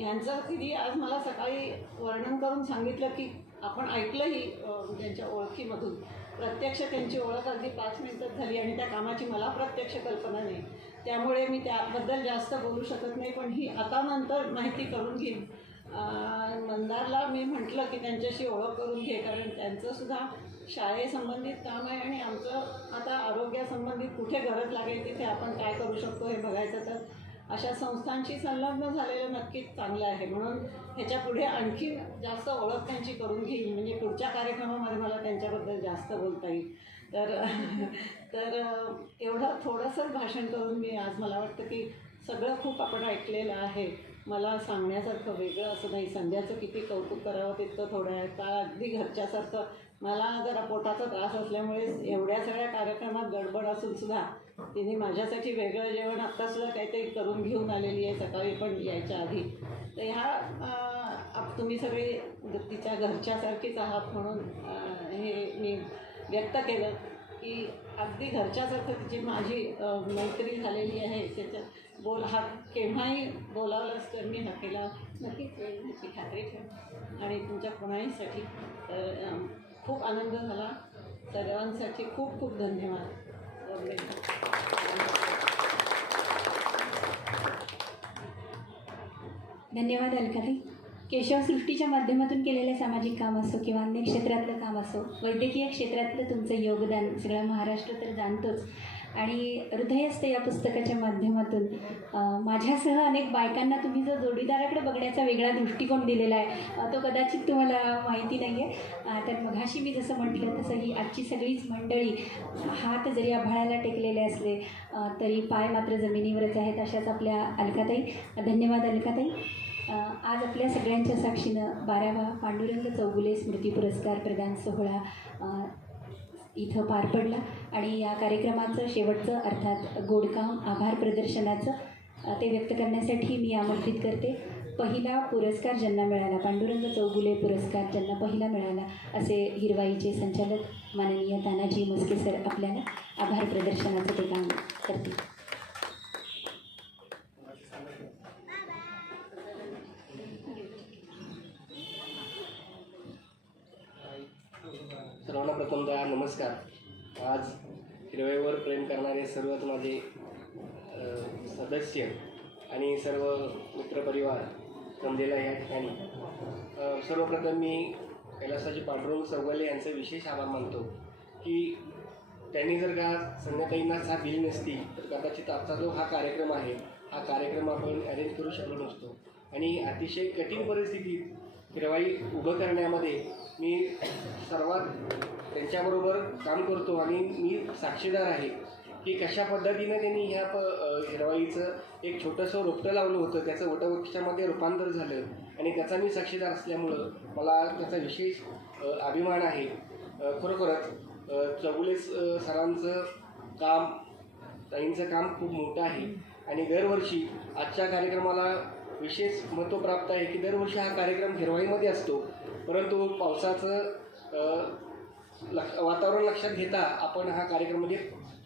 यांचं तिने आज मला सकाळी वर्णन करून सांगितलं की आपण ऐकलंही त्यांच्या ओळखीमधून. प्रत्यक्ष त्यांची ओळख अगदी 5 मिनिटात झाली आणि त्या कामाची मला प्रत्यक्ष कल्पना नाही, त्यामुळे मी त्याबद्दल जास्त बोलू शकत नाही. पण ही आता नंतर माहिती करून घेईन. मंदारला मी म्हटलं की त्यांच्याशी ओळख करून घे, कारण त्यांचंसुद्धा शाळेसंबंधित काम आहे आणि आमचं आता आरोग्यासंबंधित कुठे गरज लागेल तिथे आपण काय करू शकतो हे बघायचं. तर अशा संस्थांशी संलग्न झालेलं नक्कीच चांगलं आहे. म्हणून ह्याच्या पुढे आणखी जास्त ओळख त्यांची करून घेईन, म्हणजे पुढच्या कार्यक्रमामध्ये मला त्यांच्याबद्दल जास्त बोलता येईल. तर एवढं थोडंसंच भाषण करून मी आज, मला वाटतं की सगळं खूप आपण ऐकलेलं आहे. मला सांगण्यासारखं वेगळं असं नाही. संध्याचं किती कौतुक करावं तितकं थोडं आहे. का अगदी घरच्यासारखं. मला जरा पोटाचा त्रास असल्यामुळे एवढ्या सगळ्या कार्यक्रमात गडबड असूनसुद्धा तिने माझ्यासाठी वेगळं जेवण आत्तासुद्धा काहीतरी करून घेऊन आलेली आहे, सकाळी पण यायच्या आधी. तर ह्या तुम्ही सगळे तिच्या घरच्यासारखीच आहात म्हणून हे मी व्यक्त केलं की अगदी घरच्यासारखं तिची माझी मैत्री झालेली आहे. त्याच्यात हा केव्हाही बोलावलंच तर मी हाकेला नक्कीच याची खात्री ठेव आणि तुमच्या कोणाहीसाठी. तर खूप आनंद झाला. सर्वांसाठी खूप खूप धन्यवाद. धन्यवाद अलकाताई. केशवसृष्टीच्या माध्यमातून केलेलं सामाजिक काम असो किंवा अन्य क्षेत्रातलं काम असो, वैद्यकीय क्षेत्रातलं तुमचं योगदान सगळं महाराष्ट्र तर जाणतोच. आणि हृदयस्थ या पुस्तकाच्या माध्यमातून माझ्यासह अनेक बायकांना तुम्ही जो जोडीदाराकडे बघण्याचा वेगळा दृष्टिकोन दिलेला आहे तो कदाचित तुम्हाला माहिती नाही आहे. तर मघाशी मी जसं म्हटलं तसं ही आजची सगळीच मंडळी हात जरी आभाळाला टेकलेले असले तरी पाय मात्र जमिनीवरच आहेत. अशाच आपल्या अलकाताई. धन्यवाद अलकाताई. आज आपल्या सगळ्यांच्या साक्षीनं 12वा पांडुरंग चौगुले स्मृती पुरस्कार प्रदान सोहळा इथं पार पडला आणि या कार्यक्रमाचं शेवटचं अर्थात गोडकाम आभार प्रदर्शनाचं ते व्यक्त करण्यासाठी मी आमंत्रित करते. पहिला पुरस्कार ज्यांना मिळाला, पांडुरंग चौगुले पुरस्कार ज्यांना पहिला मिळाला असे हिरवाईचे संचालक माननीय तानाजी मुस्के सर आपल्याला आभार प्रदर्शनाचं ते काम करतील. सर्वांना प्रथमतः नमस्कार. आज हिरवईवर प्रेम करणारे सर्वच माझे सदस्य आणि सर्व मित्रपरिवार जमलेला या ठिकाणी. सर्वप्रथम मी कैलासाची पांडुरंग चौगुले यांचे विशेष आभार मानतो की त्यांनी जर का संध्याताईंना साथ दिली नसती तर कदाचित आजचा जो हा कार्यक्रम आहे हा कार्यक्रम आपण अरेंज करू शकलो नसतो. आणि अतिशय कठीण परिस्थितीत हिरवाई उभं करण्यामध्ये मी सर्वात त्यांच्याबरोबर काम करतो आणि मी साक्षीदार आहे की कशा पद्धतीनं त्यांनी ह्या हिरवाईचं एक छोटंसं रोपटं लावलं होतं, त्याचं वटवृक्षामध्ये रूपांतर झालं आणि त्याचा मी साक्षीदार असल्यामुळं मला त्याचा विशेष अभिमान आहे. खरोखरच चौगुले सरांचं काम, ताईंचं काम खूप मोठं आहे आणि दरवर्षी आजच्या कार्यक्रमाला विशेष महत्त्व प्राप्त आहे की दरवर्षी हा कार्यक्रम हिरवाईमध्ये असतो, परंतु पावसाचं वातावरण लक्षात घेता आपण हा कार्यक्रम, म्हणजे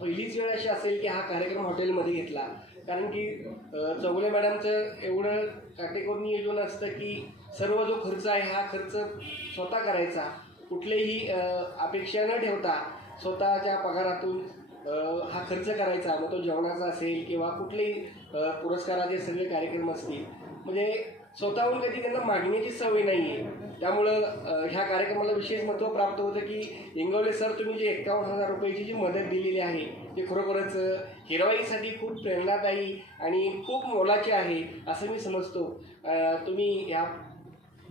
पहिलीच वेळ अशी असेल की हा कार्यक्रम हॉटेलमध्ये घेतला. कारण की चौगुले मॅडमचं एवढं काटेकोर नियोजन असतं की सर्व जो खर्च आहे हा खर्च स्वतः करायचा, कुठलेही अपेक्षा न ठेवता स्वतःच्या पगारातून हा खर्च करायचा. मग तो जेवणाचा असेल किंवा कुठलेही पुरस्काराचे सगळे कार्यक्रम असतील, म्हणजे स्वतःहून कधी त्यांना मागण्याची सवय नाही आहे. त्यामुळं ह्या कार्यक्रमाला विशेष महत्त्व प्राप्त होतं की इंगवले सर तुम्ही जे 51,000 रुपयाची जी मदत दिलेली आहे ते खरोखरच हिरवाईसाठी खूप प्रेरणादायी आणि खूप मोलाची आहे असं मी समजतो. तुम्ही ह्या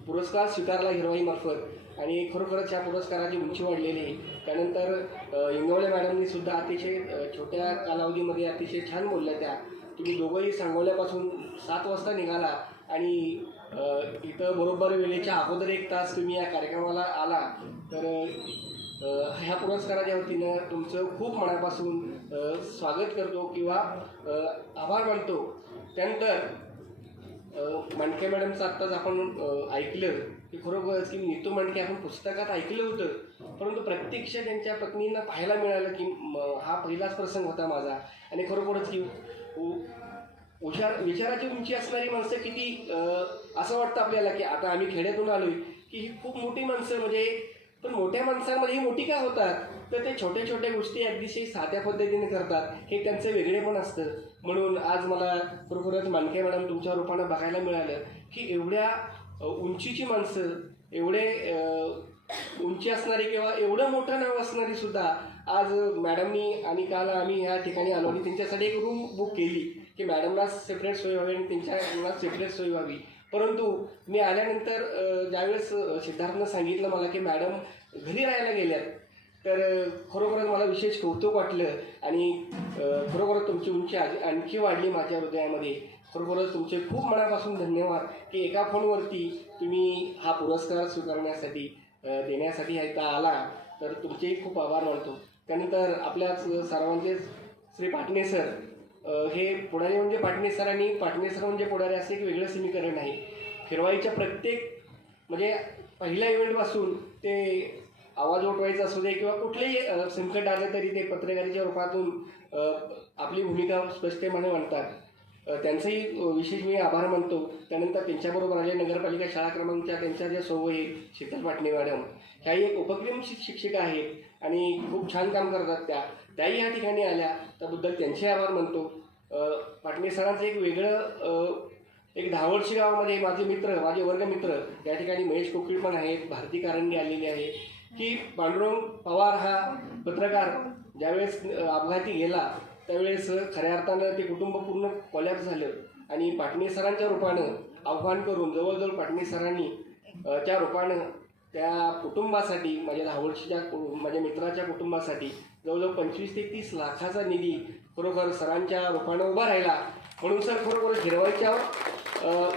पुरस्कार स्वीकारला हिरवाईमार्फत आणि खरोखरच या पुरस्काराची उंची वाढलेली आहे. त्यानंतर इंगवले मॅडमनी सुद्धा अतिशय छोट्या कालावधीमध्ये अतिशय छान बोलल्या त्या. तुम्ही दोघंही सांगोल्यापासून 7 वाजता निघाला आणि इथं बरोबर वेळेच्या अगोदर 1 तास तुम्ही या कार्यक्रमाला आला. तर ह्या पुरस्काराच्या वतीनं तुमचं खूप मनापासून स्वागत करतो किंवा आभार मानतो. त्यानंतर मांडके मॅडमचं आत्ताच आपण ऐकलं की खरोखरच की नीतू मांडके आपण पुस्तकात ऐकलं होतं, परंतु प्रत्यक्ष त्यांच्या पत्नींना पाहायला मिळालं की हा पहिलाच प्रसंग होता माझा. आणि खरोखरच की विचाराची उंची असणारी माणसं किती असं वाटतं आपल्याला की आता आम्ही खेड्यातून आलोय की ही खूप मोठी माणसं म्हणजे, पण मोठ्या माणसांमध्ये ही मोठी का होतात, तर ते छोट्या छोट्या गोष्टी अतिशय साध्या पद्धतीने करतात, हे त्यांचं वेगळेपण असतं. म्हणून आज मला खरोखरच मांडके मॅडम तुमच्या रूपानं बघायला मिळालं की एवढ्या उंचीची माणसं, एवढे उंची असणारी किंवा एवढं मोठं नाव असणारी सुद्धा आज मॅडमनी आणि काल आम्ही ह्या ठिकाणी आलो आणि त्यांच्यासाठी एक रूम बुक केली की मॅडमला सेपरेट सोय व्हावी आणि त्यांच्या सेपरेट सोय व्हावी. परंतु मी आल्यानंतर ज्यावेळेस सिद्धार्थनं सांगितलं मला की मॅडम घरी राहायला गेल्यात, तर खरोखरच मला विशेष कौतुक वाटलं आणि खरोखरच तुमची उंची आणखी वाढली माझ्या हृदयामध्ये. खरोखरच तुमचे खूप मनापासून धन्यवाद की एका फोनवरती तुम्ही हा पुरस्कार स्वीकारण्यासाठी देण्यासाठी इथं आला, तर तुमचेही खूप आभार मानतो. त्यानंतर आपल्याच सर्वांचे श्री पाटणे सर, हे पुढारी म्हणजे पाटणे सर आणि पाटणे सर म्हणजे पुढारी असं एक वेगळं समीकरण आहे. हिरवाईच्या प्रत्येक म्हणजे पहिल्या इव्हेंटपासून ते आवाज उठवायचा असू दे किंवा कुठलंही संकट आलं तरी ते पत्रकारितेच्या रूपातून आपली भूमिका स्पष्टपणे मांडतात. त्यांचंही विशेष मी आभार मानतो. त्यानंतर त्यांच्याबरोबर आले नगरपालिका शाळा क्रमांकच्या त्यांच्या ज्या सवयी शीतल पाटणे मॅडम, ह्याही एक उपक्रम शिक्षिका आहेत आणि खूप छान काम करतात. त्याही या ठिकाणी आल्या, त्याबद्दल त्यांचे आभार मानतो. पाटणे सरांचं एक वेगळं एक धावडशी गावामध्ये माझे मित्र, माझे वर्गमित्र या ठिकाणी महेश कोकिळ पण आहेत, भारती कारंडी आलेली आहे की पांडुरंग पवार हा पत्रकार ज्यावेळेस अपघाती गेला त्यावेळेस खऱ्या अर्थानं ते कुटुंब पूर्ण कोलॅप्स झालं आणि पाटणे सरांच्या रूपानं आव्हान करून जवळजवळ पाटणे सरांनी त्या रूपानं त्या कुटुंबासाठी माझ्या धावडशीच्या माझ्या मित्राच्या कुटुंबासाठी जवळजवळ 25 ते 30 लाखाचा निधी खरोखर सरांच्या रूपानं उभा राहिला. म्हणून सर खरोखर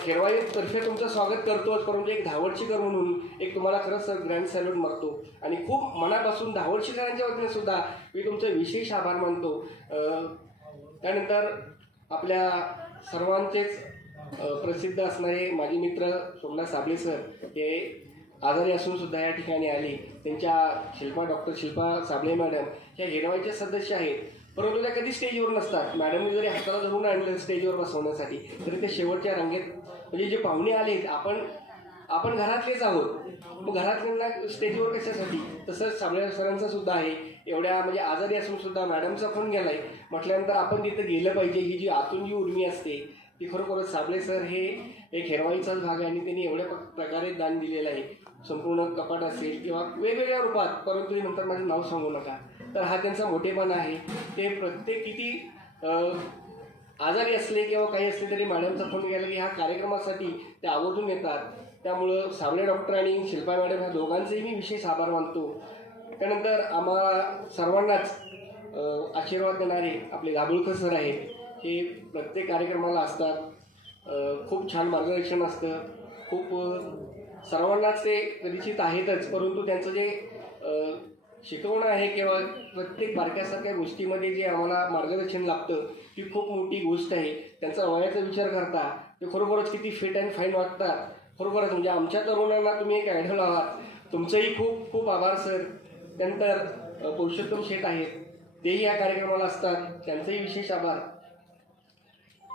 हिरवाईतर्फे तुमचं स्वागत करतोच, परंतु एक धावडशीकर म्हणून एक तुम्हाला खरंच सर ग्रँड सॅल्यूट मारतो आणि खूप मनापासून धावडशीकरांच्या वतीने सुद्धा मी तुमचं विशेष आभार मानतो. त्यानंतर आपल्या सर्वांचेच प्रसिद्ध असणारे माझे मित्र सोमनाथ साबळे सर, हे आजारी असून सुद्धा या ठिकाणी आले. त्यांच्या डॉक्टर शिल्पा साबळे मॅडम ह्या हिरवाईच्या सदस्य आहेत, परंतु त्या कधी स्टेजवर नसतात. मॅडमने जरी हाताला धरून आणलं स्टेजवर बसवण्यासाठी तरी ते शेवटच्या रांगेत म्हणजे जे पाहुणे आलेत आपण घरातलेच आहोत, मग घरातल्यांना स्टेजवर कशासाठी. तसंच साबळे सरांचं सुद्धा आहे. एवढ्या म्हणजे आजारी असून सुद्धा मॅडमचा फोन गेलाय म्हटल्यानंतर आपण तिथं गेलं पाहिजे. ही जी आतून जी उर्मी असते ती खरोखरच साबळे सर हे एक हिरवाईचाच भाग आहे आणि त्यांनी एवढ्या प्रकारे दान दिलेलं आहे. संपूर्ण कपाट असेल किंवा वेगवेगळ्या रूपात, परंतु नंतर माझं नाव सांगू नका. तर हा त्यांचा मोठेपणा आहे. ते प्रत्येक किती आजारी असले किंवा काही असले तरी मॅडमचा फोन गेला की ह्या कार्यक्रमासाठी ते आवर्जून येतात. त्यामुळं साबळे डॉक्टर आणि शिल्पा मॅडम ह्या दोघांचेही मी विशेष आभार मानतो. त्यानंतर आम्हाला सर्वांनाच आशीर्वाद देणारे आपले दाभोळकर सर आहेत. हे प्रत्येक कार्यक्रमाला असतात. खूप छान मार्गदर्शन असतं. खूप सर्वांनाच ते परिचित आहेतच, परंतु त्यांचं जे शिकवणं आहे किंवा प्रत्येक बारक्यासारख्या गोष्टीमध्ये जे आम्हाला मार्गदर्शन लागतं ती खूप मोठी गोष्ट आहे. त्यांचा वयाचा विचार करता ते खरोखरच किती फिट अँड फाईन वाटतात. खरोखरच म्हणजे आमच्या तरुणांना तुम्ही एक आयडॉल आहात. तुमचंही खूप खूप आभार सर. त्यानंतर पुरुषोत्तम शेठ आहेत, तेही या कार्यक्रमाला असतात, त्यांचंही विशेष आभार.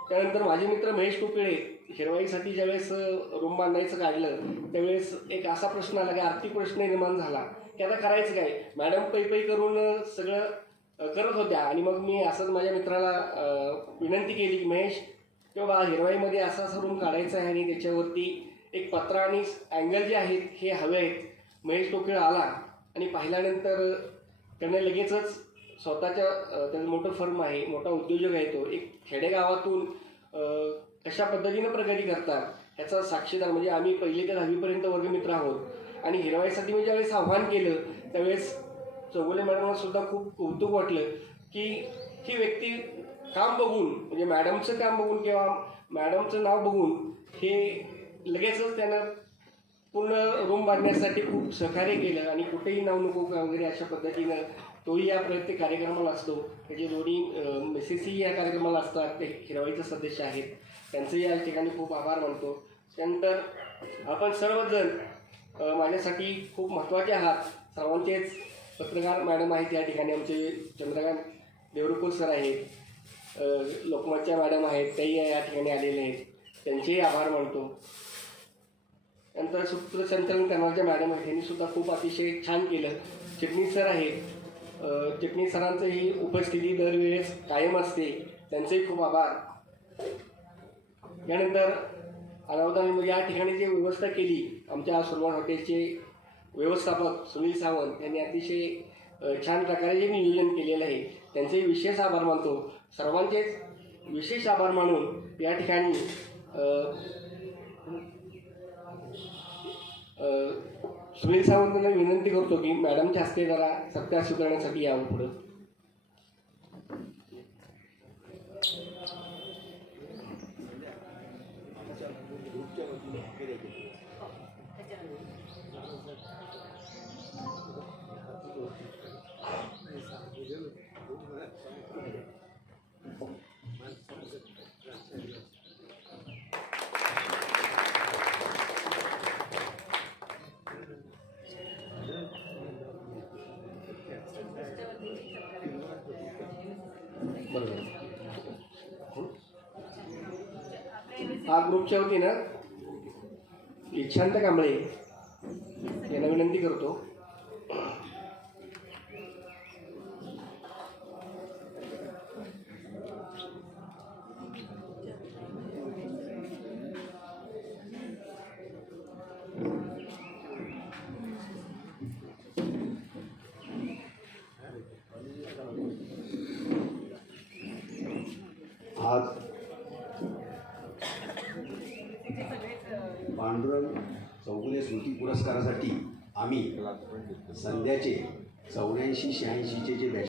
त्यानंतर माझे मित्र महेश कोकिळे, हिरवाईसाठी ज्यावेळेस रूम बांधायचं काढलं त्यावेळेस एक असा प्रश्न आला की आर्थिक प्रश्न निर्माण झाला की आता करायचं काय. मॅडम पै करून सगळं करत होत्या आणि मग मी असंच माझ्या मित्राला विनंती केली की महेश किंवा हिरवाईमध्ये असा रूम काढायचा आहे आणि त्याच्यावरती एक पत्रा आणि अँगल जे आहेत हे हवे आहेत. महेश कोकिळ आला आणि पाहिल्यानंतर त्याने लगेचच स्वतःच्या त्याचं मोठं फर्म आहे, मोठा उद्योजक आहे तो. एक खेडेगावातून कशा पद्धतीनं प्रगती करतात ह्याचा साक्षीदार म्हणजे आम्ही 1ली ते 10वीपर्यंत वर्गमित्र आहोत आणि हिरवाईसाठी मी ज्यावेळेस आव्हान केलं त्यावेळेस चौगुले मॅडमला सुद्धा खूप कौतुक वाटलं की ही व्यक्ती काम बघून म्हणजे मॅडमचं काम बघून किंवा मॅडमचं नाव बघून हे लगेचच त्यानं पूर्ण रूम बांधण्यासाठी खूप सहकार्य केलं आणि कुठेही नाव नको का वगैरे अशा पद्धतीनं तोही या प्रत्येक कार्यक्रमाला असतो. त्याचे दोन्ही मिसेसही या कार्यक्रमाला असतात, ते हिरवाईचे सदस्य आहेत, त्यांचंही या ठिकाणी खूप आभार मानतो. त्यानंतर आपण सर्वजण माझ्यासाठी खूप महत्त्वाचे आहात. सर्वांचेच पत्रकार मॅडम आहेत या ठिकाणी, आमचे चंद्रकांत देवरुखकर सर आहेत, लोकमतच्या मॅडम आहेत, त्याही या ठिकाणी आलेले आहेत, त्यांचेही आभार मानतो. नंतर सूत्रसंचालन करणाऱ्या मॅडम आहेत, त्यांनी सुद्धा खूप अतिशय छान केलं. चिटणीस सर आहेत, चिटणीस सरांचंही उपस्थिती दरवेळेस कायम असते, त्यांचेही खूप आभार. यानंतर अनावधान या ठिकाणी जी व्यवस्था केली आमच्या सुरवात हॉटेलचे व्यवस्थापक सुनील सावंत यांनी अतिशय छान प्रकारे जे नियोजन केलेलं आहे त्यांचे विशेष आभार मानतो. सर्वांचेच विशेष आभार मानून या ठिकाणी सुनील सावंतांना विनंती करतो की मॅडमच्या हस्ते जरा सत्कार स्वीकारण्यासाठी यावं पुढं. हा ग्रुपच्या वतीनं इच्छांत कांबळे यांना विनंती करतो. आज पांडुरंग चौगुले स्मृती पुरस्कारासाठी आम्ही संध्याचे 84-86चे जे